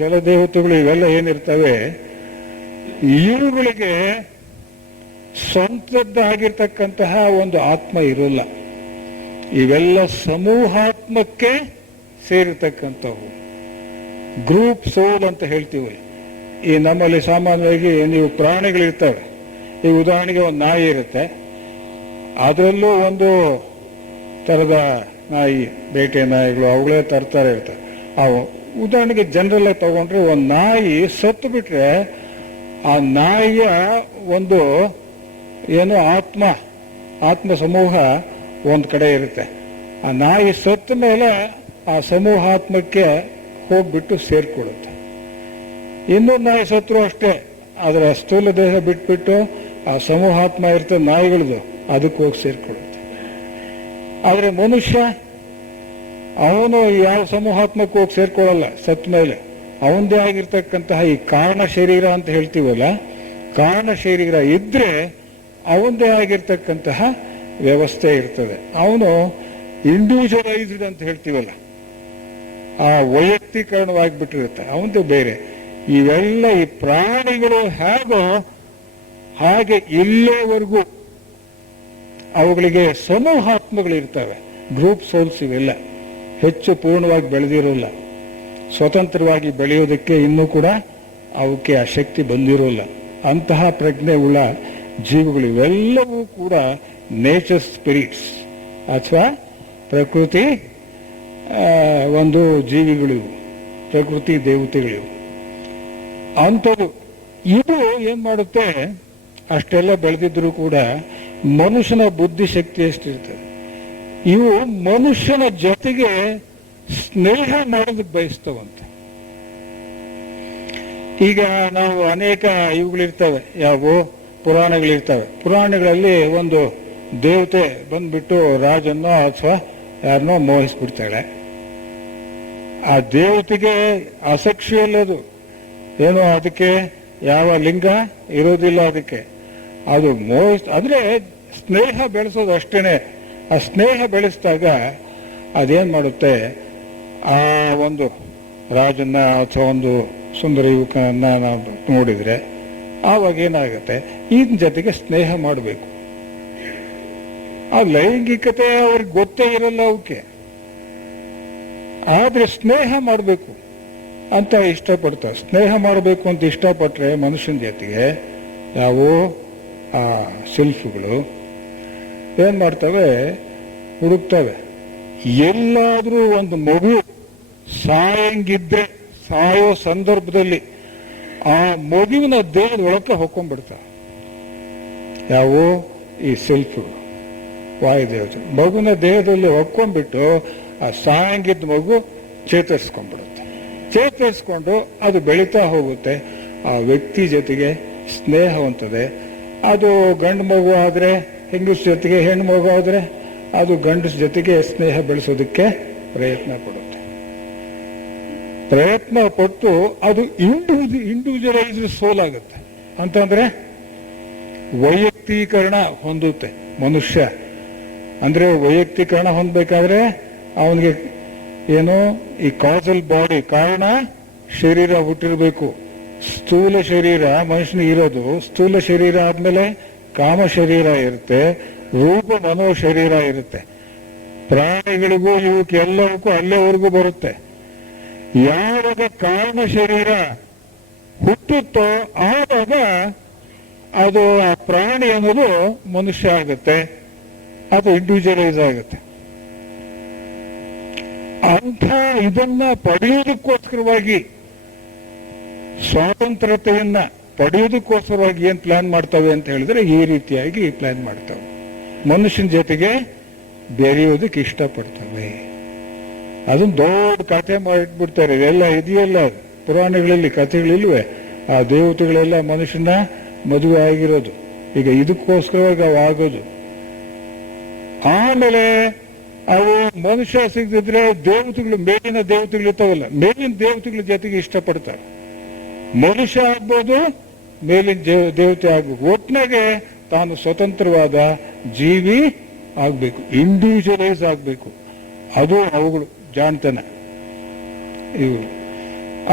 ಜಲದೇವತೆಗಳು ಇವೆಲ್ಲ ಏನಿರ್ತವೆ, ಇವುಗಳಿಗೆ ಸ್ವಂತದ್ದಾಗಿರ್ತಕ್ಕಂತಹ ಒಂದು ಆತ್ಮ ಇರೋಲ್ಲ. ಇವೆಲ್ಲ ಸಮೂಹಾತ್ಮಕ್ಕೆ ಸೇರಿರ್ತಕ್ಕಂಥವು, ಗ್ರೂಪ್ ಸೋಲ್ ಅಂತ ಹೇಳ್ತೀವಿ. ಈ ನಮ್ಮಲ್ಲಿ ಸಾಮಾನ್ಯವಾಗಿ ನೀವು ಪ್ರಾಣಿಗಳಿರ್ತವೆ. ಈ ಉದಾಹರಣೆಗೆ ಒಂದು ನಾಯಿ ಇರುತ್ತೆ, ಅದರಲ್ಲೂ ಒಂದು ಥರದ ನಾಯಿ, ಬೇಟೆ ನಾಯಿಗಳು, ಅವುಗಳೇ ತರ್ತಾರೆ ಇರ್ತವೆ. ಅವು ಉದಾಹರಣೆಗೆ ಜನರಲ್ಲೇ ತಗೊಂಡ್ರೆ, ಒಂದು ನಾಯಿ ಸತ್ತು ಬಿಟ್ರೆ ಆ ನಾಯಿಯ ಒಂದು ಏನು ಆತ್ಮ ಸಮೂಹ ಒಂದು ಕಡೆ ಇರುತ್ತೆ. ಆ ನಾಯಿ ಸತ್ತ ಮೇಲೆ ಆ ಸಮೂಹಾತ್ಮಕ್ಕೆ ಹೋಗ್ಬಿಟ್ಟು ಸೇರ್ಕೊಳ್ಳುತ್ತೆ. ಇನ್ನೊಂದು ನಾಯಿ ಸತ್ರು ಅಷ್ಟೇ, ಅದರ ಸ್ಥೂಲ ದೇಹ ಬಿಟ್ಬಿಟ್ಟು ಆ ಸಮೂಹಾತ್ಮ ಇರ್ತದೆ ನಾಯಿಗಳದು, ಅದಕ್ಕೆ ಹೋಗಿ ಸೇರ್ಕೊಳ್ಳುತ್ತೆ. ಆದರೆ ಮನುಷ್ಯ ಅವನು ಯಾವ ಸಮೂಹಾತ್ಮಕ್ಕೆ ಹೋಗಿ ಸೇರ್ಕೊಳ್ಳಲ್ಲ. ಸತ್ತ ಮೇಲೆ ಅವನದೇ ಆಗಿರ್ತಕ್ಕಂತಹ ಈ ಕಾರಣ ಶರೀರ ಅಂತ ಹೇಳ್ತೀವಲ್ಲ, ಕಾರಣ ಶರೀರ ಇದ್ರೆ ಅವನದೇ ಆಗಿರ್ತಕ್ಕಂತಹ ವ್ಯವಸ್ಥೆ ಇರ್ತದೆ. ಅವನು ಇಂಡಿವಿಜುವಲೈಸ್ಡ್ ಅಂತ ಹೇಳ್ತೀವಲ್ಲ, ಆ ವೈಯಕ್ತೀಕರಣವಾಗಿಬಿಟ್ಟಿರುತ್ತೆ, ಅವನದು ಬೇರೆ. ಇವೆಲ್ಲ ಈ ಪ್ರಾಣಿಗಳು ಹೇಗೋ ಹಾಗೆ ಇಲ್ಲಿವರೆಗೂ ಅವುಗಳಿಗೆ ಸಮೂಹಾತ್ಮಗಳಿರ್ತವೆ, ಗ್ರೂಪ್ ಸೋಲ್ಸ್. ಇವೆಲ್ಲ ಹೆಚ್ಚು ಪೂರ್ಣವಾಗಿ ಬೆಳೆದಿರೋಲ್ಲ, ಸ್ವತಂತ್ರವಾಗಿ ಬೆಳೆಯೋದಕ್ಕೆ ಇನ್ನೂ ಕೂಡ ಅವಕ್ಕೆ ಆ ಶಕ್ತಿ ಬಂದಿರೋಲ್ಲ. ಅಂತಹ ಪ್ರಜ್ಞೆ ಉಳ್ಳ ಜೀವಿಗಳು ಇವೆಲ್ಲವೂ ಕೂಡ ನೇಚರ್ ಸ್ಪಿರಿಟ್ಸ್ ಅಥವಾ ಪ್ರಕೃತಿ ಒಂದು ಜೀವಿಗಳು, ಪ್ರಕೃತಿ ದೇವತೆಗಳು ಅಂಥದ್ದು. ಇದು ಏನ್ ಮಾಡುತ್ತೆ, ಅಷ್ಟೆಲ್ಲ ಬೆಳೆದಿದ್ರು ಕೂಡ ಮನುಷ್ಯನ ಬುದ್ಧಿಶಕ್ತಿ ಎಷ್ಟಿರ್ತದೆ. ಇವು ಮನುಷ್ಯನ ಜೊತೆಗೆ ಸ್ನೇಹ ಮಾಡೋದಕ್ಕೆ ಬಯಸ್ತವಂತೆ. ಈಗ ನಾವು ಅನೇಕ ಇವುಗಳಿರ್ತವೆ, ಯಾವ ಪುರಾಣಗಳಿರ್ತವೆ. ಪುರಾಣಗಳಲ್ಲಿ ಒಂದು ದೇವತೆ ಬಂದ್ಬಿಟ್ಟು ರಾಜನ್ನೋ ಅಥವಾ ಯಾರನ್ನೋ ಮೋಹಿಸ್ಬಿಡ್ತಾಳೆ. ಆ ದೇವತೆಗೆ ಅಸೆಕ್ಷುಯಲ್, ಏನೋ ಅದಕ್ಕೆ ಯಾವ ಲಿಂಗ ಇರೋದಿಲ್ಲ, ಅದಕ್ಕೆ ಅದು ಅಂದ್ರೆ ಸ್ನೇಹ ಬೆಳೆಸೋದು ಅಷ್ಟೇನೆ. ಆ ಸ್ನೇಹ ಬೆಳೆಸಿದಾಗ ಅದೇನ್ ಮಾಡುತ್ತೆ, ಆ ಒಂದು ರಾಜನ್ನ ಅಥವಾ ಒಂದು ಸುಂದರ ಯುವಕನನ್ನ ನಾವು ನೋಡಿದ್ರೆ ಆವಾಗ ಏನಾಗುತ್ತೆ, ಈಗಿನ ಜೊತೆಗೆ ಸ್ನೇಹ ಮಾಡಬೇಕು. ಆ ಲೈಂಗಿಕತೆ ಅವ್ರಿಗೆ ಗೊತ್ತೇ ಇರಲ್ಲ ಅವಕ್ಕೆ, ಆದ್ರೆ ಸ್ನೇಹ ಮಾಡಬೇಕು ಅಂತ ಇಷ್ಟಪಡ್ತಾರೆ. ಸ್ನೇಹ ಮಾಡಬೇಕು ಅಂತ ಇಷ್ಟಪಟ್ರೆ ಮನುಷ್ಯನ ಜೊತೆಗೆ ಯಾವ ಆ ಸೆಲ್ಫ್ಗಳು ಏನ್ ಮಾಡ್ತವೆ, ಹುಡುಕ್ತವೆ. ಎಲ್ಲಾದ್ರೂ ಒಂದು ಮಗು ಸಾಯಂಗಿದ್ರೆ, ಸಾಯೋ ಸಂದರ್ಭದಲ್ಲಿ ಆ ಮಗುವಿನ ದೇಹದ ಒಳಕ್ಕೆ ಹೊಕ್ಕೊಂಡ್ಬಿಡ್ತಾವೆ. ಯಾವ ಈ ಸೆಲ್ಫ್ಗಳು, ವಾಯುದೇವತೆ ಮಗುವಿನ ದೇಹದಲ್ಲಿ ಹೊಕ್ಕೊಂಡ್ಬಿಟ್ಟು ಆ ಸಾಯಂಗಿದ್ದ ಮಗು ಚೇತರಿಸ್ಕೊಂಡ್ಬಿಡುತ್ತೆ. ಚೇತರಿಸ್ಕೊಂಡು ಅದು ಬೆಳೀತಾ ಹೋಗುತ್ತೆ, ಆ ವ್ಯಕ್ತಿ ಜೊತೆಗೆ ಸ್ನೇಹ ಹೊಂತದೆ. ಅದು ಗಂಡು ಮಗು ಆದ್ರೆ ಹೆಂಗಸ್ ಜೊತೆಗೆ, ಹೆಣ್ಣು ಮಗು ಆದ್ರೆ ಅದು ಗಂಡಸ ಜೊತೆಗೆ ಸ್ನೇಹ ಬೆಳೆಸೋದಕ್ಕೆ ಪ್ರಯತ್ನ ಪಡುತ್ತೆ. ಪ್ರಯತ್ನ ಪಟ್ಟು ಅದು ಇಂಡಿವಿಜುವಲೈಸ್ಡ್ ಸೋಲ್ ಆಗುತ್ತೆ. ಅಂತಂದ್ರೆ ವೈಯಕ್ತೀಕರಣ ಹೊಂದುತ್ತೆ ಮನುಷ್ಯ. ಅಂದ್ರೆ ವೈಯಕ್ತೀಕರಣ ಹೊಂದಬೇಕಾದ್ರೆ ಅವನಿಗೆ ಏನು, ಈ ಕಾಸಲ್ ಬಾಡಿ, ಕಾರಣ ಶರೀರ ಹುಟ್ಟಿರ್ಬೇಕು. ಸ್ಥೂಲ ಶರೀರ ಮನುಷ್ಯನಿಗೆ ಇರೋದು, ಸ್ಥೂಲ ಶರೀರ ಆದ್ಮೇಲೆ ಕಾಮ ಶರೀರ ಇರುತ್ತೆ, ರೂಪ ಮನೋ ಶರೀರ ಇರುತ್ತೆ. ಪ್ರಾಣಿಗಳಿಗೂ ಇವಕ್ಕೆ ಎಲ್ಲವಕ್ಕೂ ಅಲ್ಲೇವರೆಗೂ ಬರುತ್ತೆ. ಯಾವಾಗ ಕಾರಣ ಶರೀರ ಹುಟ್ಟುತ್ತೋ ಆವಾಗ ಅದು ಆ ಪ್ರಾಣಿ ಅನ್ನೋದು ಮನುಷ್ಯ ಆಗುತ್ತೆ, ಅದು ಇಂಡಿವಿಜುವಲೈಸ್ ಆಗುತ್ತೆ. ಅಂಥ ಇದನ್ನ ಪಡೆಯೋದಕ್ಕೋಸ್ಕರವಾಗಿ, ಸ್ವಾತಂತ್ರ್ಯತೆಯನ್ನ ಪಡೆಯೋದಕ್ಕೋಸ್ಕರವಾಗಿ ಏನ್ ಪ್ಲಾನ್ ಮಾಡ್ತವೆ ಅಂತ ಹೇಳಿದ್ರೆ ಈ ರೀತಿಯಾಗಿ ಪ್ಲಾನ್ ಮಾಡ್ತವೆ. ಮನುಷ್ಯನ ಜೊತೆಗೆ ಬೆರೆಯೋದಕ್ಕೆ ಇಷ್ಟಪಡ್ತವೆ. ಅದನ್ನ ದೊಡ್ಡ ಕಥೆ ಮಾಡಿಟ್ಬಿಡ್ತಾರೆ. ಎಲ್ಲ ಇದೆಯಲ್ಲ ಪುರಾಣಗಳಲ್ಲಿ ಕಥೆಗಳಿಲ್ವೇ, ಆ ದೇವತೆಗಳೆಲ್ಲ ಮನುಷ್ಯನ ಮದುವೆ ಆಗಿರೋದು, ಈಗ ಇದಕ್ಕೋಸ್ಕರವಾಗಿ ಅವು ಆಗೋದು. ಆಮೇಲೆ ಅವು ಮನುಷ್ಯ ಸಿಗದಿದ್ರೆ ದೇವತೆಗಳು, ಮೇಲಿನ ದೇವತೆಗಳು ಇರ್ತಾವಲ್ಲ, ಮೇಲಿನ ದೇವತೆಗಳ ಜೊತೆಗೆ ಇಷ್ಟಪಡ್ತಾರೆ. ಮನುಷ್ಯ ಆಗ್ಬೋದು, ಮೇಲಿನ ದೇವತೆ ಆಗ್ಬೇಕು. ಒಟ್ಟಿನಾಗೆ ತಾನು ಸ್ವತಂತ್ರವಾದ ಜೀವಿ ಆಗ್ಬೇಕು, ಇಂಡಿವಿಜುವಲೈಸ್ ಆಗ್ಬೇಕು. ಅದು ಅವುಗಳು ಜಾಣ್ತನ ಇವು.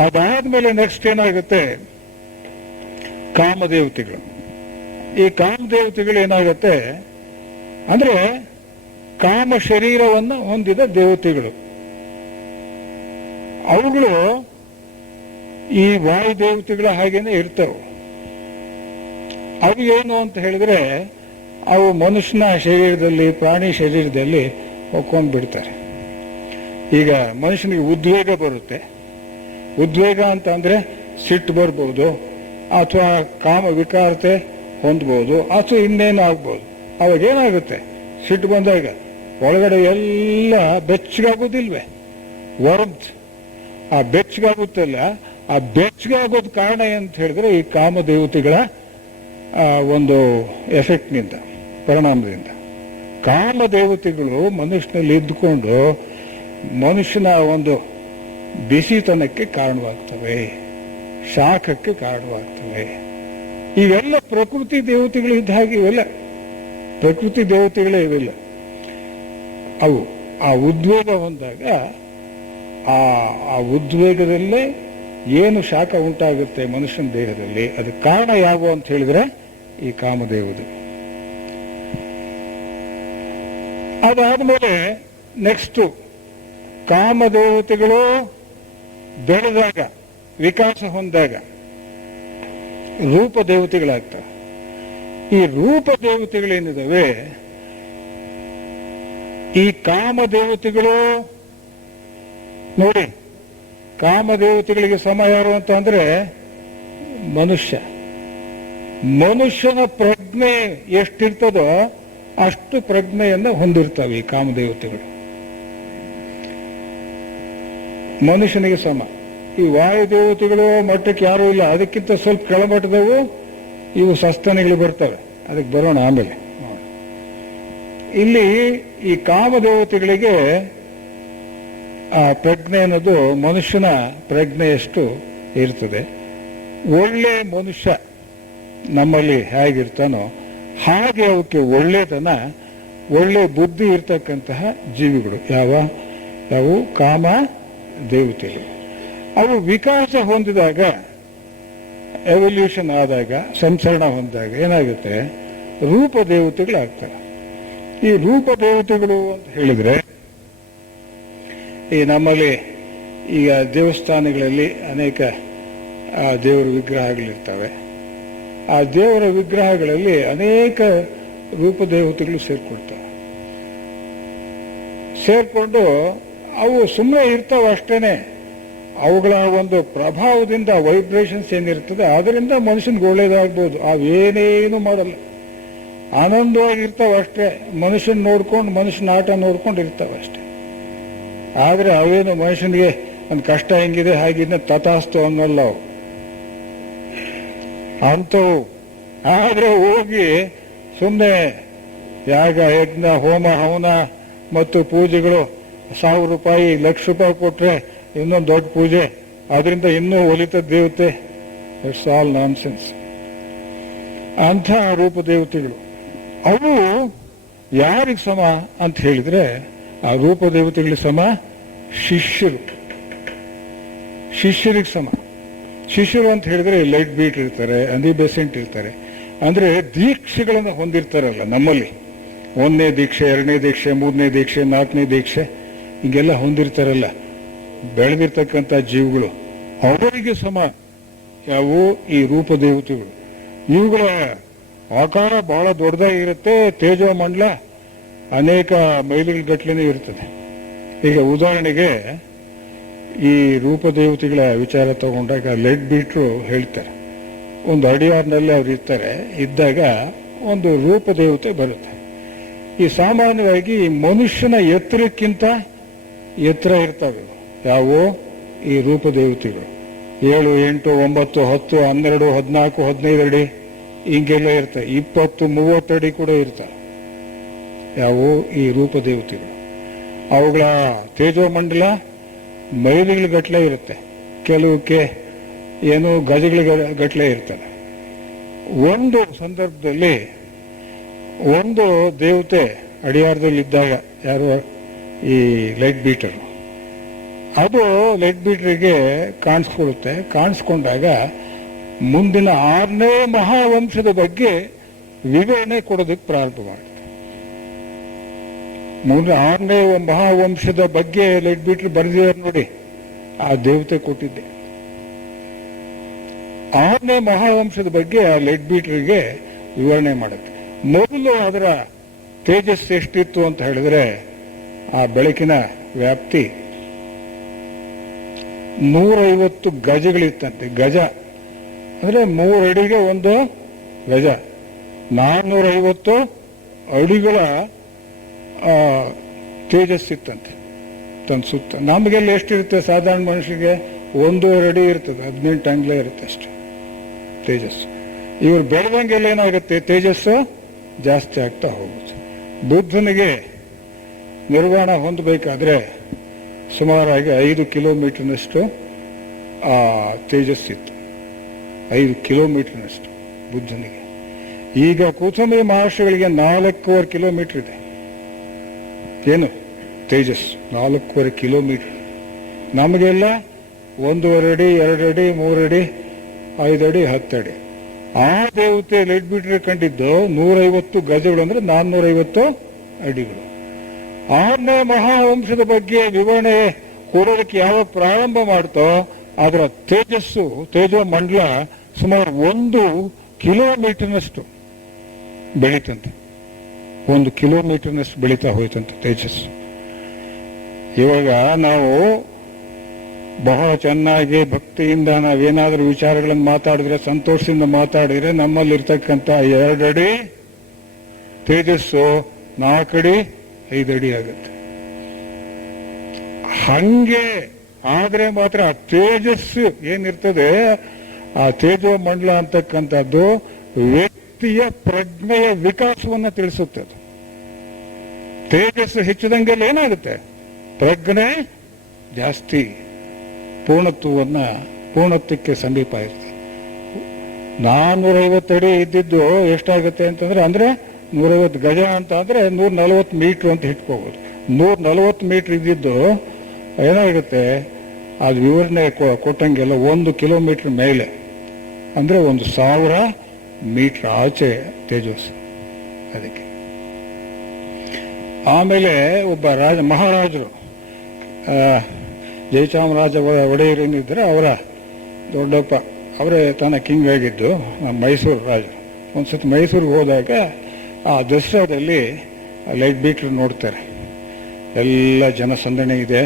ಅದಾದ್ಮೇಲೆ ನೆಕ್ಸ್ಟ್ ಏನಾಗುತ್ತೆ, ಕಾಮದೇವತೆಗಳು. ಈ ಕಾಮದೇವತೆಗಳು ಏನಾಗುತ್ತೆ ಅಂದ್ರೆ ಕಾಮ ಶರೀರವನ್ನು ಹೊಂದಿದ ದೇವತೆಗಳು. ಅವುಗಳು ಈ ವಾಯುದೇವತೆಗಳ ಹಾಗೇನೆ ಇರ್ತವೆ. ಅವು ಏನು ಅಂತ ಹೇಳಿದ್ರೆ ಅವು ಮನುಷ್ಯನ ಶರೀರದಲ್ಲಿ, ಪ್ರಾಣಿ ಶರೀರದಲ್ಲಿ ಹೊಕ್ಕೊಂಡು ಬಿಡ್ತಾರೆ. ಈಗ ಮನುಷ್ಯನಿಗೆ ಉದ್ವೇಗ ಬರುತ್ತೆ. ಉದ್ವೇಗ ಅಂತ ಅಂದ್ರೆ ಸಿಟ್ಟು ಬರ್ಬೋದು, ಅಥವಾ ಕಾಮ ವಿಕಾರತೆ ಹೊಂದ್ಬೋದು, ಅಥವಾ ಇನ್ನೇನು ಆಗ್ಬೋದು. ಅವಾಗ ಏನಾಗುತ್ತೆ, ಸಿಟ್ಟು ಬಂದಾಗ ಒಳಗಡೆ ಎಲ್ಲ ಬೆಚ್ಚಗಾಗೋದಿಲ್ವೇ, ವರ್ಮ್ತ್. ಆ ಬೆಚ್ಚಗಾಗುತ್ತಲ್ಲ, ಆ ಬೆಚ್ಚಗಾಗೋದ್ ಕಾರಣ ಅಂತ ಹೇಳಿದ್ರೆ ಈ ಕಾಮದೇವತೆಗಳ ಒಂದು ಎಫೆಕ್ಟ್ನಿಂದ, ಪರಿಣಾಮದಿಂದ. ಕಾಮದೇವತೆಗಳು ಮನುಷ್ಯನಲ್ಲಿ ಇದ್ದುಕೊಂಡು ಮನುಷ್ಯನ ಒಂದು ಬಿಸಿತನಕ್ಕೆ ಕಾರಣವಾಗ್ತವೆ, ಶಾಖಕ್ಕೆ ಕಾರಣವಾಗ್ತವೆ. ಇವೆಲ್ಲ ಪ್ರಕೃತಿ ದೇವತೆಗಳು ಇದ್ದ ಹಾಗೆ, ಇವೆಲ್ಲ ಪ್ರಕೃತಿ ದೇವತೆಗಳೇ ಇವೆಲ್ಲ. ಅವು ಆ ಉದ್ವೇಗ ಹೊಂದಾಗ ಆ ಉದ್ವೇಗದಲ್ಲೇ ಏನು ಶಾಖ ಉಂಟಾಗುತ್ತೆ ಮನುಷ್ಯನ ದೇಹದಲ್ಲಿ, ಅದಕ್ಕೆ ಕಾರಣ ಯಾವ ಅಂತ ಹೇಳಿದ್ರೆ ಈ ಕಾಮದೇವತೆ. ಅದಾದ್ಮೇಲೆ ನೆಕ್ಸ್ಟ್ ಕಾಮದೇವತೆಗಳು ಬೆಳೆದಾಗ, ವಿಕಾಸ ಹೊಂದಾಗ ರೂಪ ದೇವತೆಗಳಾಗ್ತವೆ. ಈ ರೂಪ ದೇವತೆಗಳೇನಿದಾವೆ, ಈ ಕಾಮದೇವತೆಗಳು ನೋಡಿ, ಕಾಮದೇವತೆಗಳಿಗೆ ಸಮ ಯಾರು ಅಂತ ಅಂದ್ರೆ ಮನುಷ್ಯ. ಮನುಷ್ಯನ ಪ್ರಜ್ಞೆ ಎಷ್ಟಿರ್ತದೋ ಅಷ್ಟು ಪ್ರಜ್ಞೆಯನ್ನು ಹೊಂದಿರ್ತವೆ ಈ ಕಾಮದೇವತೆಗಳು. ಮನುಷ್ಯನಿಗೆ ಸಮ. ಈ ವಾಯುದೇವತೆಗಳು ಮಟ್ಟಕ್ಕೆ ಯಾರೂ ಇಲ್ಲ, ಅದಕ್ಕಿಂತ ಸ್ವಲ್ಪ ಕೆಳಮಟ್ಟದವು ಇವು ಸಸ್ತನಿಗಳು ಬರ್ತವೆ. ಅದಕ್ಕೆ ಬರೋಣ ಆಮೇಲೆ. ಇಲ್ಲಿ ಈ ಕಾಮದೇವತೆಗಳಿಗೆ ಆ ಪ್ರಜ್ಞೆ ಅನ್ನೋದು ಮನುಷ್ಯನ ಪ್ರಜ್ಞೆಯಷ್ಟು ಇರ್ತದೆ. ಒಳ್ಳೆ ಮನುಷ್ಯ ನಮ್ಮಲ್ಲಿ ಹೇಗಿರ್ತಾನೋ ಹಾಗೆ ಅವಕ್ಕೆ ಒಳ್ಳೆತನ, ಒಳ್ಳೆ ಬುದ್ಧಿ ಇರ್ತಕ್ಕಂತಹ ಜೀವಿಗಳು ಯಾವು ಕಾಮ ದೇವತೆಗಳು. ಅವು ವಿಕಾಸ ಹೊಂದಿದಾಗ, ಎವಲ್ಯೂಷನ್ ಆದಾಗ, ಸಂಸರಣ ಹೊಂದಿದಾಗ ಏನಾಗುತ್ತೆ, ರೂಪ ದೇವತೆಗಳಾಗ್ತವೆ. ಈ ರೂಪ ದೇವತೆಗಳು ಅಂತ ಹೇಳಿದ್ರೆ, ಈ ನಮ್ಮಲ್ಲಿ ಈಗ ದೇವಸ್ಥಾನಗಳಲ್ಲಿ ಅನೇಕ ದೇವರ ವಿಗ್ರಹಗಳಿರ್ತವೆ. ಆ ದೇವರ ವಿಗ್ರಹಗಳಲ್ಲಿ ಅನೇಕ ರೂಪ ದೇವತೆಗಳು ಸೇರ್ಕೊಂಡು ಅವು ಸುಮ್ಮನೆ ಇರ್ತಾವೆ ಅಷ್ಟೇನೆ. ಅವುಗಳ ಒಂದು ಪ್ರಭಾವದಿಂದ ವೈಬ್ರೇಷನ್ಸ್ ಏನಿರ್ತದೆ ಅದರಿಂದ ಮನುಷ್ಯನಿಗೆ ಒಳ್ಳೇದಾಗ್ಬೋದು. ಅವೇನೇನು ಮಾಡಲ್ಲ, ಆನಂದವಾಗಿರ್ತಾವ ಅಷ್ಟೇ. ಮನುಷ್ಯನ ನೋಡ್ಕೊಂಡು, ಮನುಷ್ಯನ ಆಟ ನೋಡ್ಕೊಂಡು ಇರ್ತಾವ ಅಷ್ಟೇ. ಆದ್ರೆ ಅವೇನು ಮನುಷ್ಯನಿಗೆ ಒಂದು ಕಷ್ಟ ಹೆಂಗಿದೆ ಹಾಗಿನ್ನ ತಥಾಸ್ತು ಅನ್ನಲ್ಲ ಅವು ಅಂಥವು. ಆದ್ರೆ ಹೋಗಿ ಸುಮ್ಮನೆ ಯಾಗ, ಯಜ್ಞ, ಹೋಮ, ಹವನ ಮತ್ತು ಪೂಜೆಗಳು 1000 ರೂಪಾಯಿ, 1,00,000 ರೂಪಾಯಿ ಕೊಟ್ರೆ ಇನ್ನೊಂದು ದೊಡ್ಡ ಪೂಜೆ, ಅದರಿಂದ ಇನ್ನೂ ಒಲಿತ ದೇವತೆ. It's all non sense. ಅಂಥ ರೂಪ ದೇವತೆಗಳು ಅವು ಯಾರಿಗೆ ಸಮ ಅಂತ ಹೇಳಿದ್ರೆ, ಆ ರೂಪ ದೇವತೆಗಳಿಗೆ ಸಮ ಶಿಷ್ಯರಿಗೆ ಸಮ. ಶಿಷ್ಯರು ಅಂತ ಹೇಳಿದ್ರೆ ಲೈಟ್ ಬೀಟ್ ಇರ್ತಾರೆ, ಅಂದಿ ಬೆಸೆಂಟ್ ಇರ್ತಾರೆ. ಅಂದ್ರೆ ದೀಕ್ಷೆಗಳನ್ನು ಹೊಂದಿರ್ತಾರಲ್ಲ ನಮ್ಮಲ್ಲಿ ಒಂದನೇ ದೀಕ್ಷೆ, ಎರಡನೇ ದೀಕ್ಷೆ, ಮೂರನೇ ದೀಕ್ಷೆ, ನಾಲ್ಕನೇ ದೀಕ್ಷೆ ಹಿಂಗೆಲ್ಲ ಹೊಂದಿರ್ತಾರಲ್ಲ ಬೆಳೆದಿರ್ತಕ್ಕಂಥ ಜೀವಗಳು, ಅವರಿಗೆ ಸಮ ಯಾವು ಈ ರೂಪದೇವತೆಗಳು. ಇವುಗಳ ಆಕಾರ ಬಹಳ ದೊಡ್ಡದಾಗಿರುತ್ತೆ, ತೇಜೋಮಂಡಲ ಅನೇಕ ಮೈಲಿಗಳ ಗಟ್ಟಲೆನೇ ಇರ್ತದೆ. ಈಗ ಉದಾಹರಣೆಗೆ ಈ ರೂಪದೇವತೆಗಳ ವಿಚಾರ ತಗೊಂಡಾಗ ಲೆಡ್ ಬೀಟ್ರು ಹೇಳ್ತಾರೆ, ಒಂದು ಅಡಿಯಾರ್ನಲ್ಲಿ ಅವ್ರು ಇರ್ತಾರೆ, ಇದ್ದಾಗ ಒಂದು ರೂಪದೇವತೆ ಬರುತ್ತೆ. ಈ ಸಾಮಾನ್ಯವಾಗಿ ಮನುಷ್ಯನ ಎತ್ತರಕ್ಕಿಂತ ಎತ್ತರ ಇರ್ತವೆ. ಯಾವು ಈ ರೂಪದೇವತೆಗಳು 7, 8, 9, 10, 12, 14, 15 ಅಡಿ ಹಿಂಗೆಲ್ಲ ಇರ್ತವೆ. 20, 30 ಅಡಿ ಕೂಡ ಇರ್ತವೆ. ಯಾವು ಈ ರೂಪದೇವತೆಗಳು. ಅವುಗಳ ತೇಜೋಮಂಡಲ ಮೈಲಿಗಳ ಗಟ್ಟಲೆ ಇರುತ್ತೆ, ಕೆಲವಕ್ಕೆ ಏನು ಗಜಗಳ ಗಟ್ಟಲೆ ಇರ್ತದೆ. ಒಂದು ಸಂದರ್ಭದಲ್ಲಿ ಒಂದು ದೇವತೆ ಅಡಿಯಾರದಲ್ಲಿದ್ದಾಗ, ಯಾರು ಈ ಲೈಟ್ ಬೀಟರ್, ಅದು ಲೈಟ್ ಬೀಟರಿಗೆ ಕಾಣಿಸ್ಕೊಳ್ಳುತ್ತೆ. ಕಾಣಿಸ್ಕೊಂಡಾಗ ಮುಂದಿನ 6ನೇ ಮಹಾವಂಶದ ಬಗ್ಗೆ ವಿವರಣೆ ಕೊಡೋದಕ್ಕೆ ಪ್ರಾರಂಭ ಮಾಡುತ್ತೆ. ಮುಂದೆ 6ನೇ ಮಹಾವಂಶದ ಬಗ್ಗೆ ಲೈಟ್ ಬೀಟರ್ ಬರೆದಿದ್ದಾರೆ ನೋಡಿ, ಆ ದೇವತೆ ಕೊಟ್ಟಿದ್ದೆ. 6ನೇ ಮಹಾವಂಶದ ಬಗ್ಗೆ ಆ ಲೈಟ್ ಬೀಟರ್ಗೆ ವಿವರಣೆ ಮಾಡುತ್ತೆ. ಮೊದಲು ಅದರ ತೇಜಸ್ಸು ಎಷ್ಟಿತ್ತು ಅಂತ ಹೇಳಿದ್ರೆ, ಆ ಬೆಳಕಿನ ವ್ಯಾಪ್ತಿ 150 ಗಜಗಳಿತ್ತಂತೆ. ಗಜ ಅಂದ್ರೆ 3 ಅಡಿಗೆ ಒಂದು ಗಜ, 450 ಅಡಿಗಳ ತೇಜಸ್ಸಿತ್ತಂತೆ ತನ್ನ ಸುತ್ತ. ನಮಗೆಲ್ಲ ಎಷ್ಟಿರುತ್ತೆ ಸಾಧಾರಣ ಮನುಷ್ಯರಿಗೆ? 1.5 ಅಡಿ ಇರ್ತದೆ, 18 ಅಂಗ್ಲ ಇರುತ್ತೆ ಅಷ್ಟೇ ತೇಜಸ್ಸು. ಇವರು ಬೆಳೆದಂಗೆಲ್ಲ ಏನಾಗುತ್ತೆ, ತೇಜಸ್ಸು ಜಾಸ್ತಿ ಆಗ್ತಾ ಹೋಗುತ್ತೆ. ಬುದ್ಧನಿಗೆ ನಿರ್ವಾಣ ಹೊಂದಬೇಕಾದ್ರೆ ಸುಮಾರಾಗಿ 5 ಕಿಲೋಮೀಟರ್ನಷ್ಟು ಆ ತೇಜಸ್ಸಿತ್ತು. 5 ಕಿಲೋಮೀಟರ್ನಷ್ಟು ಬುದ್ಧನಿಗೆ. ಈಗ ಕೂತಂಬಿ ಮಹರ್ಷಿಗಳಿಗೆ 4.25 ಕಿಲೋಮೀಟರ್ ಇದೆ. ಏನು ತೇಜಸ್ಸು 4.25 ಕಿಲೋಮೀಟರ್. ನಮಗೆಲ್ಲ 1.5 ಅಡಿ, 2 ಅಡಿ, 3 ಅಡಿ, 5 ಅಡಿ, 10 ಅಡಿ. ಆ ದೇವತೆ ಲೈಟ್ ಬೀಟರ್ ಕಂಡಿದ್ದು 150 ಗಜಗಳು, ಅಂದ್ರೆ 450 ಅಡಿಗಳು. 6ನೇ ಮಹಾವಂಶದ ಬಗ್ಗೆ ವಿವರಣೆ ಕೊಡೋದಕ್ಕೆ ಯಾವಾಗ ಪ್ರಾರಂಭ ಮಾಡ್ತೋ, ಅದರ ತೇಜಸ್ಸು, ತೇಜೋಮಂಡಲ ಸುಮಾರು 1 ಕಿಲೋಮೀಟರ್ನಷ್ಟು ಬೆಳೀತಂತೆ. 1 ಕಿಲೋಮೀಟರ್ನಷ್ಟು ಬೆಳೀತಾ ಹೋಯ್ತಂತೆ ತೇಜಸ್ಸು. ಇವಾಗ ನಾವು ಬಹಳ ಚೆನ್ನಾಗಿ ಭಕ್ತಿಯಿಂದ ನಾವೇನಾದ್ರೂ ವಿಚಾರಗಳನ್ನು ಮಾತಾಡಿದ್ರೆ, ಸಂತೋಷದಿಂದ ಮಾತಾಡಿದ್ರೆ, ನಮ್ಮಲ್ಲಿರ್ತಕ್ಕಂಥ 2 ಅಡಿ ತೇಜಸ್ಸು 4 ಅಡಿ 5 ಅಡಿ ಆಗುತ್ತೆ. ಹಂಗೆ ಆದ್ರೆ ಮಾತ್ರ ಆ ತೇಜಸ್ಸು ಏನಿರ್ತದೆ, ಆ ತೇಜೋಮಂಡಲ ಅಂತಕ್ಕಂಥದ್ದು ವ್ಯಕ್ತಿಯ ಪ್ರಜ್ಞೆಯ ವಿಕಾಸವನ್ನ ತಿಳಿಸುತ್ತದೆ. ತೇಜಸ್ಸು ಹೆಚ್ಚಿದಂಗೆಲ್ಲ ಏನಾಗುತ್ತೆ, ಪ್ರಜ್ಞೆ ಜಾಸ್ತಿ ಪೂರ್ಣತ್ವಕ್ಕೆ ಸಮೀಪ ಇರ್ತದೆ. 450 ಅಡಿ ಇದ್ದಿದ್ದು ಎಷ್ಟಾಗುತ್ತೆ ಅಂತಂದ್ರೆ, ಅಂದ್ರೆ 150 ಗಜ ಅಂತ ಅಂದ್ರೆ 140 ಮೀಟರ್ ಅಂತ ಇಟ್ಕೋಬಹುದು. 140 ಮೀಟರ್ ಇದ್ದಿದ್ದು ಏನಾಗುತ್ತೆ, ಅದು ವಿವರಣೆ ಕೊಟ್ಟಂಗೆಲ್ಲ 1 ಕಿಲೋಮೀಟರ್ ಮೇಲೆ, ಅಂದ್ರೆ 1000 ಮೀಟರ್ ಆಚೆ ತೇಜಸ್ಸು ಅದಕ್ಕೆ. ಆಮೇಲೆ ಒಬ್ಬ ಮಹಾರಾಜರು, ಜಯಚಾಮರಾಜ ಒಡೆಯರೇನಿದ್ರೆ ಅವರ ದೊಡ್ಡಪ್ಪ, ಅವರೇ ತಾನ ಕಿಂಗ್ ಆಗಿದ್ದು, ನಮ್ಮ ಮೈಸೂರು ರಾಜ. ಒಂದ್ಸತಿ ಮೈಸೂರಿಗೆ ಹೋದಾಗ ಆ ದಸರಾದಲ್ಲಿ ಲೈಟ್ ಬೀಟರ್ ನೋಡ್ತಾರೆ. ಎಲ್ಲ ಜನಸಂದಣಿ ಇದೆ,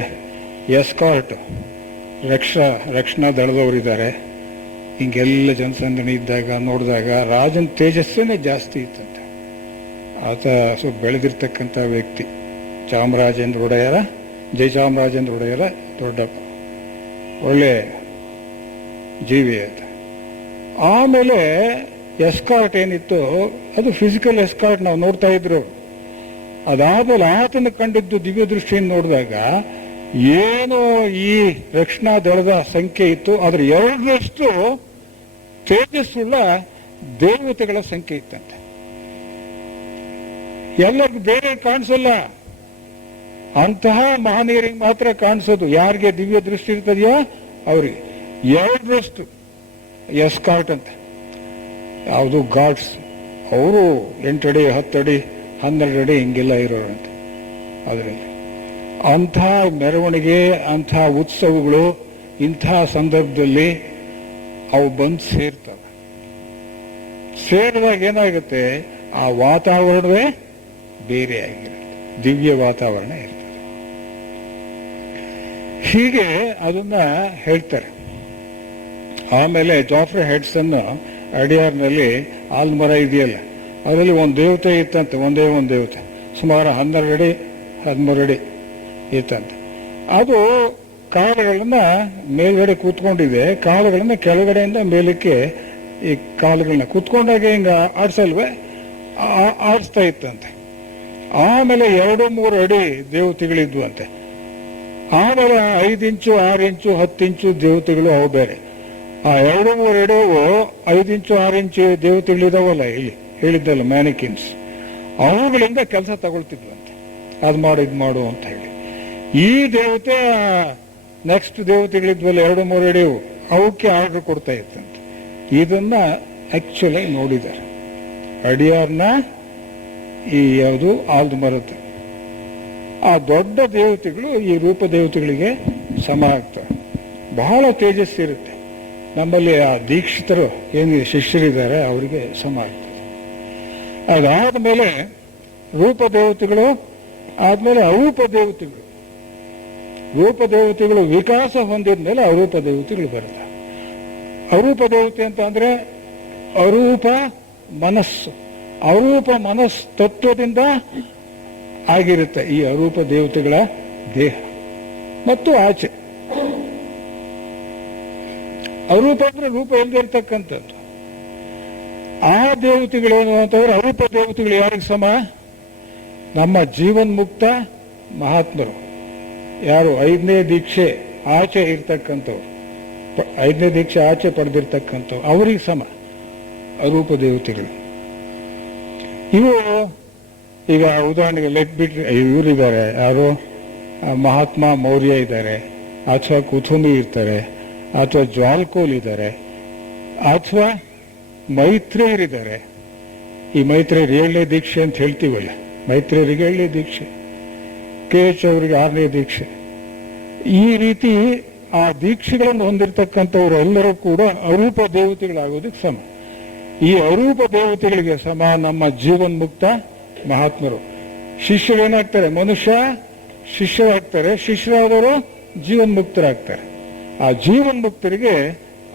ಎಸ್ಕಾರ್ಟ್ ರಕ್ಷಣಾ ದಳದವರಿದ್ದಾರೆ. ಹಿಂಗೆಲ್ಲ ಜನಸಂದಣಿ ಇದ್ದಾಗ ನೋಡಿದಾಗ ರಾಜನ ತೇಜಸ್ಸೇ ಜಾಸ್ತಿ ಇತ್ತಂತೆ. ಆತ ಸ್ವಲ್ಪ ಬೆಳೆದಿರ್ತಕ್ಕಂಥ ವ್ಯಕ್ತಿ, ಚಾಮರಾಜೇಂದ್ರ ಒಡೆಯರ, ಜಯಚಾಮರಾಜೇಂದ್ರ ಒಡೆಯರ ದೊಡ್ಡಪ್ಪ, ಒಳ್ಳೆ ಜೀವಿ ಆತ. ಆಮೇಲೆ ಎಸ್ಕಾರ್ಟ್ ಏನಿತ್ತು ಅದು ಫಿಸಿಕಲ್ ಎಸ್ಕಾರ್ಟ್ ನಾವು ನೋಡ್ತಾ ಇದ್ರು. ಅದಾದ್ಮೇಲೆ ಆತನ ಕಂಡಿದ್ದು ದಿವ್ಯ ದೃಷ್ಟಿಯಿಂದ ನೋಡಿದಾಗ ಏನು ಈ ರಕ್ಷಣಾ ದಳದ ಸಂಖ್ಯೆ ಇತ್ತು, ಅದ್ರ 2ರಷ್ಟು ತೇಜಸ್ಸುಳ್ಳ ದೇವತೆಗಳ ಸಂಖ್ಯೆ ಇತ್ತಂತೆ. ಎಲ್ಲರಿಗೂ ಬೇರೆ ಕಾಣಿಸಲ್ಲ, ಅಂತಹ ಮಹನೀಯರಿಗೆ ಮಾತ್ರ ಕಾಣಿಸೋದು. ಯಾರಿಗೆ ದಿವ್ಯ ದೃಷ್ಟಿ ಇರ್ತದೆಯೋ ಅವರಿಗೆ 2ರಷ್ಟು ಎಸ್ಕಾರ್ಟ್ ಅಂತ. ಯಾವುದು ಗಾರ್ಡ್ಸ್, ಅವರು 8 ಅಡಿ 10 ಅಡಿ 12 ಅಡಿ ಹಿಂಗೆಲ್ಲ ಇರೋರಂತೆ ಅದರಲ್ಲಿ. ಅಂಥ ಮೆರವಣಿಗೆ, ಅಂಥ ಉತ್ಸವಗಳು ಇಂಥ ಸಂದರ್ಭದಲ್ಲಿ ಅವು ಬಂದು ಸೇರ್ತವೆ. ಸೇರಿದಾಗ ಏನಾಗುತ್ತೆ, ಆ ವಾತಾವರಣವೇ ಬೇರೆ ಆಗಿರುತ್ತೆ, ದಿವ್ಯ ವಾತಾವರಣ ಇರ್ತದೆ. ಹೀಗೆ ಅದನ್ನ ಹೇಳ್ತಾರೆ. ಆಮೇಲೆ ಜಾಫ್ರೆ ಹೆಡ್ಸನ್ ಅಡಿಯಾರ್ನಲ್ಲಿ ಆಲ್ಮರ ಇದೆಯಲ್ಲ, ಅದರಲ್ಲಿ ಒಂದು ದೇವತೆ ಇತ್ತಂತೆ, ಒಂದೇ ಒಂದು ದೇವತೆ, ಸುಮಾರು 12 ಅಡಿ 13 ಅಡಿ ಇತ್ತಂತೆ. ಅದು ಕಾಲುಗಳನ್ನ ಮೇಲ್ಗಡೆ ಕೂತ್ಕೊಂಡಿದೆ, ಕಾಲುಗಳನ್ನ ಕೆಳಗಡೆಯಿಂದ ಮೇಲಕ್ಕೆ ಈ ಕಾಲುಗಳನ್ನ ಕೂತ್ಕೊಂಡಾಗ ಹಿಂಗ ಆಡ್ಸಲ್ವೇ, ಆಡಿಸ್ತಾ ಇತ್ತಂತೆ. ಆಮೇಲೆ 2-3 ಅಡಿ ದೇವತೆಗಳಿದ್ವು ಅಂತೆ. ಆಮೇಲೆ 5 ಇಂಚು 6 ಇಂಚು 10 ಇಂಚು ದೇವತೆಗಳು ಅವು ಬೇರೆ. ಆ 2-3 ಅಡಿವು 5 ಇಂಚು 6 ಇಂಚು ದೇವತೆಗಳಿದಾವಲ್ಲ, ಇಲ್ಲಿ ಹೇಳಿದ್ದಲ್ಲ ಮ್ಯಾನಿಕಿನ್ಸ್, ಅವುಗಳಿಂದ ಕೆಲಸ ತಗೊಳ್ತಿದ್ವಂತೆ. ಅದು ಮಾಡು ಇದು ಮಾಡು ಅಂತ ಹೇಳಿ. ಈ ದೇವತೆ ನೆಕ್ಸ್ಟ್ ದೇವತೆಗಳಿದ್ವಲ್ಲ 2-3 ಅಡಿವು, ಅವಕ್ಕೆ ಆರ್ಡರ್ ಕೊಡ್ತಾ ಇತ್ತಂತೆ. ಇದನ್ನ ಆಕ್ಚುಲಿ ನೋಡಿದ್ದಾರೆ ಅಡಿಯಾರ್ನ ಈ ಯಾವುದು ಆಲ್ದ ಮರದ. ಆ ದೊಡ್ಡ ದೇವತೆಗಳು ಈ ರೂಪ ದೇವತೆಗಳಿಗೆ ಸಮ ಆಗ್ತವೆ. ಬಹಳ ತೇಜಸ್ಸಿರುತ್ತೆ. ನಮ್ಮಲ್ಲಿ ಆ ದೀಕ್ಷಿತರು ಏನು ಶಿಷ್ಯರಿದ್ದಾರೆ ಅವರಿಗೆ ಸಮ ಆಗ್ತದೆ. ಅದಾದ ಮೇಲೆ ರೂಪ ದೇವತೆಗಳು ಆದ್ಮೇಲೆ ಅರೂಪ ದೇವತೆಗಳು. ರೂಪ ದೇವತೆಗಳು ವಿಕಾಸ ಹೊಂದಿದ ಮೇಲೆ ಅರೂಪ ದೇವತೆಗಳು ಬರುತ್ತೆ. ಅರೂಪ ದೇವತೆ ಅಂತ ಅಂದ್ರೆ ಅರೂಪ ಮನಸ್ಸು, ಅರೂಪ ಮನಸ್ಸು ತತ್ವದಿಂದ ಆಗಿರುತ್ತೆ ಈ ಅರೂಪ ದೇವತೆಗಳ ದೇಹ ಮತ್ತು ಆಚೆ. ಅರೂಪ ಅಂದ್ರೆ ರೂಪ ಇಲ್ದಿರ್ತಕ್ಕಂಥದ್ದು. ಆ ದೇವತೆಗಳೇನು ಅಂತಂದ್ರೆ, ಅರೂಪ ದೇವತೆಗಳು ಯಾರಿಗೆ ಸಮ? ನಮ್ಮ ಜೀವನ್ಮುಕ್ತ ಮಹಾತ್ಮರು, ಯಾರು 5ನೇ ದೀಕ್ಷೆ ಆಚೆ ಇರ್ತಕ್ಕಂಥವ್ರು, 5ನೇ ದೀಕ್ಷೆ ಆಚೆ ಪಡೆದಿರ್ತಕ್ಕಂಥವ್ರು, ಅವರಿಗೆ ಸಮ ಅರೂಪ ದೇವತೆಗಳು. ಇವು ಈಗ ಉದಾಹರಣೆಗೆ ಲೆಟ್ ಬಿಟ್ರೆ ಇವರಿದ್ದಾರೆ, ಯಾರು ಮಹಾತ್ಮ ಮೌರ್ಯ ಇದ್ದಾರೆ, ಅಥವಾ ಕುಥುಂಬಿ ಇರ್ತಾರೆ, ಅಥವಾ ಜ್ವಾಲ್ಕೋಲ್ ಇದ್ದಾರೆ, ಅಥವಾ ಮೈತ್ರೇಯರಿದ್ದಾರೆ. ಈ ಮೈತ್ರೇಯರು 7ನೇ ದೀಕ್ಷೆ ಅಂತ ಹೇಳ್ತೀವಲ್ಲ, ಮೈತ್ರೇಯರಿಗೆ 7ನೇ ದೀಕ್ಷೆ, KH ಅವರಿಗೆ 6ನೇ ದೀಕ್ಷೆ. ಈ ರೀತಿ ಆ ದೀಕ್ಷೆಗಳನ್ನು ಹೊಂದಿರತಕ್ಕಂಥವ್ರು ಎಲ್ಲರೂ ಕೂಡ ಅರೂಪ ದೇವತೆಗಳಾಗೋದಕ್ಕೆ ಸಮ. ಈ ಅರೂಪ ದೇವತೆಗಳಿಗೆ ಸಮ ನಮ್ಮ ಜೀವನ್ಮುಕ್ತ ಮಹಾತ್ಮರು. ಶಿಷ್ಯರೇನಾಗ್ತಾರೆ? ಮನುಷ್ಯ ಶಿಷ್ಯರಾಗ್ತಾರೆ, ಶಿಷ್ಯರಾದವರು ಜೀವನ್ಮುಕ್ತರಾಗ್ತಾರೆ. ಆ ಜೀವನ್ಮುಕ್ತರಿಗೆ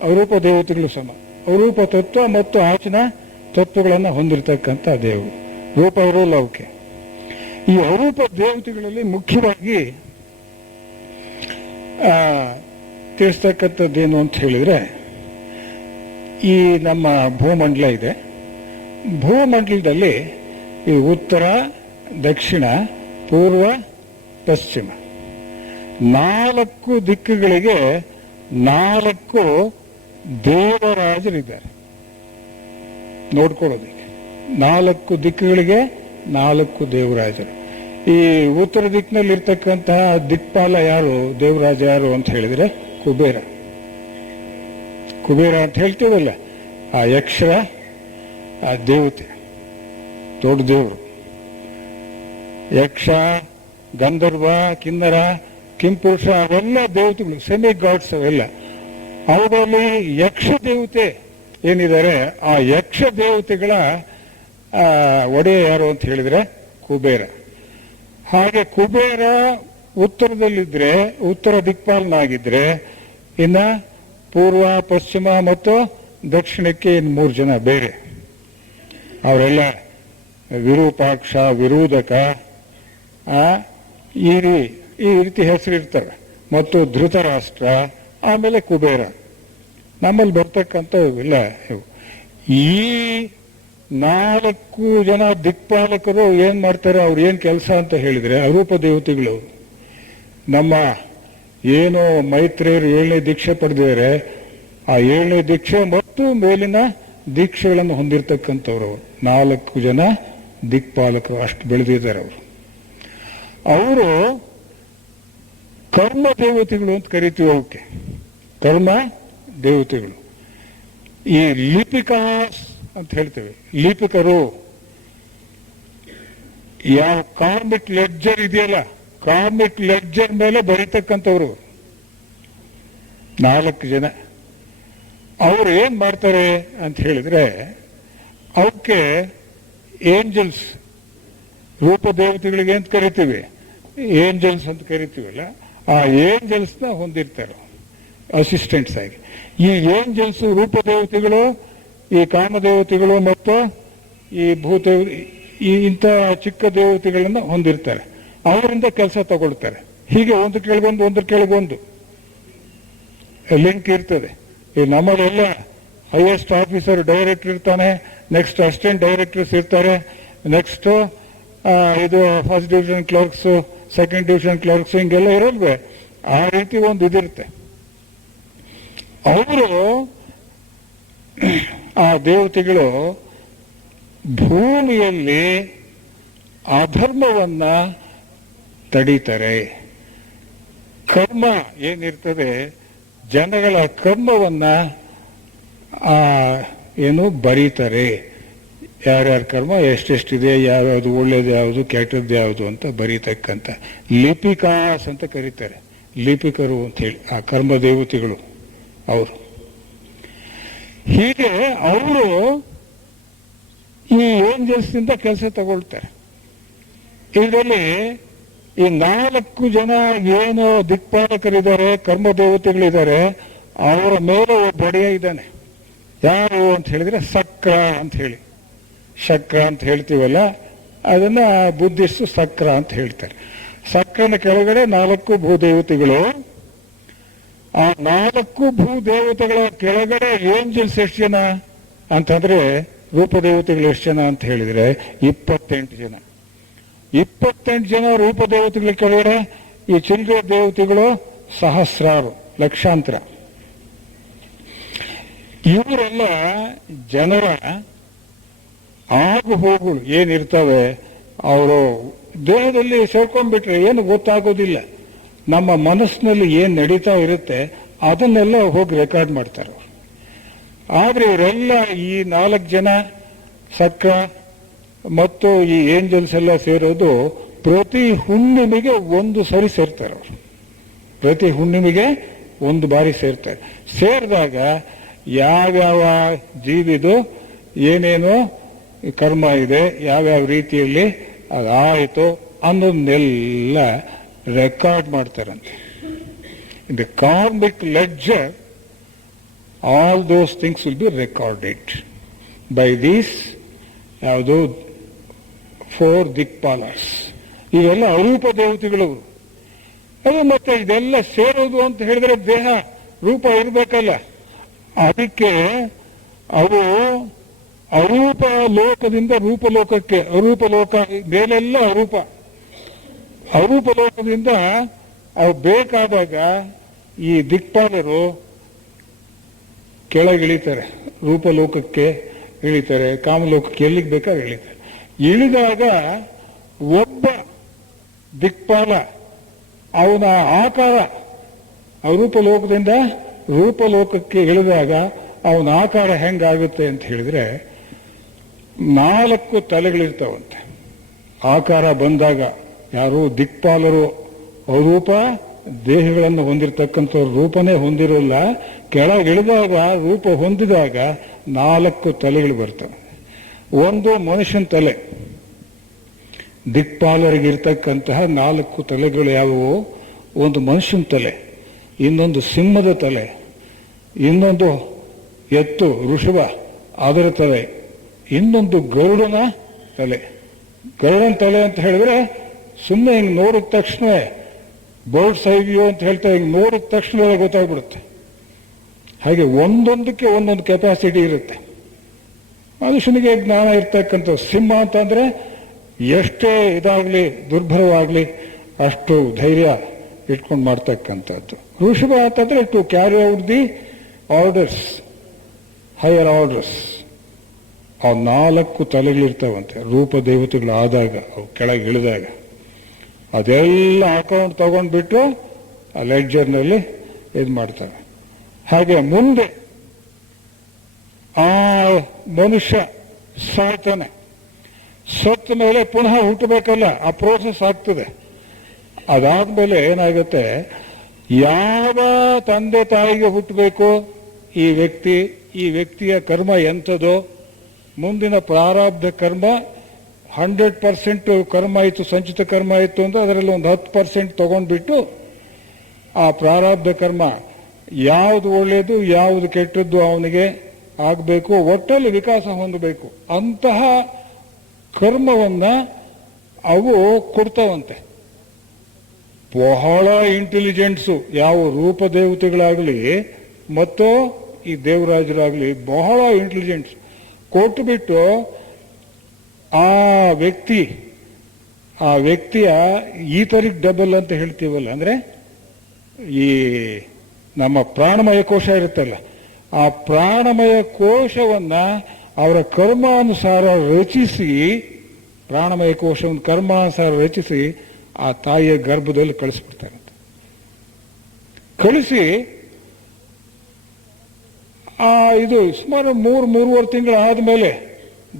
ಅರೂಪ ದೇವತೆಗಳು ಸಮ. ಅರೂಪ ತತ್ವ ಮತ್ತು ಆಚಿನ ತತ್ವಗಳನ್ನು ಹೊಂದಿರತಕ್ಕಂಥ ದೇವರು. ರೂಪ ಇರೋಲ್ಲ ಅವಕ್ಕೆ. ಈ ಅರೂಪ ದೇವತೆಗಳಲ್ಲಿ ಮುಖ್ಯವಾಗಿ ತಿಳಿಸ್ತಕ್ಕಂಥದ್ದೇನು ಅಂತ ಹೇಳಿದ್ರೆ, ಈ ನಮ್ಮ ಭೂಮಂಡಲ ಇದೆ. ಭೂಮಂಡಲದಲ್ಲಿ ಈ ಉತ್ತರ, ದಕ್ಷಿಣ, ಪೂರ್ವ, ಪಶ್ಚಿಮ 4 ದಿಕ್ಕುಗಳಿಗೆ 4 ದೇವರಾಜರಿದ್ದಾರೆ ನೋಡ್ಕೊಳ್ಳೋದಕ್ಕೆ. 4 ದಿಕ್ಕುಗಳಿಗೆ 4 ದೇವರಾಜರು. ಈ ಉತ್ತರ ದಿಕ್ಕಿನಲ್ಲಿ ಇರ್ತಕ್ಕಂತಹ ದಿಕ್ಪಾಲ ಯಾರು, ದೇವರಾಜ ಯಾರು ಅಂತ ಹೇಳಿದ್ರೆ ಕುಬೇರ. ಕುಬೇರ ಅಂತ ಹೇಳ್ತೀವಲ್ಲ, ಆ ಯಕ್ಷರ ಆ ದೇವತೆ, ದೊಡ್ಡ ದೇವರು. ಯಕ್ಷ, ಗಂಧರ್ವ, ಕಿನ್ನರ, ಕಿಂಪುರುಷ ಅವೆಲ್ಲ ದೇವತೆಗಳು, ಸೆಮಿ ಗಾಡ್ಸ್ ಅವೆಲ್ಲ. ಅವುಗಳಲ್ಲಿ ಯಕ್ಷ ದೇವತೆ ಏನಿದ್ದಾರೆ, ಆ ಯಕ್ಷ ದೇವತೆಗಳ ಒಡೆಯ ಯಾರು ಅಂತ ಹೇಳಿದ್ರೆ ಕುಬೇರ. ಹಾಗೆ ಕುಬೇರ ಉತ್ತರದಲ್ಲಿದ್ರೆ, ಉತ್ತರ ದಿಕ್ಪಾಲನಾಗಿದ್ರೆ, ಇನ್ನ ಪೂರ್ವ, ಪಶ್ಚಿಮ ಮತ್ತು ದಕ್ಷಿಣಕ್ಕೆ ಇನ್ನು 3 ಜನ ಬೇರೆ. ಅವರೆಲ್ಲ ವಿರೂಪಾಕ್ಷ, ವಿರೋಧಕ, ಈ ರೀತಿ ಹೆಸರಿರ್ತಾರೆ. ಮತ್ತು ಧೃತರಾಷ್ಟ್ರ, ಆಮೇಲೆ ಕುಬೇರ. ನಮ್ಮಲ್ಲಿ ಬರ್ತಕ್ಕಂಥ ಇವೆಲ್ಲ ಇವು. ಈ 4 ಜನ ದಿಕ್ಪಾಲಕರು ಏನ್ ಮಾಡ್ತಾರೆ, ಅವ್ರು ಏನ್ ಕೆಲಸ ಅಂತ ಹೇಳಿದ್ರೆ ಅರೂಪ ದೇವತೆಗಳು. ನಮ್ಮ ಏನು ಮೈತ್ರೇಯರು 7ನೇ ದೀಕ್ಷೆ ಪಡೆದಿದ್ದಾರೆ, ಆ 7ನೇ ದೀಕ್ಷೆ ಮತ್ತು ಮೇಲಿನ ದೀಕ್ಷೆಗಳನ್ನು ಹೊಂದಿರತಕ್ಕಂಥವ್ರು 4 ಜನ ದಿಕ್ಪಾಲಕರು. ಅಷ್ಟು ಬೆಳೆದಿದ್ದಾರೆ ಅವರು. ಅವರು ಕರ್ಮ ದೇವತೆಗಳು ಅಂತ ಕರಿತೀವಿ ಅವಕ್ಕೆ, ಕರ್ಮ ದೇವತೆಗಳು. ಈ ಲಿಪಿಕಾಸ್ ಅಂತ ಹೇಳ್ತೇವೆ, ಲಿಪಿಕರು. ಯಾವ ಕಾರ್ಮಿಕ್ ಲೆಡ್ಜರ್ ಇದೆಯಲ್ಲ, ಕಾರ್ಮಿಕ್ ಲೆಡ್ಜರ್ ಮೇಲೆ ಬರೀತಕ್ಕಂಥವ್ರು 4 ಜನ. ಅವ್ರು ಏನ್ ಮಾಡ್ತಾರೆ ಅಂತ ಹೇಳಿದ್ರೆ, ಅವಕ್ಕೆ ಏಂಜಲ್ಸ್, ರೂಪದೇವತೆಗಳಿಗೆ ಅಂತ ಕರಿತೀವಿ, ಏಂಜಲ್ಸ್ ಅಂತ ಕರಿತೀವಲ್ಲ, ಆ ಏಂಜಲ್ಸ್ನ ಹೊಂದಿರ್ತಾರೆ ಅಸಿಸ್ಟೆಂಟ್ಸ್ ಆಗಿ. ಈ ಏಂಜಲ್ಸ್ ರೂಪದೇವತೆಗಳು, ಈ ಕಾಮದೇವತೆಗಳು ಮತ್ತು ಈ ಇಂಥ ಚಿಕ್ಕ ದೇವತೆಗಳನ್ನ ಹೊಂದಿರ್ತಾರೆ. ಅವರಿಂದ ಕೆಲಸ ತಗೊಳ್ತಾರೆ. ಹೀಗೆ ಒಂದು ಕೆಳಗೊಂದು ಲಿಂಕ್ ಇರ್ತದೆ. ಈ ನಮ್ಮಲ್ಲೆಲ್ಲ ಹೈಯೆಸ್ಟ್ ಆಫೀಸರ್ ಡೈರೆಕ್ಟರ್ ಇರ್ತಾನೆ, ನೆಕ್ಸ್ಟ್ ಅಸಿಸ್ಟೆಂಟ್ ಡೈರೆಕ್ಟರ್ಸ್ ಇರ್ತಾರೆ, ನೆಕ್ಸ್ಟ್ ಇದು first division clerks, second division clerks, ಹಿಂಗೆಲ್ಲ ಇರಲ್ವೇ? ಆ ರೀತಿ ಒಂದು ಇದಿರುತ್ತೆ. ಅವರು, ಆ ದೇವತೆಗಳು ಭೂಮಿಯಲ್ಲಿ ಅಧರ್ಮವನ್ನ ತಡೀತಾರೆ. ಕರ್ಮ ಏನಿರ್ತದೆ, ಜನಗಳ ಕರ್ಮವನ್ನ ಬರೀತಾರೆ. ಯಾರ್ಯಾರ ಕರ್ಮ ಎಷ್ಟೆಷ್ಟಿದೆ, ಯಾವ್ಯಾವುದು ಒಳ್ಳೇದು ಯಾವುದು ಕೆಟ್ಟದ್ದು ಯಾವುದು ಅಂತ ಬರೀತಕ್ಕಂಥ ಲಿಪಿಕಾಸ್ ಅಂತ ಕರೀತಾರೆ. ಲಿಪಿಕರು ಅಂತ ಹೇಳಿ ಆ ಕರ್ಮ ದೇವತೆಗಳು ಅವರು. ಹೀಗೆ ಅವರು ಈ ಏಂಜಲ್ಸ್ನಿಂದ ಕೆಲಸ ತಗೊಳ್ತಾರೆ. ಇದರಲ್ಲಿ ಈ 4 ಜನ ಏನು ದಿಕ್ಪಾಲಕರಿದ್ದಾರೆ, ಕರ್ಮ ದೇವತೆಗಳಿದ್ದಾರೆ, ಅವರ ಮೇಲೆ ಒಬ್ಬ ಒಡೆಯ ಇದ್ದಾನೆ. ಯಾರು ಅಂತ ಹೇಳಿದ್ರೆ ಸಕ್ರ ಅಂತ ಹೇಳಿ, ಶಕ್ರ ಅಂತ ಹೇಳ್ತೀವಲ್ಲ, ಅದನ್ನ ಬುದ್ಧಿಸ್ಟು ಸಕ್ರ ಅಂತ ಹೇಳ್ತಾರೆ. ಸಕ್ರನ ಕೆಳಗಡೆ 4 ಭೂದೇವತೆಗಳು. ಆ 4 ಭೂದೇವತೆಗಳ ಕೆಳಗಡೆ ಏಂಜಲ್ಸ್ ಎಷ್ಟು ಜನ ಅಂತಂದ್ರೆ, ರೂಪದೇವತೆಗಳು ಎಷ್ಟು ಜನ ಅಂತ ಹೇಳಿದ್ರೆ 28 ಜನ. 28 ಜನ ರೂಪದೇವತೆಗಳ ಕೆಳಗಡೆ ಈ ಚಿಲ್ಲರೆ ದೇವತೆಗಳು ಸಹಸ್ರಾರು, ಲಕ್ಷಾಂತರ. ಇವರೆಲ್ಲ ಜನರ ಆಗು ಹೋಗುಗಳು ಏನಿರ್ತವೆ, ಅವರು ದೇಹದಲ್ಲಿ ಸೇರ್ಕೊಂಡ್ಬಿಟ್ರೆ ಏನು ಗೊತ್ತಾಗೋದಿಲ್ಲ. ನಮ್ಮ ಮನಸ್ಸಿನಲ್ಲಿ ಏನು ನಡೀತಾ ಇರುತ್ತೆ ಅದನ್ನೆಲ್ಲ ಹೋಗಿ ರೆಕಾರ್ಡ್ ಮಾಡ್ತಾರೆ ಅವರು. ಆದ್ರೆ ಇವರೆಲ್ಲ ಈ 4 ಜನ ಸಕ್ರ ಮತ್ತು ಈ ಏಂಜಲ್ಸ್ ಎಲ್ಲ ಸೇರೋದು ಪ್ರತಿ ಹುಣ್ಣಿಮೆಗೆ ಒಂದು ಸರಿ ಸೇರ್ತಾರೆ ಅವರು. ಪ್ರತಿ ಹುಣ್ಣಿಮೆಗೆ ಒಂದು ಬಾರಿ ಸೇರ್ತಾರೆ. ಸೇರಿದಾಗ ಯಾವ್ಯಾವ ಜೀವಿದು ಏನೇನು ಕರ್ಮ ಇದೆ, ಯಾವ್ಯಾವ ರೀತಿಯಲ್ಲಿ ಅದಾಯಿತು ಅನ್ನೋದನ್ನೆಲ್ಲ ರೆಕಾರ್ಡ್ ಮಾಡ್ತಾರಂತೆ. In the karmic ledger all those things will be recorded by these ಯಾವುದು 4 ದಿಕ್ಪಾಲರ್ಸ್. ಇವೆಲ್ಲ ಅರೂಪ ದೇವತೆಗಳು. ಅದು ಮತ್ತೆ ಇದೆಲ್ಲ ಸೇರೋದು ಅಂತ ಹೇಳಿದ್ರೆ ದೇಹ ರೂಪ ಇರಬೇಕಲ್ಲ, ಅದಕ್ಕೆ ಅವು ಅರೂಪ ಲೋಕದಿಂದ ರೂಪಲೋಕಕ್ಕೆ, ಅರೂಪ ಲೋಕ ಮೇಲೆಲ್ಲ ಅರೂಪ ಲೋಕದಿಂದ ಅವು ಬೇಕಾದಾಗ ಈ ದಿಕ್ಪಾಲರು ಕೆಳಗಿಳಿತಾರೆ, ರೂಪಲೋಕಕ್ಕೆ ಇಳಿತಾರೆ, ಕಾಮಲೋಕಕ್ಕೆ ಎಲ್ಲಿಗೆ ಬೇಕಾದ್ರೆ ಇಳಿತಾರೆ. ಇಳಿದಾಗ ಒಬ್ಬ ದಿಕ್ಪಾಲ ಅವನ ಆಕಾರ ರೂಪಲೋಕದಿಂದ ರೂಪಲೋಕಕ್ಕೆ ಇಳಿದಾಗ ಅವನ ಆಕಾರ ಹೆಂಗಾಗುತ್ತೆ ಅಂತ ಹೇಳಿದ್ರೆ 4 ತಲೆಗಳಿರ್ತಾವಂತೆ. ಆಕಾರ ಬಂದಾಗ ಯಾರು ದಿಕ್ಪಾಲರು ಅರೂಪ ದೇಹಗಳನ್ನು ಹೊಂದಿರತಕ್ಕಂಥವ್ರು ರೂಪನೇ ಹೊಂದಿರೋಲ್ಲ, ಕೆಳಗಿಳಿದಾಗ ರೂಪ ಹೊಂದಿದಾಗ 4 ತಲೆಗಳು ಬರ್ತವೆ. ಒಂದು ಮನುಷ್ಯನ ತಲೆ, ದಿಕ್ಪಾಲರಿಗಿರ್ತಕ್ಕಂತಹ 4 ತಲೆಗಳು ಯಾವುವು? ಒಂದು ಮನುಷ್ಯನ ತಲೆ, ಇನ್ನೊಂದು ಸಿಂಹದ ತಲೆ, ಇನ್ನೊಂದು ಎತ್ತು ಋಷಭ ಅದರ ತಲೆ, ಇನ್ನೊಂದು ಗರುಡನ ತಲೆ. ಗರುಡನ ತಲೆ ಅಂತ ಹೇಳಿದ್ರೆ ಸುಮ್ಮನೆ ಹಿಂಗೆ ನೋಡಿದ ತಕ್ಷಣ ಬರ್ಡ್ಸ್ ಐ ವ್ಯೂ ಅಂತ ಹೇಳ್ತಾ ಹಿಂಗೆ ನೋಡಿದ ತಕ್ಷಣ ಗೊತ್ತಾಗ್ಬಿಡುತ್ತೆ. ಹಾಗೆ ಒಂದೊಂದಕ್ಕೆ ಒಂದೊಂದು ಕೆಪಾಸಿಟಿ ಇರುತ್ತೆ. ಮನುಷ್ಯನಿಗೆ ಜ್ಞಾನ ಇರ್ತಕ್ಕಂಥ ಸಿಂಹ ಅಂತಂದ್ರೆ ಎಷ್ಟೇ ಇದಾಗಲಿ ದುರ್ಭರವಾಗಲಿ ಅಷ್ಟು ಧೈರ್ಯ ಇಟ್ಕೊಂಡು ಮಾಡ್ತಕ್ಕಂಥದ್ದು. ಋಷಭ ಅಂತಂದ್ರೆ to carry out the orders, higher orders. ಅವು 4 ತಲೆಗಳಿರ್ತಾವಂತೆ ರೂಪ ದೇವತೆಗಳು ಆದಾಗ, ಅವು ಕೆಳಗೆ ಇಳಿದಾಗ ಅದೆಲ್ಲ ಅಕೌಂಟ್ ತಗೊಂಡ್ಬಿಟ್ಟು ಆ ಲೆಡ್ಜರ್ನಲ್ಲಿ ಇದು ಮಾಡ್ತವೆ. ಹಾಗೆ ಮುಂದೆ ಆ ಮನುಷ್ಯ ಸಾಯ್ತಾನೆ. ಸತ್ತ ಮೇಲೆ ಪುನಃ ಹುಟ್ಟಬೇಕಲ್ಲ, ಆ ಪ್ರೋಸೆಸ್ ಆಗ್ತದೆ. ಅದಾದ್ಮೇಲೆ ಏನಾಗುತ್ತೆ, ಯಾವ ತಂದೆ ತಾಯಿಗೆ ಹುಟ್ಟಬೇಕು ಈ ವ್ಯಕ್ತಿಯ ಕರ್ಮ ಎಂಥದೋ, ಮುಂದಿನ ಪ್ರಾರಬ್ಧ ಕರ್ಮ 100% ಕರ್ಮ ಇತ್ತು, ಸಂಚಿತ ಕರ್ಮ ಇತ್ತು ಅಂತ ಅದರಲ್ಲಿ ಒಂದು 10% ತಗೊಂಡ್ಬಿಟ್ಟು ಆ ಪ್ರಾರಬ್ಧ ಕರ್ಮ ಯಾವುದು ಒಳ್ಳೆಯದು ಯಾವುದು ಕೆಟ್ಟದ್ದು ಅವನಿಗೆ ಆಗಬೇಕು, ಒಟ್ಟಲ್ಲಿ ವಿಕಾಸ ಹೊಂದಬೇಕು. ಅಂತಹ ಕರ್ಮವನ್ನ ಅವು ಕೊಡ್ತಾವಂತೆ. ಬಹಳ ಇಂಟೆಲಿಜೆನ್ಸು ಯಾವ ರೂಪದೇವತೆಗಳಾಗಲಿ ಮತ್ತು ಈ ದೇವರಾಜರಾಗಲಿ ಬಹಳ ಇಂಟೆಲಿಜೆನ್ಸ್ ಕೊಟ್ಟುಬಿಟ್ಟು ಆ ವ್ಯಕ್ತಿಯ ಈಥರಿಕ್ ಡಬಲ್ ಅಂತ ಹೇಳ್ತೀವಲ್ಲ, ಅಂದ್ರೆ ಈ ನಮ್ಮ ಪ್ರಾಣಮಯ ಕೋಶ ಇರುತ್ತಲ್ಲ, ಆ ಪ್ರಾಣಮಯ ಕೋಶವನ್ನ ಅವರ ಕರ್ಮಾನುಸಾರ ರಚಿಸಿ, ಪ್ರಾಣಮಯ ಕೋಶವನ್ನು ಕರ್ಮಾನುಸಾರ ರಚಿಸಿ ಆ ತಾಯಿಯ ಗರ್ಭದಲ್ಲಿ ಕಳಿಸ್ಬಿಡ್ತಾರಂತೆ. ಕಳಿಸಿ ಇದು ಸುಮಾರು 3-3.5 ತಿಂಗಳು ಆದಮೇಲೆ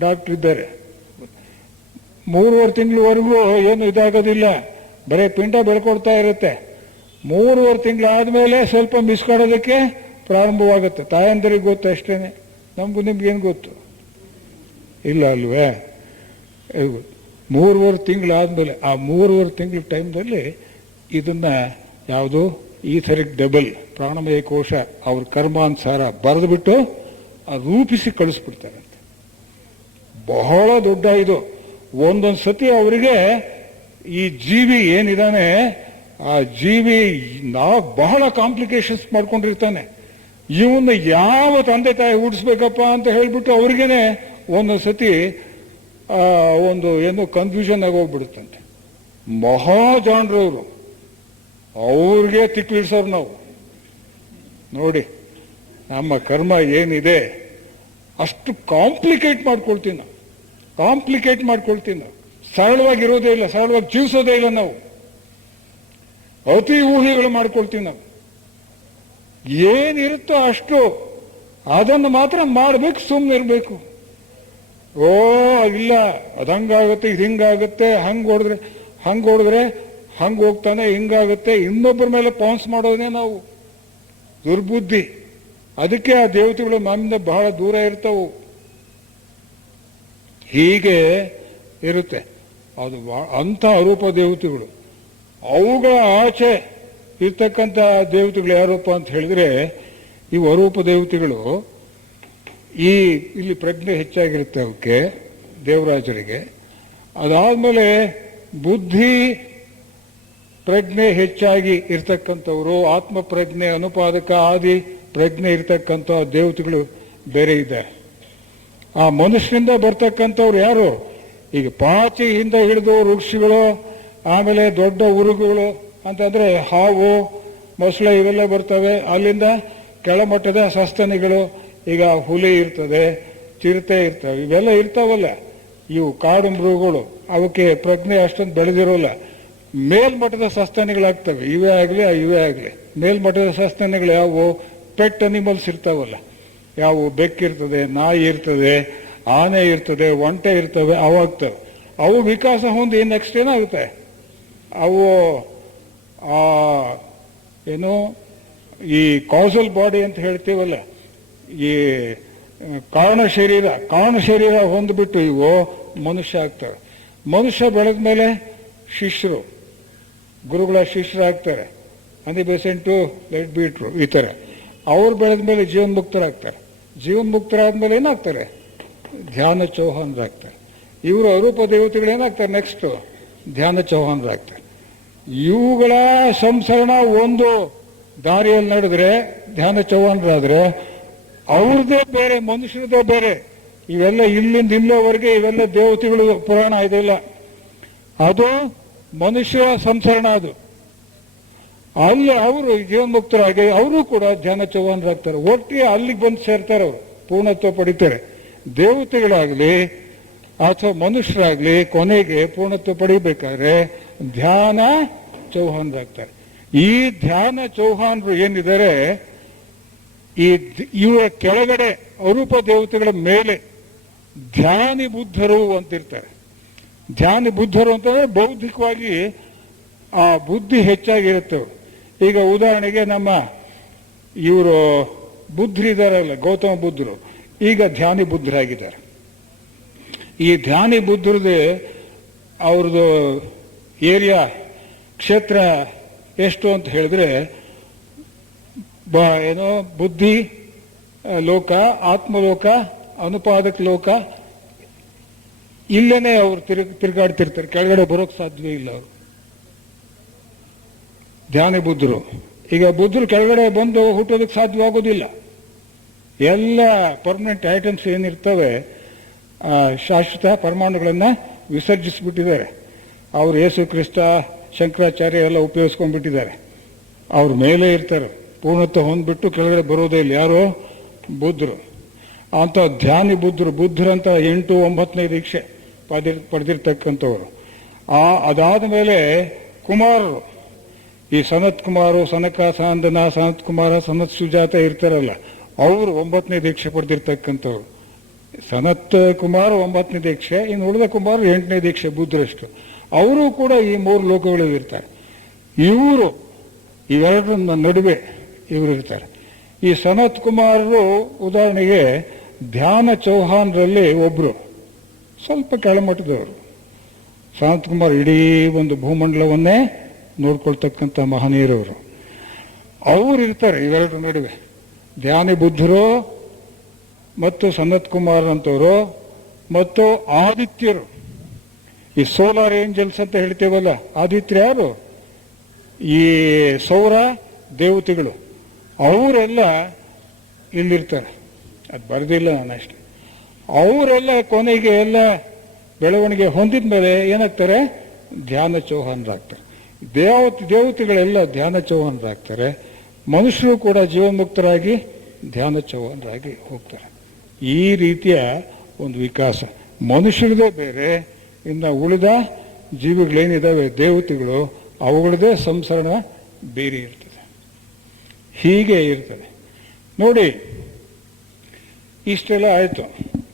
ಡಾಕ್ಟರ್ ಇದ್ದಾರೆ, 3.5 ತಿಂಗಳವರೆಗೂ ಏನು ಇದಾಗೋದಿಲ್ಲ, ಬರೀ ಪಿಂಡ ಬೆಳ್ಕೊಡ್ತಾ ಇರುತ್ತೆ. 3.5 ತಿಂಗಳು ಆದಮೇಲೆ ಸ್ವಲ್ಪ ಮಿಸ್ಕೊಡೋದಕ್ಕೆ ಪ್ರಾರಂಭವಾಗುತ್ತೆ. ತಾಯಂದರಿಗೆ ಗೊತ್ತು ಅಷ್ಟೇನೆ, ನಮಗೂ ನಿಮ್ಗೇನು ಗೊತ್ತು ಇಲ್ಲ ಅಲ್ವೇ? 3.5 ತಿಂಗಳಾದ್ಮೇಲೆ ಆ 3.5 ತಿಂಗಳ ಟೈಮ್ದಲ್ಲಿ ಇದನ್ನ ಯಾವುದು ಈಥರಿಕ್ ಡಬಲ್ ಪ್ರಾಣಮಯ ಕೋಶ ಅವ್ರ ಕರ್ಮಾನುಸಾರ ಬರೆದುಬಿಟ್ಟು ರೂಪಿಸಿ ಕಳಿಸ್ಬಿಡ್ತಾರಂತೆ. ಬಹಳ ದೊಡ್ಡ ಇದು. ಒಂದೊಂದು ಸತಿ ಅವರಿಗೆ ಈ ಜೀವಿ ಏನಿದಾನೆ ಆ ಜೀವಿ ಬಹಳ ಕಾಂಪ್ಲಿಕೇಶನ್ಸ್ ಮಾಡ್ಕೊಂಡಿರ್ತಾನೆ. ಇವನ್ನ ಯಾವ ತಂದೆ ತಾಯಿ ಹುಟ್ಟಿಸ್ಬೇಕಪ್ಪ ಅಂತ ಹೇಳ್ಬಿಟ್ಟು ಅವ್ರಿಗೇನೆ ಒಂದೊಂದು ಸತಿ ಒಂದು ಏನು ಕನ್ಫ್ಯೂಷನ್ ಆಗೋಗ್ಬಿಡುತ್ತಂತೆ. ಮಹಾಜಾಣರು ಅವರು, ಅವ್ರಿಗೆ ತಿಕ್ಕಿಡ್ಸೋರು ನಾವು. ನೋಡಿ ನಮ್ಮ ಕರ್ಮ ಏನಿದೆ ಅಷ್ಟು ಕಾಂಪ್ಲಿಕೇಟ್ ಮಾಡ್ಕೊಳ್ತೀವಿ ನಾವು, ಸರಳವಾಗಿರೋದೇ ಇಲ್ಲ, ಸರಳವಾಗಿ ಜೀವಿಸೋದೇ ಇಲ್ಲ ನಾವು, ಅತಿ ಊಹೆಗಳು ಮಾಡ್ಕೊಳ್ತೀವಿ ನಾವು. ಏನಿರುತ್ತೋ ಅಷ್ಟು ಅದನ್ನು ಮಾತ್ರ ಮಾಡಬೇಕು, ಸುಮ್ಮನೆ ಇರಬೇಕು. ಇಲ್ಲ ಅದಂಗಾಗುತ್ತೆ, ಇದು ಹಿಂಗಾಗುತ್ತೆ, ಹಂಗೆ ಹೊಡೆದ್ರೆ ಹಂಗೆ ಹೋಗ್ತಾನೆ, ಹಿಂಗಾಗುತ್ತೆ, ಇನ್ನೊಬ್ಬರ ಮೇಲೆ ಪಾನ್ಸ್ ಮಾಡೋದೇ ನಾವು ದುರ್ಬುದ್ಧಿ. ಅದಕ್ಕೆ ಆ ದೇವತೆಗಳು ನಮ್ಮಿಂದ ಬಹಳ ದೂರ ಇರ್ತಾವು. ಹೀಗೆ ಇರುತ್ತೆ ಅದು. ಅಂಥ ಅರೂಪ ದೇವತೆಗಳು. ಅವುಗಳ ಆಚೆ ಇರ್ತಕ್ಕಂಥ ದೇವತೆಗಳು ಯಾರಪ್ಪ ಅಂತ ಹೇಳಿದ್ರೆ, ಇವು ಅರೂಪ ದೇವತೆಗಳು. ಇಲ್ಲಿ ಪ್ರಜ್ಞೆ ಹೆಚ್ಚಾಗಿರುತ್ತೆ ಅವಕ್ಕೆ, ದೇವರಾಜರಿಗೆ. ಅದಾದ್ಮೇಲೆ ಬುದ್ಧಿ ಪ್ರಜ್ಞೆ ಹೆಚ್ಚಾಗಿ ಇರ್ತಕ್ಕಂಥವ್ರು, ಆತ್ಮ ಪ್ರಜ್ಞೆ, ಅನುಪಾದಕ ಆದಿ ಪ್ರಜ್ಞೆ ಇರ್ತಕ್ಕಂಥ ದೇವತೆಗಳು ಬೇರೆ ಇದ್ದಾರೆ. ಆ ಮನುಷ್ಯನಿಂದ ಬರ್ತಕ್ಕಂಥವ್ರು ಯಾರು? ಈಗ ಪಾಚಿಯಿಂದ ಹಿಡಿದು ಋಷಿಗಳು, ಆಮೇಲೆ ದೊಡ್ಡ ಉರುಗುಗಳು ಅಂತಂದ್ರೆ ಹಾವು, ಮೊಸಳೆ ಇವೆಲ್ಲ ಬರ್ತವೆ. ಅಲ್ಲಿಂದ ಕೆಳಮಟ್ಟದ ಸಸ್ತನಿಗಳು, ಈಗ ಹುಲಿ ಇರ್ತದೆ, ಚಿರತೆ ಇರ್ತವೆ, ಇವೆಲ್ಲ ಇರ್ತಾವಲ್ಲ. ಇವು ಕಾಡು ಮೃಗಗಳು, ಅವಕ್ಕೆ ಪ್ರಜ್ಞೆ ಅಷ್ಟೊಂದು ಬೆಳೆದಿರೋಲ್ಲ. ಮೇಲ್ಮಟ್ಟದ ಸಸ್ತನಿಗಳಾಗ್ತವೆ, ಇವೇ ಆಗಲಿ. ಮೇಲ್ಮಟ್ಟದ ಸಸ್ತನಿಗಳು ಯಾವುವು? ಪೆಟ್ ಅನಿಮಲ್ಸ್ ಇರ್ತಾವಲ್ಲ, ಯಾವುವು? ಬೆಕ್ಕಿರ್ತದೆ, ನಾಯಿ ಇರ್ತದೆ, ಆನೆ ಇರ್ತದೆ, ಒಂಟೆ ಇರ್ತವೆ, ಅವಾಗ್ತವೆ. ಅವು ವಿಕಾಸ ಹೊಂದಿ ನೆಕ್ಸ್ಟ್ ಏನಾಗುತ್ತೆ? ಅವು ಏನು ಈ ಕಾಸಲ್ ಬಾಡಿ ಅಂತ ಹೇಳ್ತೀವಲ್ಲ, ಈ ಕಾರಣ ಶರೀರ ಹೊಂದ್ಬಿಟ್ಟು ಇವು ಮನುಷ್ಯ ಆಗ್ತವೆ. ಮನುಷ್ಯ ಬೆಳೆದ ಮೇಲೆ ಶಿಷ್ಯರು, ಗುರುಗಳ ಶಿಷ್ಯರು ಆಗ್ತಾರೆ. ಅನಿಬೆಸೆಂಟು, ಲೆಟ್ ಬೀಟ್ರು, ಈ ಥರ. ಅವ್ರು ಬೆಳೆದ ಮೇಲೆ ಜೀವನ್ಮುಕ್ತರಾದ್ಮೇಲೆ ಏನಾಗ್ತಾರೆ? ಧ್ಯಾನ ಚೌಹಾನರಾಗ್ತಾರೆ. ಇವರು ಅರೂಪ ದೇವತೆಗಳು ಏನಾಗ್ತಾರೆ? ನೆಕ್ಸ್ಟ್ ಧ್ಯಾನ ಚೌಹಾನರಾಗ್ತಾರೆ. ಇವುಗಳ ಸಂಸರಣ ಒಂದು ದಾರಿಯಲ್ಲಿ ನಡೆದ್ರೆ ಧ್ಯಾನ ಚೌಹಾನರಾದ್ರೆ ಅವ್ರದ್ದೇ ಬೇರೆ, ಮನುಷ್ಯರದೇ ಬೇರೆ. ಇವೆಲ್ಲ ಇಲ್ಲಿಂದ ಇಲ್ಲೋವರೆಗೆ ಇವೆಲ್ಲ ದೇವತೆಗಳು ಪುರಾಣ ಇದೆಲ್ಲ, ಅದು ಮನುಷ್ಯ ಸಂಸರಣ. ಅದು ಅಲ್ಲಿ ಅವರು ಜೀವನ್ಮುಕ್ತರಾಗಿ ಅವರು ಕೂಡ ಧ್ಯಾನ ಚೌಹಾನರಾಗ್ತಾರೆ. ಒಟ್ಟಿಗೆ ಅಲ್ಲಿಗೆ ಬಂದು ಸೇರ್ತಾರೆ, ಅವರು ಪೂರ್ಣತ್ವ ಪಡಿತಾರೆ. ದೇವತೆಗಳಾಗ್ಲಿ ಅಥವಾ ಮನುಷ್ಯರಾಗ್ಲಿ ಕೊನೆಗೆ ಪೂರ್ಣತ್ವ ಪಡಿಬೇಕಾದ್ರೆ ಧ್ಯಾನ ಚೌಹಾನರಾಗ್ತಾರೆ. ಈ ಧ್ಯಾನ ಚೌಹಾನರು ಏನಿದ್ದಾರೆ, ಇವರ ಕೆಳಗಡೆ ಅರೂಪ ದೇವತೆಗಳ ಮೇಲೆ ಧ್ಯಾನಿ ಬುದ್ಧರು ಅಂತಿರ್ತಾರೆ. ಧ್ಯಾನ ಬುದ್ಧರು ಅಂತಂದ್ರೆ ಬೌದ್ಧಿಕವಾಗಿ ಆ ಬುದ್ಧಿ ಹೆಚ್ಚಾಗಿರುತ್ತೆ. ಈಗ ಉದಾಹರಣೆಗೆ ನಮ್ಮ ಇವರು ಬುದ್ಧರಿದ್ದಾರಲ್ಲ, ಗೌತಮ ಬುದ್ಧರು ಈಗ ಧ್ಯಾನಿ ಬುದ್ಧರಾಗಿದ್ದಾರೆ. ಈ ಧ್ಯಾನಿ ಬುದ್ಧರದೇ ಅವ್ರದ್ದು ಏರಿಯಾ ಕ್ಷೇತ್ರ ಎಷ್ಟು ಅಂತ ಹೇಳಿದ್ರೆ ಏನೋ ಬುದ್ಧಿ ಲೋಕ, ಆತ್ಮಲೋಕ, ಅನುಪಾದಕ ಲೋಕ, ಇಲ್ಲೇನೆ ಅವ್ರು ತಿರುಗಾಡ್ತಿರ್ತಾರೆ. ಕೆಳಗಡೆ ಬರೋಕ್ ಸಾಧ್ಯವೇ ಇಲ್ಲ ಅವರು ಧ್ಯಾನಿ ಬುದ್ಧರು. ಈಗ ಬುದ್ಧರು ಕೆಳಗಡೆ ಬಂದು ಹುಟ್ಟೋದಕ್ಕೆ ಸಾಧ್ಯವಾಗೋದಿಲ್ಲ. ಎಲ್ಲ ಪರ್ಮನೆಂಟ್ ಐಟಮ್ಸ್ ಏನಿರ್ತವೆ ಶಾಶ್ವತ ಪರಮಾಣುಗಳನ್ನು ವಿಸರ್ಜಿಸಿಬಿಟ್ಟಿದ್ದಾರೆ. ಅವರು ಯೇಸು ಕ್ರಿಸ್ತ, ಶಂಕರಾಚಾರ್ಯ ಎಲ್ಲ ಉಪಯೋಗಿಸ್ಕೊಂಡ್ಬಿಟ್ಟಿದ್ದಾರೆ. ಅವ್ರ ಮೇಲೆ ಇರ್ತಾರೆ, ಪೂರ್ಣತ್ವ ಹೊಂದ್ಬಿಟ್ಟು ಕೆಳಗಡೆ ಬರೋದೇ ಇಲ್ಲ. ಯಾರೋ ಬುದ್ಧರು ಅಂತ ಧ್ಯಾನಿ ಬುದ್ಧರು. ಬುದ್ಧರಂತ 8, 9ನೇ ದೀಕ್ಷೆ ಪಡೆದಿರ್ತಕ್ಕಂಥವ್ರು. ಅದಾದ ಮೇಲೆ ಕುಮಾರರು, ಈ ಸನತ್ ಕುಮಾರು, ಸನಕ, ಸಾಂದನ, ಸನತ್ ಕುಮಾರ, ಸನತ್ ಸುಜಾತ ಇರ್ತಾರಲ್ಲ, ಅವರು 9ನೇ ದೀಕ್ಷೆ ಪಡೆದಿರ್ತಕ್ಕಂಥವ್ರು. ಸನತ್ ಕುಮಾರ್ 9ನೇ ದೀಕ್ಷೆ, ಇನ್ನು ಉಳಿದ ಕುಮಾರ್ 8ನೇ ದೀಕ್ಷೆ ಬುದ್ಧರಷ್ಟು. ಅವರು ಕೂಡ ಈ 3 ಲೋಕಗಳಲ್ಲಿ ಇರ್ತಾರೆ. ಇವರು ಇವೆರಡರ ನಡುವೆ ಇವರು ಇರ್ತಾರೆ. ಈ ಸನತ್ ಕುಮಾರರು ಉದಾಹರಣೆಗೆ ಧ್ಯಾನ ಚೌಹಾನ್ರಲ್ಲಿ ಒಬ್ರು, ಸ್ವಲ್ಪ ಕೆಳಮಟ್ಟದವರು. ಸನತ್ ಕುಮಾರ್ ಇಡೀ ಒಂದು ಭೂಮಂಡಲವನ್ನೇ ನೋಡ್ಕೊಳ್ತಕ್ಕಂಥ ಮಹನೀಯರವರು. ಅವರು ಇರ್ತಾರೆ ಇವೆರಡರ ನಡುವೆ. ಧ್ಯಾನಿ ಬುದ್ಧರು ಮತ್ತು ಸನತ್ ಕುಮಾರ್ ಅಂತವರು ಮತ್ತು ಆದಿತ್ಯರು, ಈ ಸೋಲಾರ್ ಏಂಜಲ್ಸ್ ಅಂತ ಹೇಳ್ತೇವಲ್ಲ, ಆದಿತ್ಯ ಯಾರು? ಈ ಸೌರ ದೇವತೆಗಳು. ಅವರೆಲ್ಲ ಇಲ್ಲಿರ್ತಾರೆ. ಅದು ಬರೆದಿಲ್ಲ ನಾನು ಅಷ್ಟೆ. ಅವರೆಲ್ಲ ಕೊನೆಗೆ ಎಲ್ಲ ಬೆಳವಣಿಗೆ ಹೊಂದಿದ ಮೇಲೆ ಏನಾಗ್ತಾರೆ? ಧ್ಯಾನ ಚೌಹಾನರಾಗ್ತಾರೆ. ದೇವತೆಗಳೆಲ್ಲ ಧ್ಯಾನ ಚೌಹಾನರಾಗ್ತಾರೆ. ಮನುಷ್ಯರು ಕೂಡ ಜೀವನ್ಮುಕ್ತರಾಗಿ ಧ್ಯಾನ ಚೌಹಾನರಾಗಿ ಹೋಗ್ತಾರೆ. ಈ ರೀತಿಯ ಒಂದು ವಿಕಾಸ ಮನುಷ್ಯರದೇ ಬೇರೆ, ಇನ್ನು ಉಳಿದ ಜೀವಿಗಳೇನಿದ್ದಾವೆ ದೇವತೆಗಳು, ಅವುಗಳದೇ ಸಂಸರಣ ಬೇರೆ ಇರ್ತದೆ. ಹೀಗೆ ಇರ್ತದೆ ನೋಡಿ. ಇಷ್ಟೆಲ್ಲ ಆಯಿತು.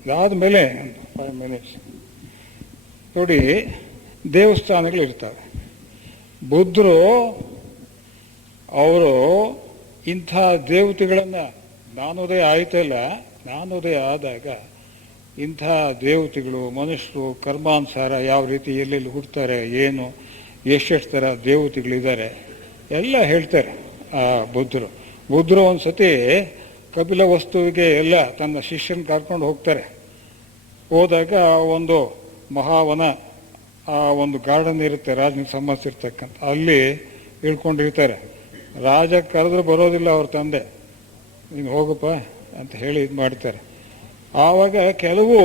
ಅದಾದಮೇಲೆ 5 ಮಿನಿಟ್ಸ್ ನೋಡಿ, ದೇವಸ್ಥಾನಗಳು ಇರ್ತವೆ. ಬುದ್ಧರು ಅವರು ಇಂಥ ದೇವತೆಗಳನ್ನು ಜ್ಞಾನೋದಯ ಆಯ್ತಲ್ಲ, ಜ್ಞಾನೋದಯ ಆದಾಗ ಇಂಥ ದೇವತೆಗಳು, ಮನುಷ್ಯರು ಕರ್ಮಾನುಸಾರ ಯಾವ ರೀತಿ ಎಲ್ಲೆಲ್ಲಿ ಹುಡ್ತಾರೆ, ಏನು ಎಷ್ಟೆಷ್ಟು ಥರ ದೇವತೆಗಳಿದ್ದಾರೆ ಎಲ್ಲ ಹೇಳ್ತಾರೆ ಆ ಬುದ್ಧರು. ಒಂದು ಸತಿ ಕಪಿಲ ವಸ್ತುವಿಗೆ ಎಲ್ಲ ತನ್ನ ಶಿಷ್ಯನ ಕರ್ಕೊಂಡು ಹೋಗ್ತಾರೆ. ಹೋದಾಗ ಒಂದು ಮಹಾವನ, ಆ ಒಂದು ಗಾರ್ಡನ್ ಇರುತ್ತೆ ರಾಜನಿಗೆ ಸಂಬಂಧಿಸಿರ್ತಕ್ಕಂಥ, ಅಲ್ಲಿ ಇಳ್ಕೊಂಡಿರ್ತಾರೆ. ರಾಜ ಕರೆದ್ರೆ ಬರೋದಿಲ್ಲ ಅವ್ರ ತಂದೆ, ನೀನು ಹೋಗಪ್ಪ ಅಂತ ಹೇಳಿ ಇದು ಮಾಡ್ತಾರೆ. ಆವಾಗ ಕೆಲವು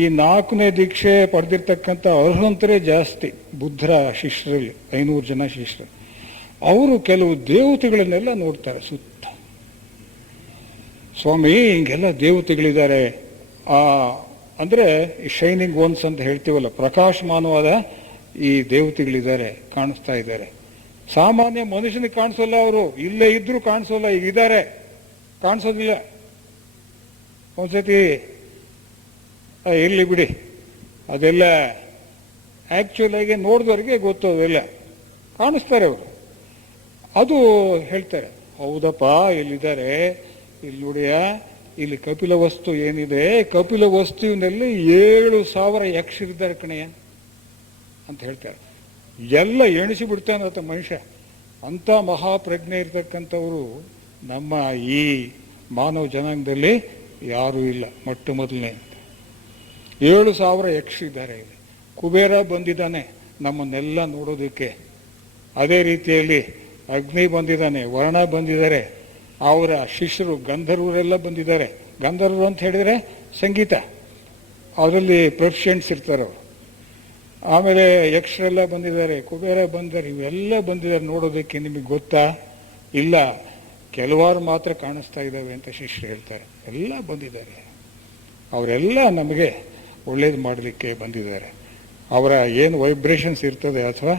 ಈ 4ನೇ ದೀಕ್ಷೆ ಪಡೆದಿರ್ತಕ್ಕಂಥ ಅರ್ಹಂತರೇ ಜಾಸ್ತಿ ಬುದ್ಧರ ಶಿಷ್ಯರಲ್ಲಿ, 500 ಜನ ಶಿಷ್ಯರು. ಅವರು ಕೆಲವು ದೇವತೆಗಳನ್ನೆಲ್ಲ ನೋಡ್ತಾರೆ ಸುತ್ತ. ಸ್ವಾಮಿ ಹಿಂಗೆಲ್ಲ ದೇವತೆಗಳಿದ್ದಾರೆ, ಅಂದರೆ ಶೈನಿಂಗ್ ಒನ್ಸ್ ಅಂತ ಹೇಳ್ತೀವಲ್ಲ, ಪ್ರಕಾಶಮಾನವಾದ ಈ ದೇವತೆಗಳಿದ್ದಾರೆ, ಕಾಣಿಸ್ತಾ ಇದ್ದಾರೆ. ಸಾಮಾನ್ಯ ಮನುಷ್ಯನಿಗೆ ಕಾಣಿಸೋಲ್ಲ, ಅವರು ಇಲ್ಲೇ ಇದ್ರೂ ಕಾಣಿಸೋಲ್ಲ. ಈಗ ಇದ್ದಾರೆ, ಕಾಣಿಸೋದಿಲ್ಲ. ಒಂದ್ಸತಿ ಇರಲಿ ಬಿಡಿ, ಅದೆಲ್ಲ ಆ್ಯಕ್ಚುಲ್ ಆಗಿ ನೋಡಿದವ್ರಿಗೆ ಗೊತ್ತು, ಅದೆಲ್ಲ ಕಾಣಿಸ್ತಾರೆ ಅವರು. ಅದು ಹೇಳ್ತಾರೆ, ಹೌದಪ್ಪ ಇಲ್ಲಿದ್ದಾರೆ, ಇಲ್ಲಿ ನೋಡಿಯ, ಇಲ್ಲಿ ಕಪಿಲ ವಸ್ತು ಏನಿದೆ, ಕಪಿಲ ವಸ್ತುವಿನಲ್ಲಿ 7,000 ಯಕ್ಷರಿದ್ದಾರೆ ಕಣೆಯ ಅಂತ ಹೇಳ್ತಾರೆ. ಎಲ್ಲ ಎಣಿಸಿ ಬಿಡ್ತಾನಂತ ಮನುಷ್ಯ. ಅಂಥ ಮಹಾಪ್ರಜ್ಞೆ ಇರ್ತಕ್ಕಂಥವರು ನಮ್ಮ ಈ ಮಾನವ ಜನಾಂಗದಲ್ಲಿ ಯಾರೂ ಇಲ್ಲ, ಮೊಟ್ಟ ಮೊದಲನೇ. 7,000 ಯಕ್ಷರಿದ್ದಾರೆ. ಕುಬೇರ ಬಂದಿದ್ದಾನೆ ನಮ್ಮನ್ನೆಲ್ಲ ನೋಡೋದಕ್ಕೆ. ಅದೇ ರೀತಿಯಲ್ಲಿ ಅಗ್ನಿ ಬಂದಿದ್ದಾನೆ, ವರ್ಣ ಬಂದಿದ್ದಾರೆ, ಅವರ ಶಿಷ್ಯರು ಗಂಧರ್ವರೆಲ್ಲ ಬಂದಿದ್ದಾರೆ. ಗಂಧರ್ವರು ಅಂತ ಹೇಳಿದರೆ ಸಂಗೀತ, ಅದರಲ್ಲಿ ಪ್ರೊಫಿಷಿಯೆಂಟ್ಸ್ ಇರ್ತಾರೆ ಅವರು. ಆಮೇಲೆ ಯಕ್ಷರೆಲ್ಲ ಬಂದಿದ್ದಾರೆ, ಕುಬೇರ ಬಂದಿದ್ದಾರೆ, ಇವೆಲ್ಲ ಬಂದಿದ್ದಾರೆ ನೋಡೋದಕ್ಕೆ. ನಿಮಗೆ ಗೊತ್ತಾ? ಇಲ್ಲ, ಕೆಲವಾರು ಮಾತ್ರ ಕಾಣಿಸ್ತಾ ಇದ್ದಾವೆ ಅಂತ ಶಿಷ್ಯರು ಹೇಳ್ತಾರೆ. ಎಲ್ಲ ಬಂದಿದ್ದಾರೆ, ಅವರೆಲ್ಲ ನಮಗೆ ಒಳ್ಳೇದು ಮಾಡಲಿಕ್ಕೆ ಬಂದಿದ್ದಾರೆ. ಅವರ ಏನು ವೈಬ್ರೇಷನ್ಸ್ ಇರ್ತದೆ ಅಥವಾ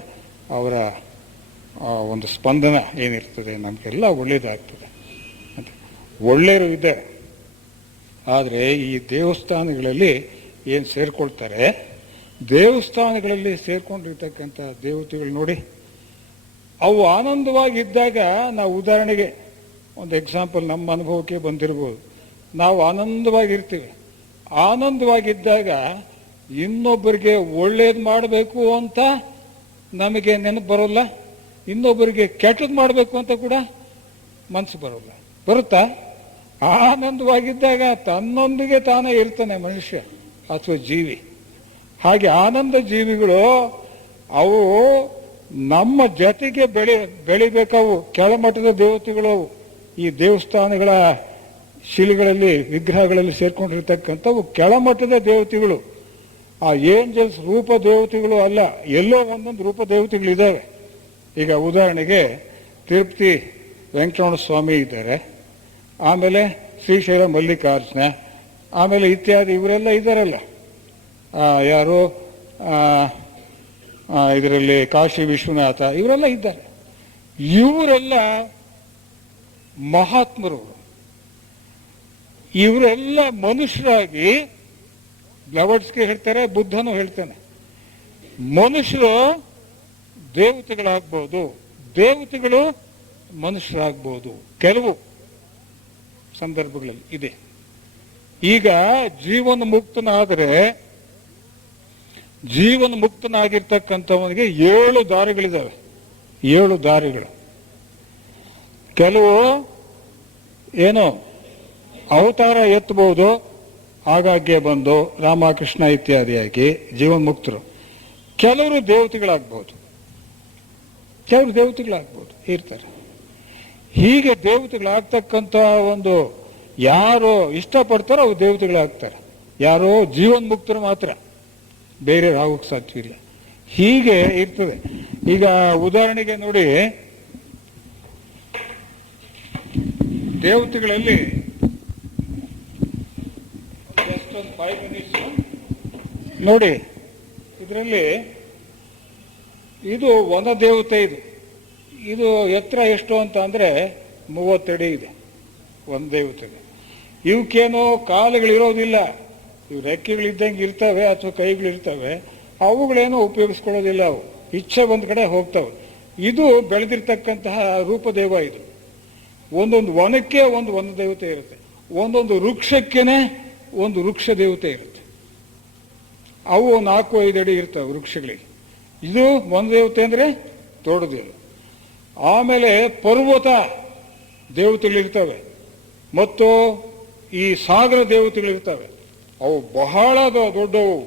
ಅವರ ಒಂದು ಸ್ಪಂದನ ಏನಿರ್ತದೆ ನಮಗೆಲ್ಲ ಒಳ್ಳೇದಾಗ್ತದೆ ಅಂತ. ಒಳ್ಳೆಯರು ಇದೆ. ಆದರೆ ಈ ದೇವಸ್ಥಾನಗಳಲ್ಲಿ ಏನು ಸೇರ್ಕೊಳ್ತಾರೆ, ದೇವಸ್ಥಾನಗಳಲ್ಲಿ ಸೇರ್ಕೊಂಡಿರ್ತಕ್ಕಂಥ ದೇವತೆಗಳು ನೋಡಿ, ಅವು ಆನಂದವಾಗಿದ್ದಾಗ ನಾವು ಉದಾಹರಣೆಗೆ ಒಂದು ಎಕ್ಸಾಂಪಲ್ ನಮ್ಮ ಅನುಭವಕ್ಕೆ ಬಂದಿರ್ಬೋದು. ನಾವು ಆನಂದವಾಗಿರ್ತೀವಿ. ಆನಂದವಾಗಿದ್ದಾಗ ಇನ್ನೊಬ್ಬರಿಗೆ ಒಳ್ಳೇದು ಮಾಡಬೇಕು ಅಂತ ನಮಗೆ ನೆನಪು ಬರೋಲ್ಲ, ಇನ್ನೊಬ್ಬರಿಗೆ ಕೆಟ್ಟದ್ದು ಮಾಡಬೇಕು ಅಂತ ಕೂಡ ಮನಸ್ಸು ಬರೋಲ್ಲ. ಬರುತ್ತಾ? ಆನಂದವಾಗಿದ್ದಾಗ ತನ್ನೊಂದಿಗೆ ತಾನೇ ಇರ್ತಾನೆ ಮನುಷ್ಯ ಅಥವಾ ಜೀವಿ. ಹಾಗೆ ಆನಂದ ಜೀವಿಗಳು ಅವು ನಮ್ಮ ಜೊತೆಗೆ ಬೆಳಿಬೇಕವು. ಕೆಳಮಟ್ಟದ ದೇವತೆಗಳು ಅವು. ಈ ದೇವಸ್ಥಾನಗಳ ಶಿಲೆಗಳಲ್ಲಿ ವಿಗ್ರಹಗಳಲ್ಲಿ ಸೇರ್ಕೊಂಡಿರ್ತಕ್ಕಂಥವು ಕೆಳಮಟ್ಟದ ದೇವತೆಗಳು. ಆ ಏಂಜಲ್ಸ್ ರೂಪ ದೇವತೆಗಳು ಅಲ್ಲ, ಎಲ್ಲೋ ಒಂದೊಂದು ರೂಪ ದೇವತೆಗಳಿದ್ದಾವೆ. ಈಗ ಉದಾಹರಣೆಗೆ ತಿರುಪತಿ ವೆಂಕಟರಮಣ ಸ್ವಾಮಿ ಇದ್ದಾರೆ, ಆಮೇಲೆ ಶ್ರೀಶೈಲ ಮಲ್ಲಿಕಾರ್ಜುನ, ಆಮೇಲೆ ಇತ್ಯಾದಿ ಇವರೆಲ್ಲ ಇದ್ದಾರಲ್ಲ. ಯಾರು ಇದರಲ್ಲಿ ಕಾಶಿ ವಿಶ್ವನಾಥ ಇವರೆಲ್ಲ ಇದ್ದಾರೆ. ಇವರೆಲ್ಲ ಮಹಾತ್ಮರು. ಇವರೆಲ್ಲ ಮನುಷ್ಯರಾಗಿ ಬ್ಲವರ್ಸ್ಗೆ ಹೇಳ್ತಾರೆ, ಬುದ್ಧನು ಹೇಳ್ತಾನೆ, ಮನುಷ್ಯರು ದೇವತೆಗಳಾಗ್ಬೋದು, ದೇವತೆಗಳು ಮನುಷ್ಯರಾಗ್ಬೋದು. ಕೆಲವು ಸಂದರ್ಭಗಳಲ್ಲಿ ಇದೆ. ಈಗ ಜೀವನ ಮುಕ್ತನಾಗಿರ್ತಕ್ಕಂಥವನಿಗೆ 7 ದಾರಿಗಳಿದ್ದಾವೆ. 7 ದಾರಿಗಳು. ಕೆಲವು ಏನೋ ಅವತಾರ ಎತ್ತಬಹುದು, ಆಗಾಗ್ಗೆ ಬಂದು ರಾಮಕೃಷ್ಣ ಇತ್ಯಾದಿಯಾಗಿ ಜೀವನ ಮುಕ್ತರು. ಕೆಲವರು ದೇವತೆಗಳಾಗ್ಬೋದು ಇರ್ತಾರೆ. ಹೀಗೆ ದೇವತೆಗಳಾಗ್ತಕ್ಕಂಥ ಒಂದು ಯಾರು ಇಷ್ಟಪಡ್ತಾರೋ ಅವ್ರು ದೇವತೆಗಳಾಗ್ತಾರೆ. ಯಾರೋ ಜೀವನ್ ಮುಕ್ತರು ಮಾತ್ರ, ಬೇರೆ ಆಗೋಕ್ಕೆ ಸಾಧ್ಯವಿಲ್ಲ. ಹೀಗೆ ಇರ್ತದೆ. ಈಗ ಉದಾಹರಣೆಗೆ ನೋಡಿ, ದೇವತೆಗಳಲ್ಲಿ ಎಷ್ಟೊಂದು 5 minutes ನೋಡಿ. ಇದರಲ್ಲಿ ಇದು ವನ ದೇವತೆ. ಇದು ಎತ್ತರ ಎಷ್ಟು ಅಂತ ಅಂದ್ರೆ 30 ಅಡಿ ಇದೆ ಒಂದು ದೇವತೆಗೆ. ಇವಕ್ಕೇನೋ ಕಾಲುಗಳಿರೋದಿಲ್ಲ, ಇವು ರೆಕ್ಕೆಗಳಿದ್ದಂಗೆ ಇರ್ತವೆ ಅಥವಾ ಕೈಗಳಿರ್ತವೆ. ಅವುಗಳೇನೋ ಉಪಯೋಗಿಸ್ಕೊಳ್ಳೋದಿಲ್ಲ. ಅವು ಇಚ್ಛೆ ಒಂದು ಕಡೆ ಹೋಗ್ತವೆ. ಇದು ಬೆಳೆದಿರ್ತಕ್ಕಂತಹ ರೂಪದೇವ. ಇದು ಒಂದೊಂದು ವನಕ್ಕೆ ಒಂದು ವನ ದೇವತೆ ಇರುತ್ತೆ, ಒಂದೊಂದು ವೃಕ್ಷಕ್ಕೇನೆ ಒಂದು ವೃಕ್ಷ ದೇವತೆ ಇರುತ್ತೆ. ಅವು 4-5 ಅಡಿ ಇರ್ತವೆ ವೃಕ್ಷಗಳಿಗೆ. ಇದು ವನ ದೇವತೆ ಅಂದ್ರೆ ದೊಡ್ಡದಿಲ್ಲ. ಆಮೇಲೆ ಪರ್ವತ ದೇವತೆಗಳಿರ್ತವೆ ಮತ್ತು ಈ ಸಾಗರ ದೇವತೆಗಳಿರ್ತವೆ. ಅವು ಬಹಳ ದೊಡ್ಡವು.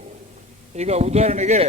ಈಗ ಉದಾಹರಣೆಗೆ